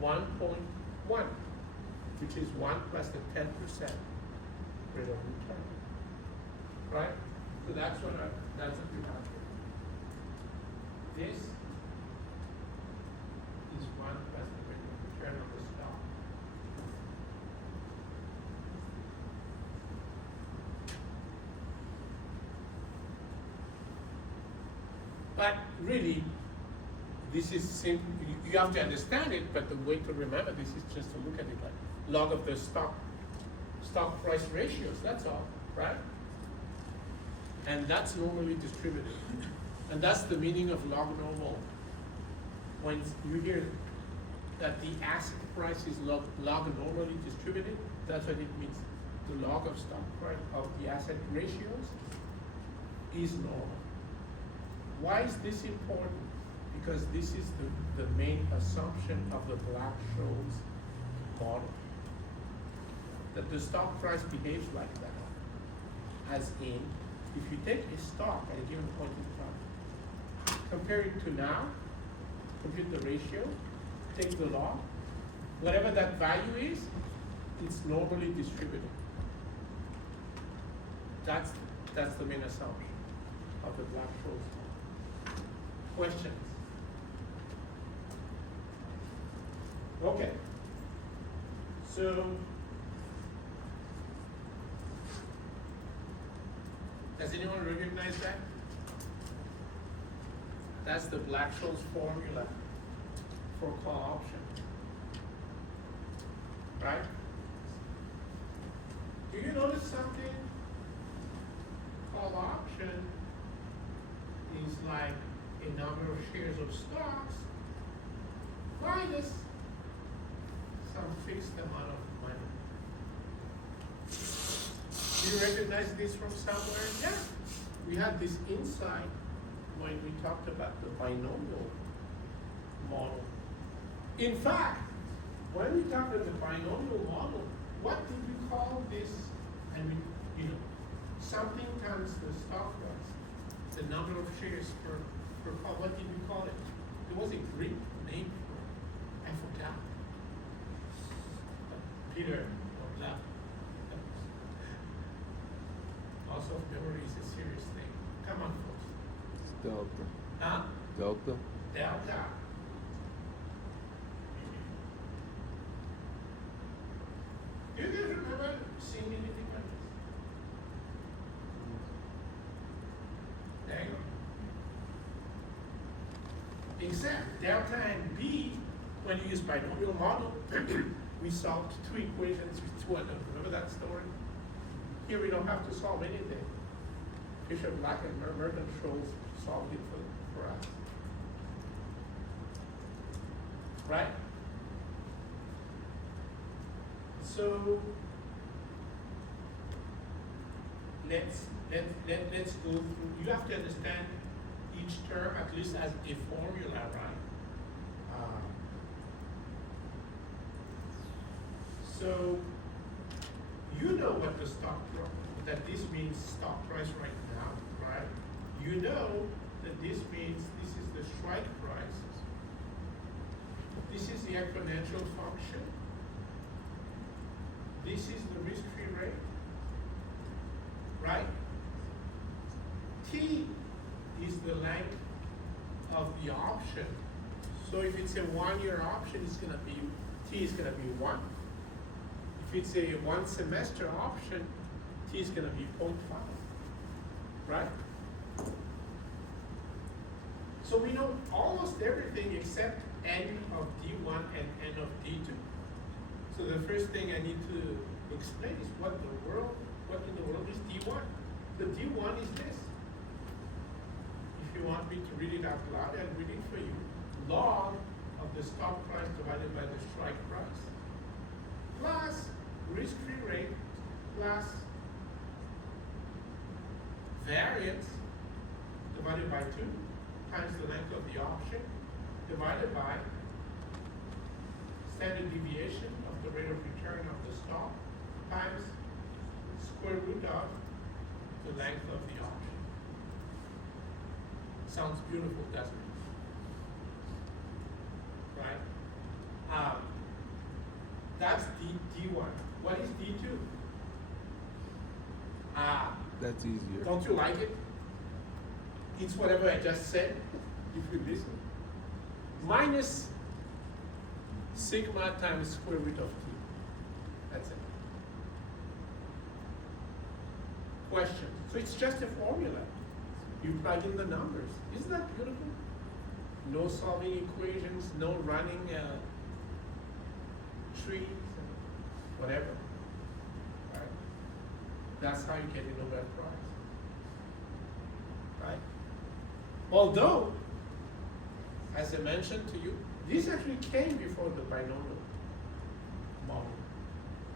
1.1, which is 1 plus the 10% rate of return, right? So that's what we have here. This is 1 plus the rate of return of the stock. But really, this is simple. You have to understand it, but the way to remember this is just to look at it like log of the stock price ratios, that's all, right? And that's normally distributed. And that's the meaning of log normal. When you hear that the asset price is log normally distributed, that's what it means. The log of stock price of the asset ratios is normal. Why is this important? Because this is the main assumption of the Black-Scholes model. That the stock price behaves like that. As in, if you take a stock at a given point in time, compare it to now, compute the ratio, take the log, whatever that value is, it's normally distributed. That's the main assumption of the Black-Scholes model. Questions? Okay. So, does anyone recognize that? That's the Black-Scholes formula for call option. Right? Do you notice something? Call option is like a number of shares of stocks minus some fixed amount of money. Do you recognize this from somewhere? Yeah. We had this insight when we talked about the binomial model. In fact, when we talked about the binomial model, what did we call this? And we, something times the stock price, the number of shares per call. What did we call it? There was a Greek name for it. I forgot. Peter or that. Loss of memory is a serious thing. Come on, folks. It's delta. Huh? Delta. Delta. Do you guys remember seeing anything like this? There you go. Except delta and B, when you use binomial model, we solved 2 equations with 2 unknowns. Remember that story? Here we don't have to solve anything. Fisher, Black, and Merton-Scholes solved it for us. Right? So let's go through. You have to understand each term at least as a formula, right? So you know what the stock price, that this means stock price right now, right? You know that this means this is the strike price. This is the exponential function. This is the risk-free rate, right? T is the length of the option. So if it's a 1-year option, it's gonna be, T is gonna be 1. If it's a 1 semester option, T is gonna be 0.5, right? So we know almost everything except N of D1 and N of D2. So the first thing I need to explain is what in the world is D1? The D1 is this. you want me to read it out loud, I'll read it for you. Log of the stock price divided by the strike price plus risk-free rate plus variance divided by 2 times the length of the option divided by standard deviation of the rate of return of the stock times square root of the length of the option. Sounds beautiful, doesn't it? Right? That's D1. What is D2? That's easier. Don't you like it? It's whatever I just said, if you listen. Minus sigma times square root of t. That's it. Question. So it's just a formula. You plug in the numbers. Isn't that beautiful? No solving equations, no running trees, whatever. Right? That's how you get a Nobel Prize. Right? Although, as I mentioned to you, this actually came before the binomial model.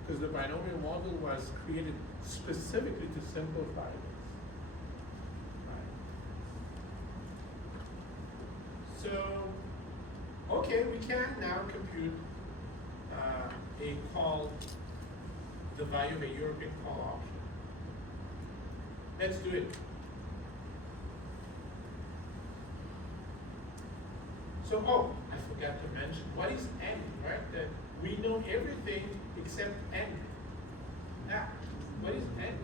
Because the binomial model was created specifically to simplify this. Right? So, okay, we can now compute a call, the value of a European call option. Let's do it. So, oh, I forgot to mention, what is N, right? That we know everything except N. Ah, what is N?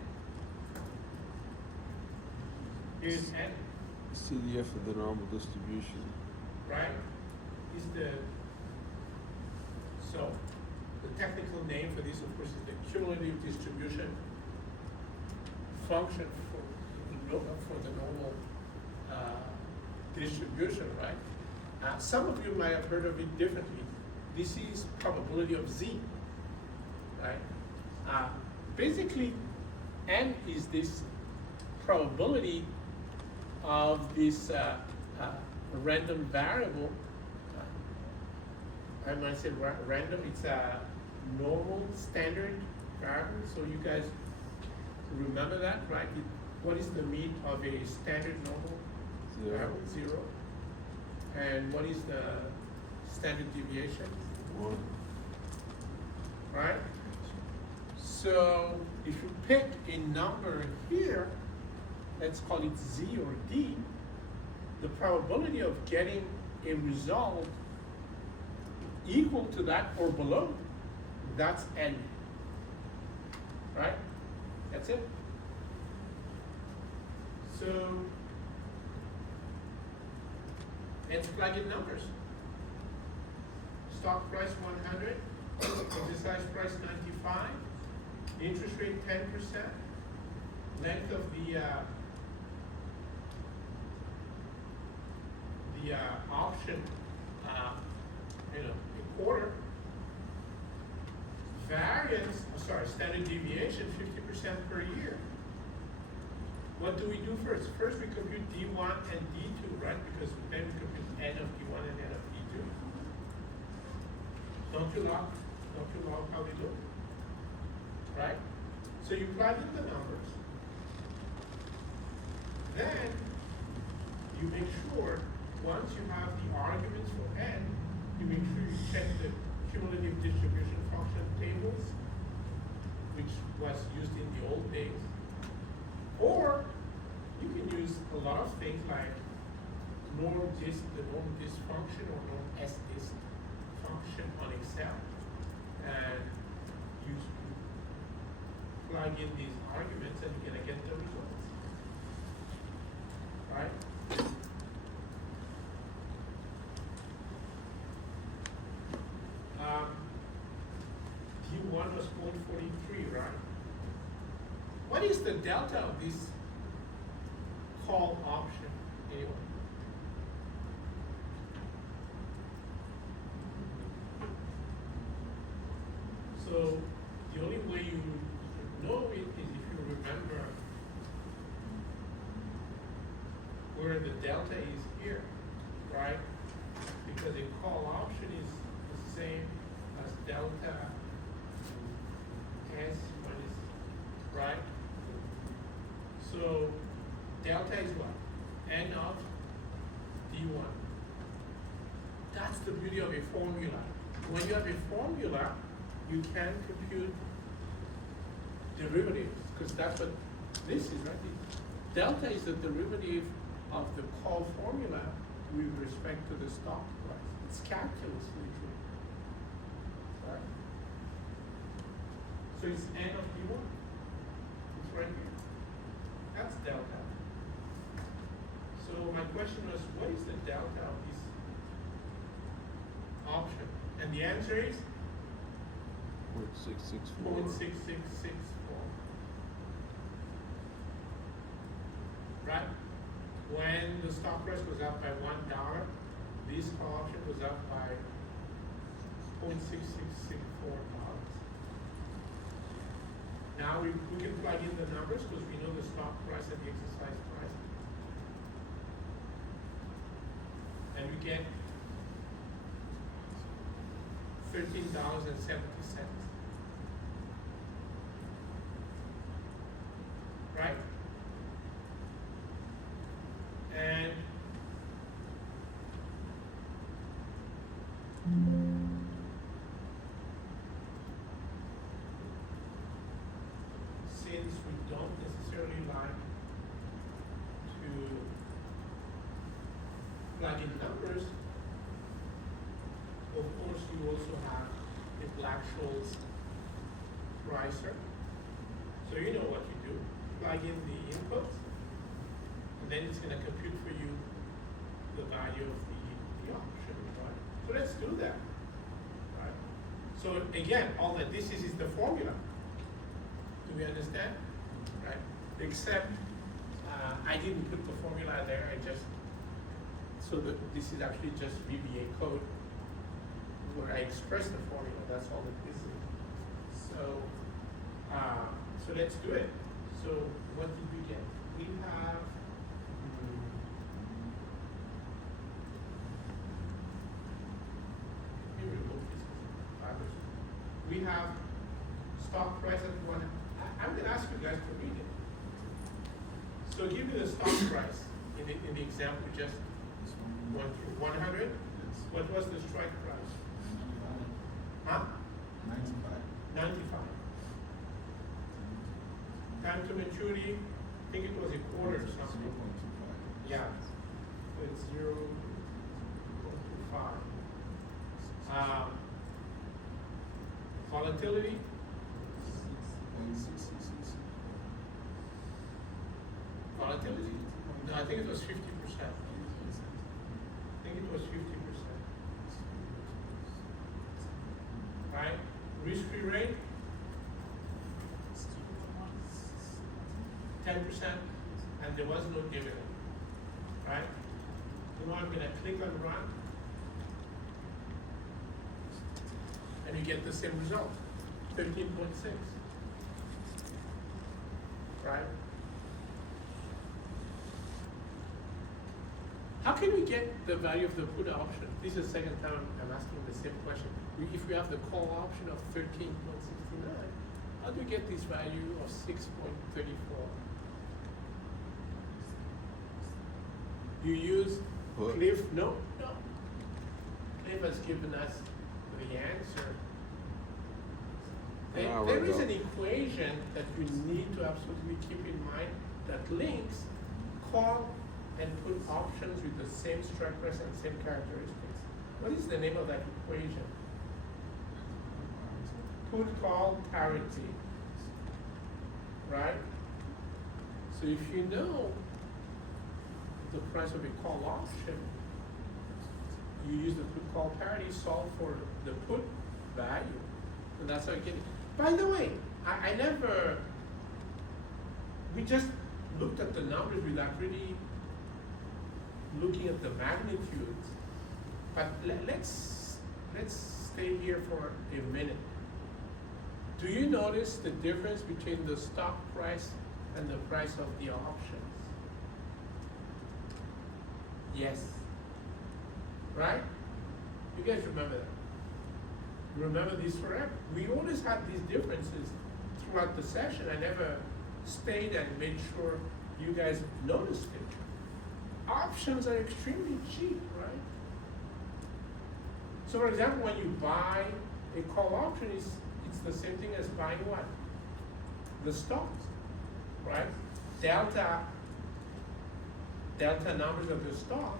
Here's N, CDF of the normal distribution. right? Is so the technical name for this, of course, is the cumulative distribution function for the normal distribution, right? Some of you might have heard of it differently. This is probability of Z, right? Basically, N is this probability of this random variable. And when I say random, it's a normal standard variable. So you guys remember that, right? What is the mean of a standard normal variable? 0. And what is the standard deviation? 1. Right? So if you pick a number here, let's call it Z or D, the probability of getting a result equal to that or below, that's N. Right? That's it. So let's plug in numbers. Stock price 100, exercise price 95, interest rate 10%, length of the option, a quarter, variance, standard deviation 50% per year. What do we do first? First we compute D1 and D2, right? Because then we compute N of D1 and N of D2. Don't you love how we do it? Right? So you plug in the numbers. Then you make sure, once you have the arguments for N, you make sure you check the cumulative distribution function tables, which was used in the old days. Or you can use a lot of things like the norm disk function or norm sdisk function on Excel, and you plug in these arguments and you're gonna get the results. Right? D1 was 0.43, right? What is the delta of this call option, anyway? So the only way you know it is if you remember where the delta is here, right? Because a call option is the same as delta S minus, right? So delta is what? N of D1. That's the beauty of a formula. When you have a formula, you can compute derivatives, because that's what this is, right? Delta is the derivative of the call formula with respect to the stock price. It's calculus, literally. Right? So it's N of D1. It's right here. That's delta. So my question was, what is the delta of this option? And the answer is 0.664. 0.6664. Right? When the stock price was up by $1, this call option was up by $0.6664. Now we can plug in the numbers because we know the stock price and the exercise price. And we get $13.70. Right? And since we don't necessarily like to plug in numbers, of course you also have a Black-Scholes pricer. So you know what you do. Plug in the inputs, and then it's going to compute for you the value of the option, right? So let's do that, right? So again, all that this is the formula. Do we understand? Right? Except I didn't put the formula there. I just so that this is actually just VBA code where I express the formula. That's all that this is. So so let's do it. So what did we get? We have let me remove this others. We have stock price at one. I'm going to ask you guys to read it. So give me the stock price in the example we just went through. 100. What was the strike price? 95. Huh? 95. Time to maturity, I think it was a quarter or something. 0.25. Yeah. So it's 0.25. Volatility, 6.666. volatility. No, I think it was 50%. I think it was 50%. Right? Risk-free rate, 10%, and there was no dividend. Right? You know, I'm going to click on run, and you get the same result, 13.6. Right? How can we get the value of the put option? This is the second time I'm asking the same question. If we have the call option of 13.69, how do we get this value of 6.34? You use Put. Cliff? No. Cliff has given us the answer. There is an equation that you need to absolutely keep in mind that links call and put options with the same strike price and same characteristics. What is the name of that equation? Put call parity. Right? So if you know the price of a call option, you use the put call parity, solve for the put value. And that's how you get it. By the way, I never, we just looked at the numbers without really looking at the magnitudes. But let's stay here for a minute. Do you notice the difference between the stock price and the price of the options? Yes. Right? You guys remember that? You remember this forever. We always had these differences throughout the session. I never stayed and made sure you guys noticed it. Options are extremely cheap, right? So for example, when you buy a call option, it's the same thing as buying what? The stocks, right? Delta numbers of the stock.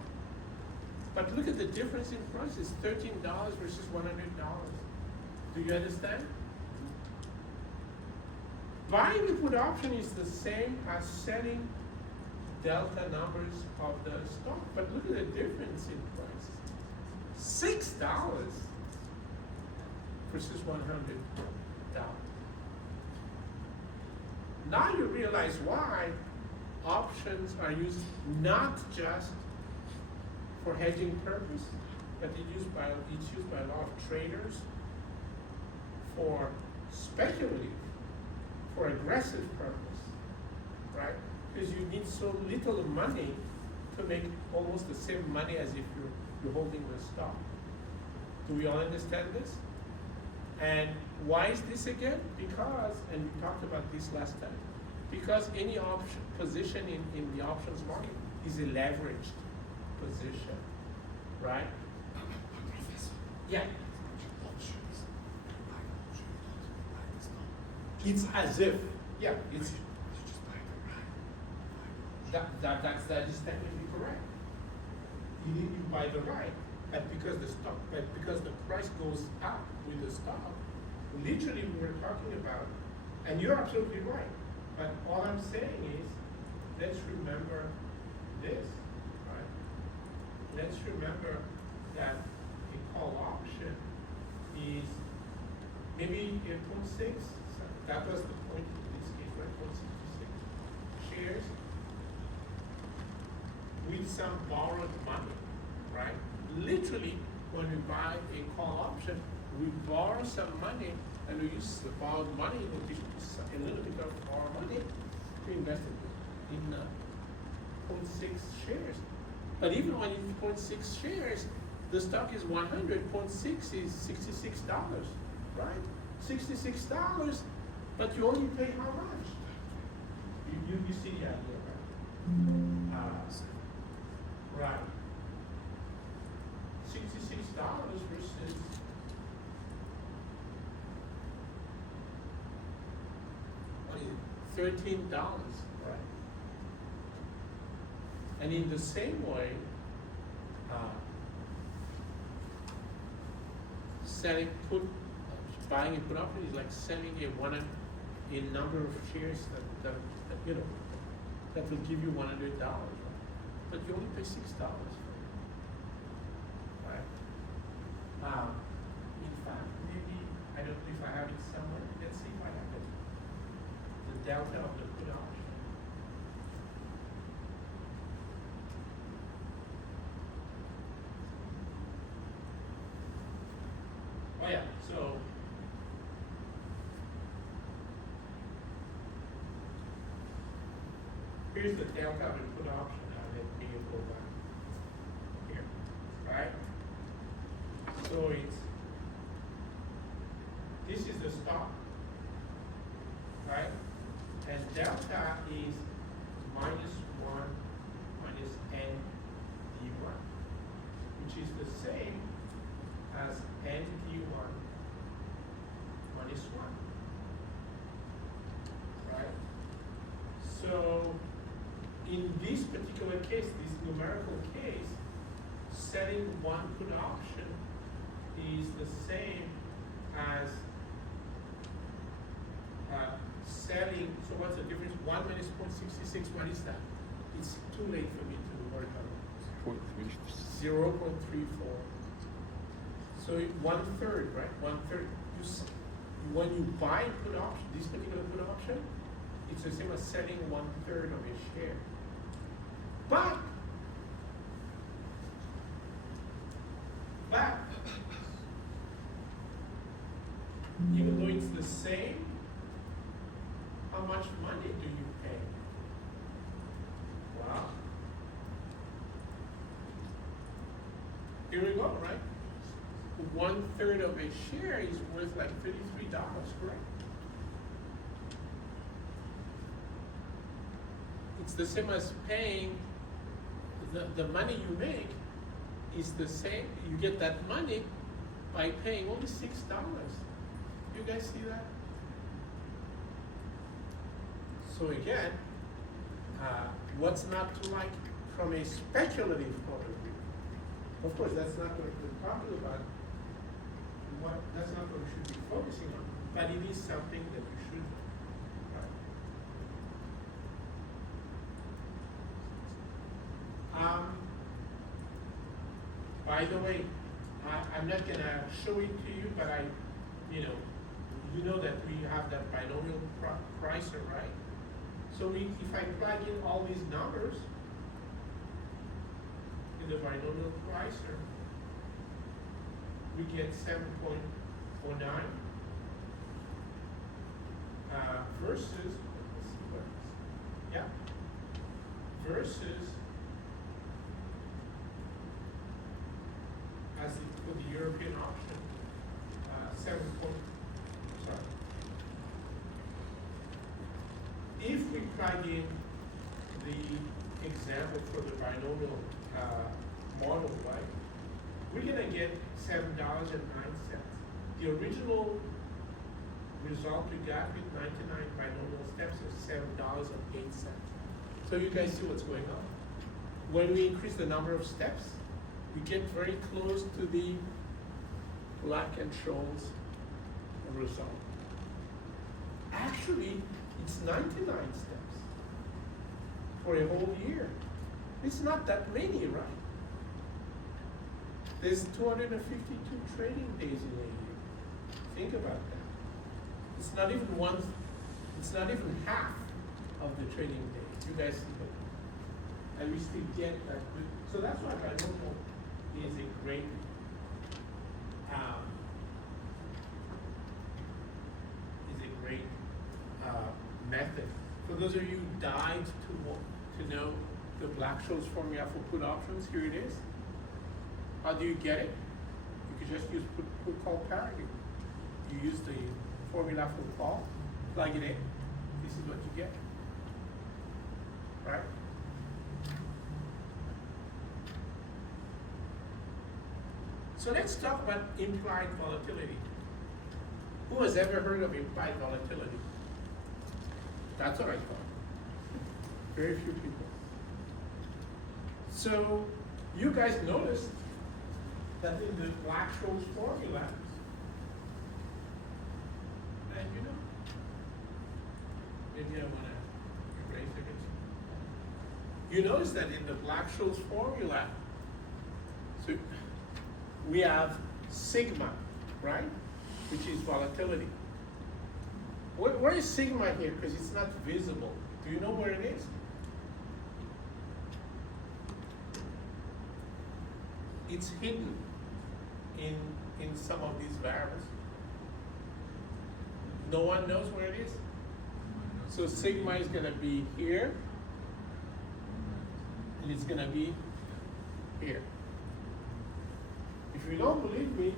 But look at the difference in prices, $13 versus $100. Do you understand? Buying a put option is the same as selling delta numbers of the stock. But look at the difference in price. $6 versus $100. Now you realize why options are used not just for hedging purpose, but it's used by a lot of traders for speculative, for aggressive purpose, right? Because you need so little money to make almost the same money as if you're holding the stock. Do we all understand this? And why is this again? Because, and we talked about this last time, because any option position in the options market is a leveraged position, right? Professor, Yeah, options. Buy options, buy the stock. it's as if, yeah, it's, I should just buy the right. that is technically correct. You buy the right, but because the price goes up with the stock, literally we were talking about, and you're absolutely right, but all I'm saying is, let's remember this, right? Let's remember that a call option is maybe a 0.6, so that was the point in this case, right? 0.66 shares with some borrowed money, right? Literally, when we buy a call option, we borrow some money and we use the borrowed money in addition to a little bit of our money to invest in 0.6 shares. But even when it's 0.6 shares, the stock is 100, 0.6 is $66, right? $66, but you only pay how much? You see the idea, right? Right. $66 versus $13, right? And in the same way, buying a put option is like selling a number of shares that you know that will give you $100, right? But you only pay $6 for it, right? In fact, maybe I don't know if I have it somewhere. Let's see if I have it. The delta of the put option. Oh yeah, so here's the delta of the put option. Let me go back here, right? So this is the stock, right? And delta is -1 minus n d1, which is the same as n d1 minus 1, right? So in this particular case, this numerical case, selling one put option is the same as selling, so what's the difference? 1 minus 0.66, what is that? It's too late for me to work out. 0.34. So 1/3, right? 1/3. When you buy put option, this particular put option, it's the same as selling 1/3 of a share. But even though it's the same, how much money do you pay? Well, Here we go, right? 1/3 of a share is worth like $33, correct? It's the same as paying the money you make is the same. You get that money by paying only $6. You guys see that? So again, what's not to like from a speculative point of view? Of course, that's not what we're talking about. That's not what we should be focusing on. But it is something that we should know. Right? By the way, I'm not gonna show it to you, but you know that we have that binomial pricer, right? So if I plug in all these numbers in the binomial pricer, we get 7.09 versus, let's see what it is. Yeah, versus as for the European option, 7 point, sorry. If we plug in the example for the binomial model, right, we're gonna get $7.09. The original result we got with 99 binomial steps is $7.08. So you guys see what's going on. When we increase the number of steps, we get very close to the Black and Scholes result. Actually, it's 99 steps for a whole year. It's not that many, right? There's 252 trading days in a year. Think about that. It's not even half of the trading days. You guys see that? And we still get that. So that's why binomial is a great method. For those of you who died to know the Black-Scholes formula for put options, here it is. How do you get it? You could just use put-call parity. You use the formula for call, plug it in. This is what you get, right? So let's talk about implied volatility. Who has ever heard of implied volatility? That's what I thought. Very few people. So you guys noticed that in the Black-Scholes formula, and maybe I want to erase it. You notice that in the Black-Scholes formula, so we have sigma, right? Which is volatility. Where is sigma here? Because it's not visible. Do you know where it is? It's hidden in some of these variables. No one knows where it is? So sigma is going to be here, and it's going to be here. If you don't believe me,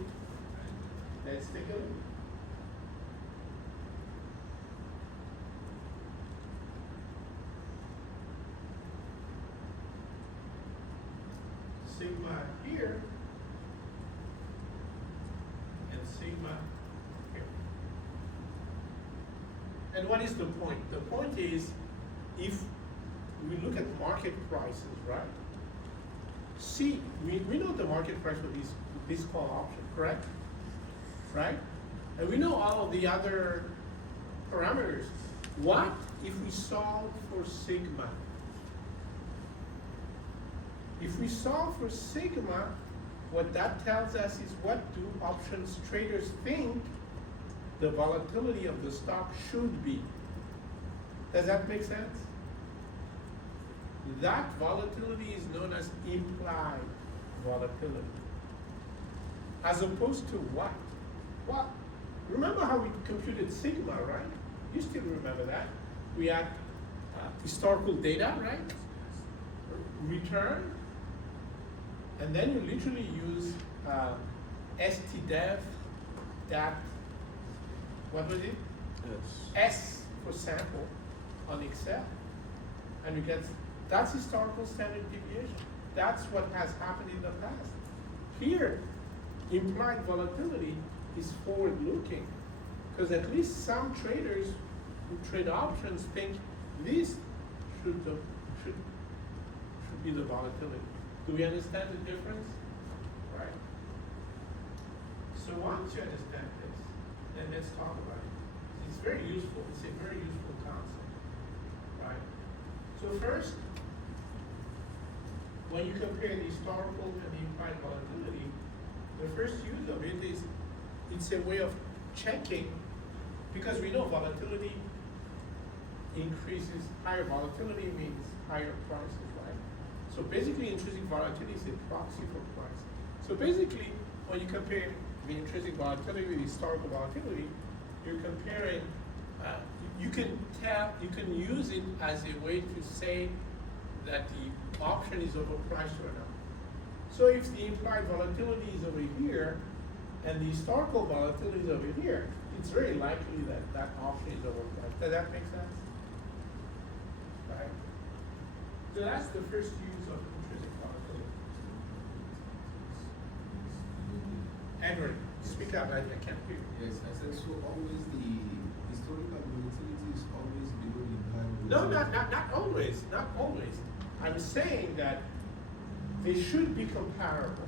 let's take a look. Sigma here and sigma here. And what is the point? The point is, if we look at market prices, right? See, we know the market price for this call option, correct? Right? And we know all of the other parameters. What if we solve for sigma? If we solve for sigma, what that tells us is what do options traders think the volatility of the stock should be. Does that make sense? That volatility is known as implied volatility. As opposed to what? Well, remember how we computed sigma, right? You still remember that. We had historical data, right? Return. And then you literally use stdev that, what was it? Yes. S for sample on Excel. And you get, that's historical standard deviation. That's what has happened in the past. Here, implied volatility is forward-looking, because at least some traders who trade options think this should be the volatility. Do we understand the difference? Right? So once you understand this, then let's talk about it. It's very useful. It's a very useful concept. Right? So first, when you compare the historical and the implied volatility, the first use of it is it's a way of checking, because we know volatility increases, higher volatility means higher prices, right? So basically intrinsic volatility is a proxy for price. So basically, when you compare the intrinsic volatility with historical volatility, you're comparing, you can use it as a way to say that the option is overpriced or not. So if the implied volatility is over here, and the historical volatility is over here, it's very likely that that option is overpriced. Does that make sense? Right? So that's the first use of intrinsic volatility. Edward, speak up, I can't hear you. Yes, I said, so always the historical volatility is always below the implied No, volatility. not always, not always. I'm saying that they should be comparable,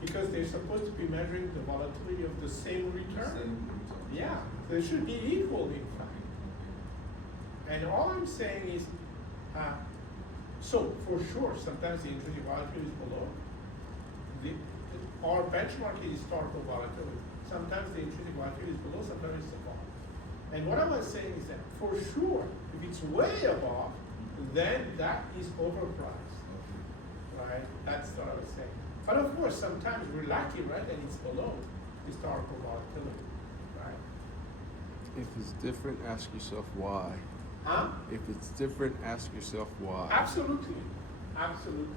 because they're supposed to be measuring the volatility of the same return. Same return. Yeah, they should be equal, in fact. And all I'm saying is, so for sure, sometimes the intrinsic volatility is below. Our benchmark is historical volatility. Sometimes the intrinsic volatility is below, sometimes it's above. And what I was saying is that for sure, if it's way above, then that is overpriced, right? That's what I was saying. But of course, sometimes we're lucky, right, and it's below historical volatility, right? If it's different, ask yourself why. Huh? If it's different, ask yourself why. Absolutely, absolutely.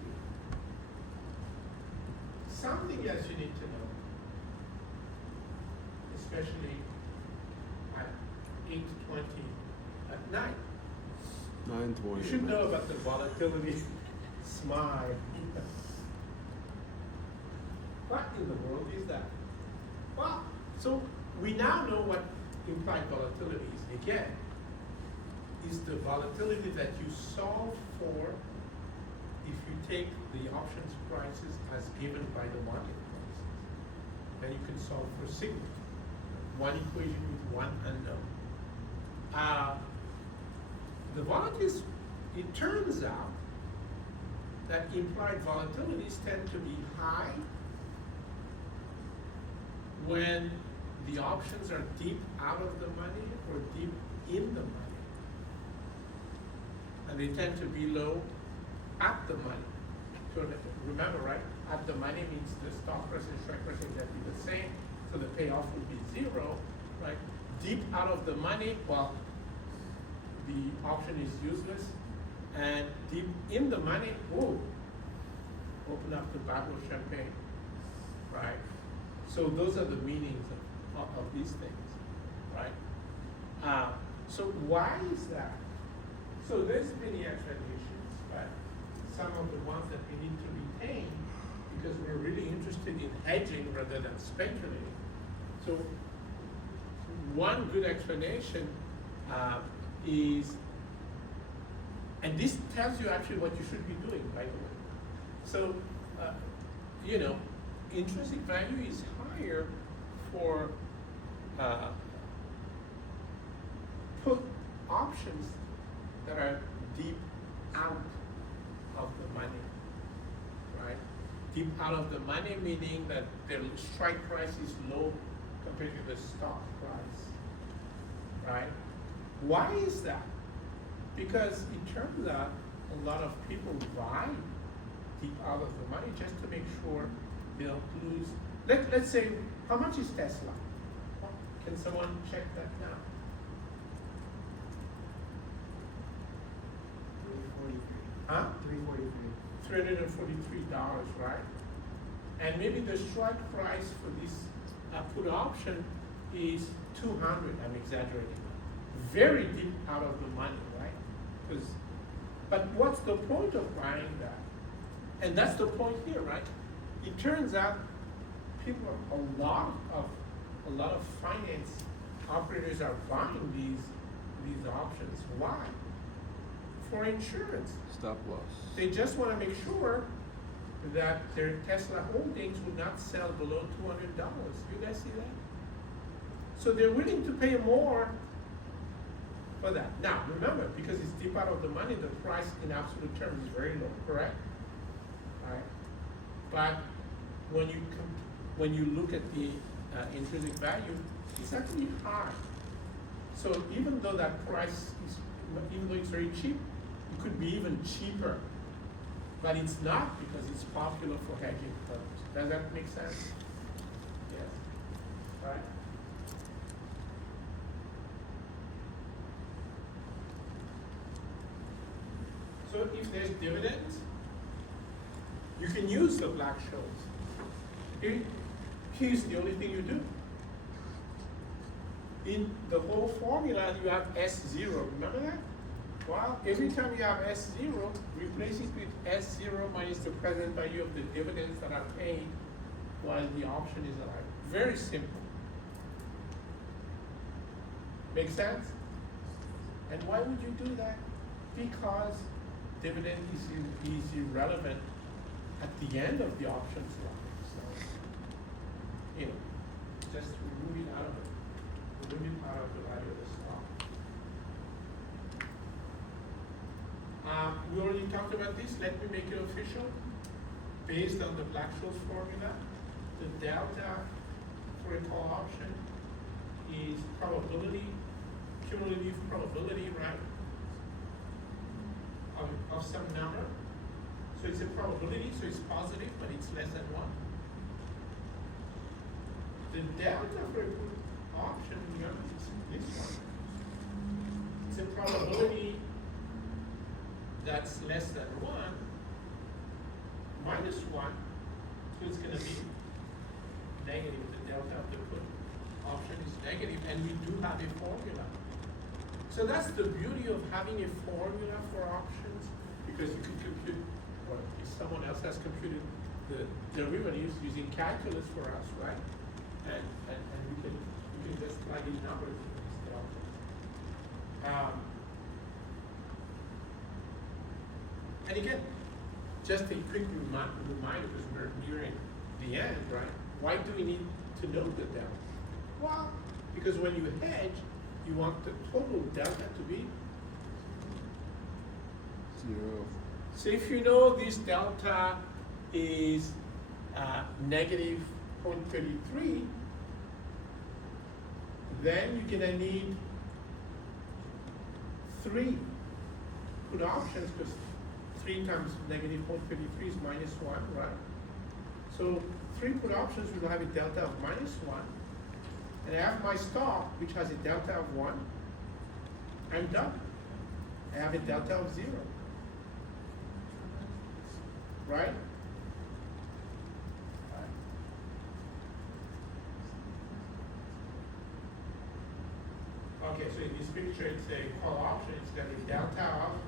Something else you need to know, especially at 8:20 at night. 9:20. You should know about the volatility smile. What in the world is that? Well, so we now know what implied volatility is. Again, is the volatility that you solve for if you take the options prices as given by the market prices. Then you can solve for sigma. One equation with one unknown. The volatilities, it turns out that implied volatilities tend to be high when the options are deep out of the money or deep in the money. And they tend to be low at the money. So remember, right? At the money means the stock price and strike price will be the same, so the payoff will be zero, right? Deep out of the money, well, the option is useless. And deep in the money, whoa, open up the bottle of champagne, right? So those are the meanings of these things, right? So why is that? So there's many explanations, but some of the ones that we need to retain, because we're really interested in hedging rather than speculating. So one good explanation is, and this tells you actually what you should be doing, by the way. So, you know, intrinsic value is higher for put options that are deep out of the money, right? Deep out of the money meaning that their strike price is low compared to the stock price, right? Why is that? Because it turns out a lot of people buy deep out of the money just to make sure they don't lose. Let's say, how much is Tesla? Can someone check that now? 343. Huh? 343. $343, right? and maybe the strike price for this put option is 200, I'm exaggerating. Very deep out of the money, right? But what's the point of buying that? And that's the point here, right? It turns out people, a lot of finance operators are buying these options. Why? For insurance. Stop loss. They just want to make sure that their Tesla holdings will not sell below $200. You guys see that? So they're willing to pay more for that. Now, remember, because it's deep out of the money, the price in absolute terms is very low, correct? All right. But when you look at the intrinsic value, it's actually high. So even though that price is, even though it's very cheap, it could be even cheaper. But it's not because it's popular for hedging purposes. Does that make sense? Yes. All right. So if there's dividends, you can use the Black-Scholes. Here's the only thing you do. In the whole formula, you have S0. Remember that? Well, every time you have S0, replace it with S0 minus the present value of the dividends that are paid while the option is alive. Very simple. Make sense? And why would you do that? Because dividend is irrelevant at the end of the options life. So, just remove it out of it. Remove it out of the value of the stock. We already talked about this. Let me make it official. Based on the Black-Scholes formula, the delta for a call option is probability, cumulative probability, right, of some number. So it's a probability, so it's positive, but it's less than 1. The delta for a put option, remember, it's this one. It's a probability that's less than 1 minus 1, so it's going to be negative. The delta of the put option is negative, and we do have a formula. So that's the beauty of having a formula for options, because you can compute, or if someone else has computed the derivatives using calculus for us, right? And we can just plug in numbers in these deltas. And again, just a quick reminder, because we're nearing the end, right? Why do we need to know the delta? Well, because when you hedge, you want the total delta to be 0. So if you know this delta is negative 0.33, then you're gonna need 3 put options, because 3 times negative 0.33 is minus 1, right? So 3 put options will have a delta of minus 1. And I have my stock, which has a delta of 1. I'm done. I have a delta of 0. Right? Okay, so in this picture, it's a call option. It's got a delta of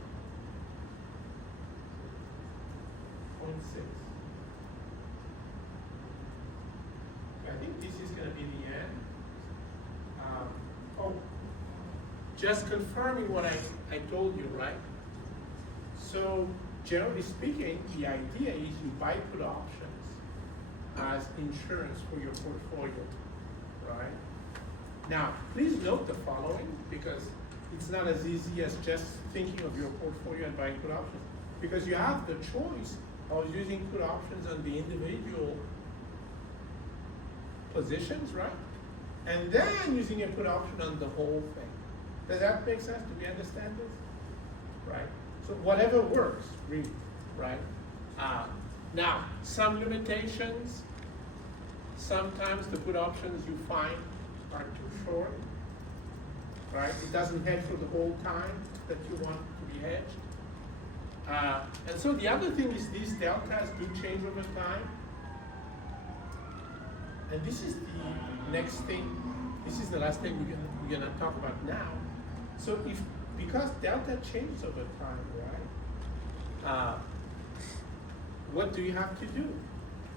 0.6. So I think this is going to be the end. Just confirming what I told you, right? So generally speaking, the idea is you buy put options as insurance for your portfolio, right? Now, please note the following, because it's not as easy as just thinking of your portfolio and buying put options, because you have the choice of using put options on the individual positions, right? And then using a put option on the whole thing. Does that make sense? Do we understand this? Right? So whatever works, really, right? Now, some limitations. Sometimes the put options you find are too short, right? It doesn't hedge for the whole time that you want to be hedged. And so the other thing is these deltas do change over time. And this is the next thing, this is the last thing we're gonna talk about now. So because delta changes over time, right? What do you have to do?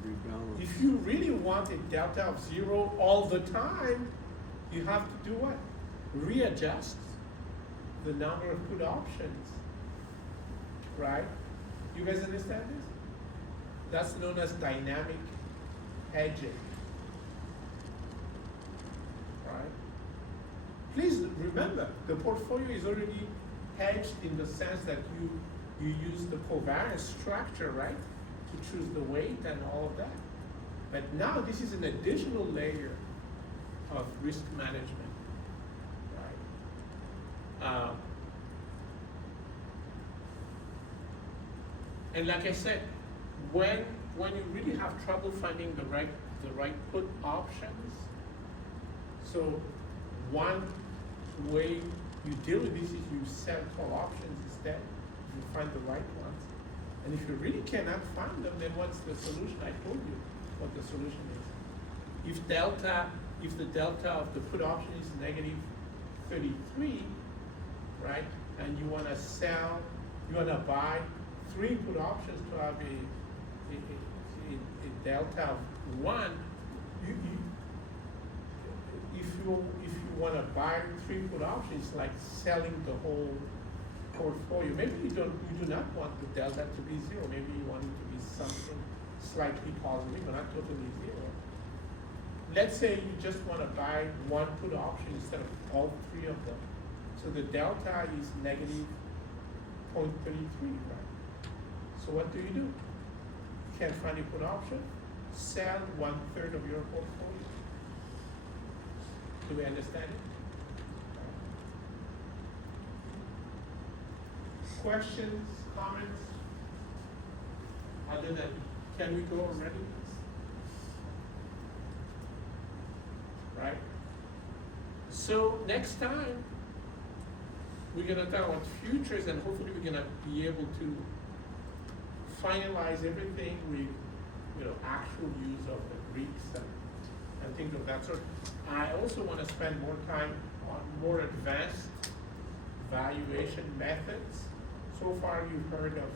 Rebalance. If you really want a delta of 0 all the time, you have to do what? Readjust the number of put options, right? You guys understand this? That's known as dynamic hedging, right? Please remember, the portfolio is already hedged in the sense that you use the covariance structure, right? To choose the weight and all of that. But now this is an additional layer of risk management, right? And like I said, when you really have trouble finding the right put options, so one way you deal with this is you sell call options instead. You find the right ones. And if you really cannot find them, then what's the solution? I told you what the solution is. If the delta of the put option is negative 33, right? And you wanna buy 3 put options to have a delta of 1, if you wanna buy 3 put options, like selling the whole portfolio. Maybe you do not want the delta to be 0. Maybe you want it to be something slightly positive, but not totally 0. Let's say you just want to buy 1 put option instead of all 3 of them. So the delta is negative 0.33, right? So what do? You can't find a put option? Sell 1/3 of your portfolio. Do we understand it? Questions, comments? Other than, can we go already? Right? So next time, we're gonna talk about futures, and hopefully we're gonna be able to finalize everything with, actual use of the Greeks and things of that sort. I also wanna spend more time on more advanced valuation methods. So far you've heard of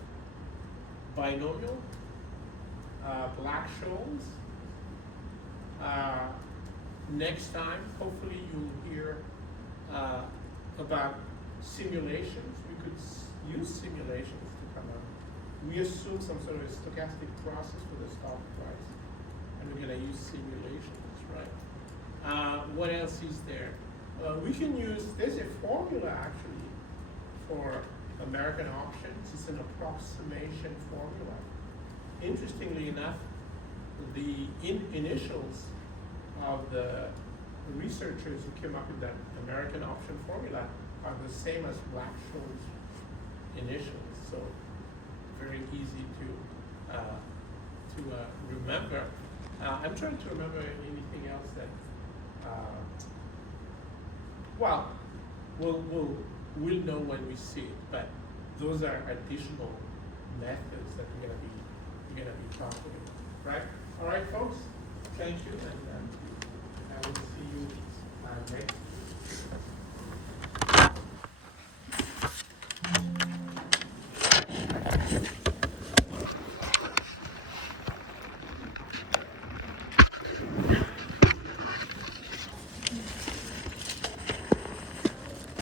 binomial, Black-Scholes. Next time, hopefully you'll hear about simulations. We could use simulations to come up. We assume some sort of a stochastic process for the stock price, and we're gonna use simulations, right? What else is there? We can use, there's a formula actually for American options. It's an approximation formula. Interestingly enough, the initials of the researchers who came up with that American option formula are the same as Black-Scholes initials, so very easy to remember. I'm trying to remember anything else that, we'll know when we see it, but those are additional methods that we're gonna be talking about, right? All right, folks, thank you, and I will see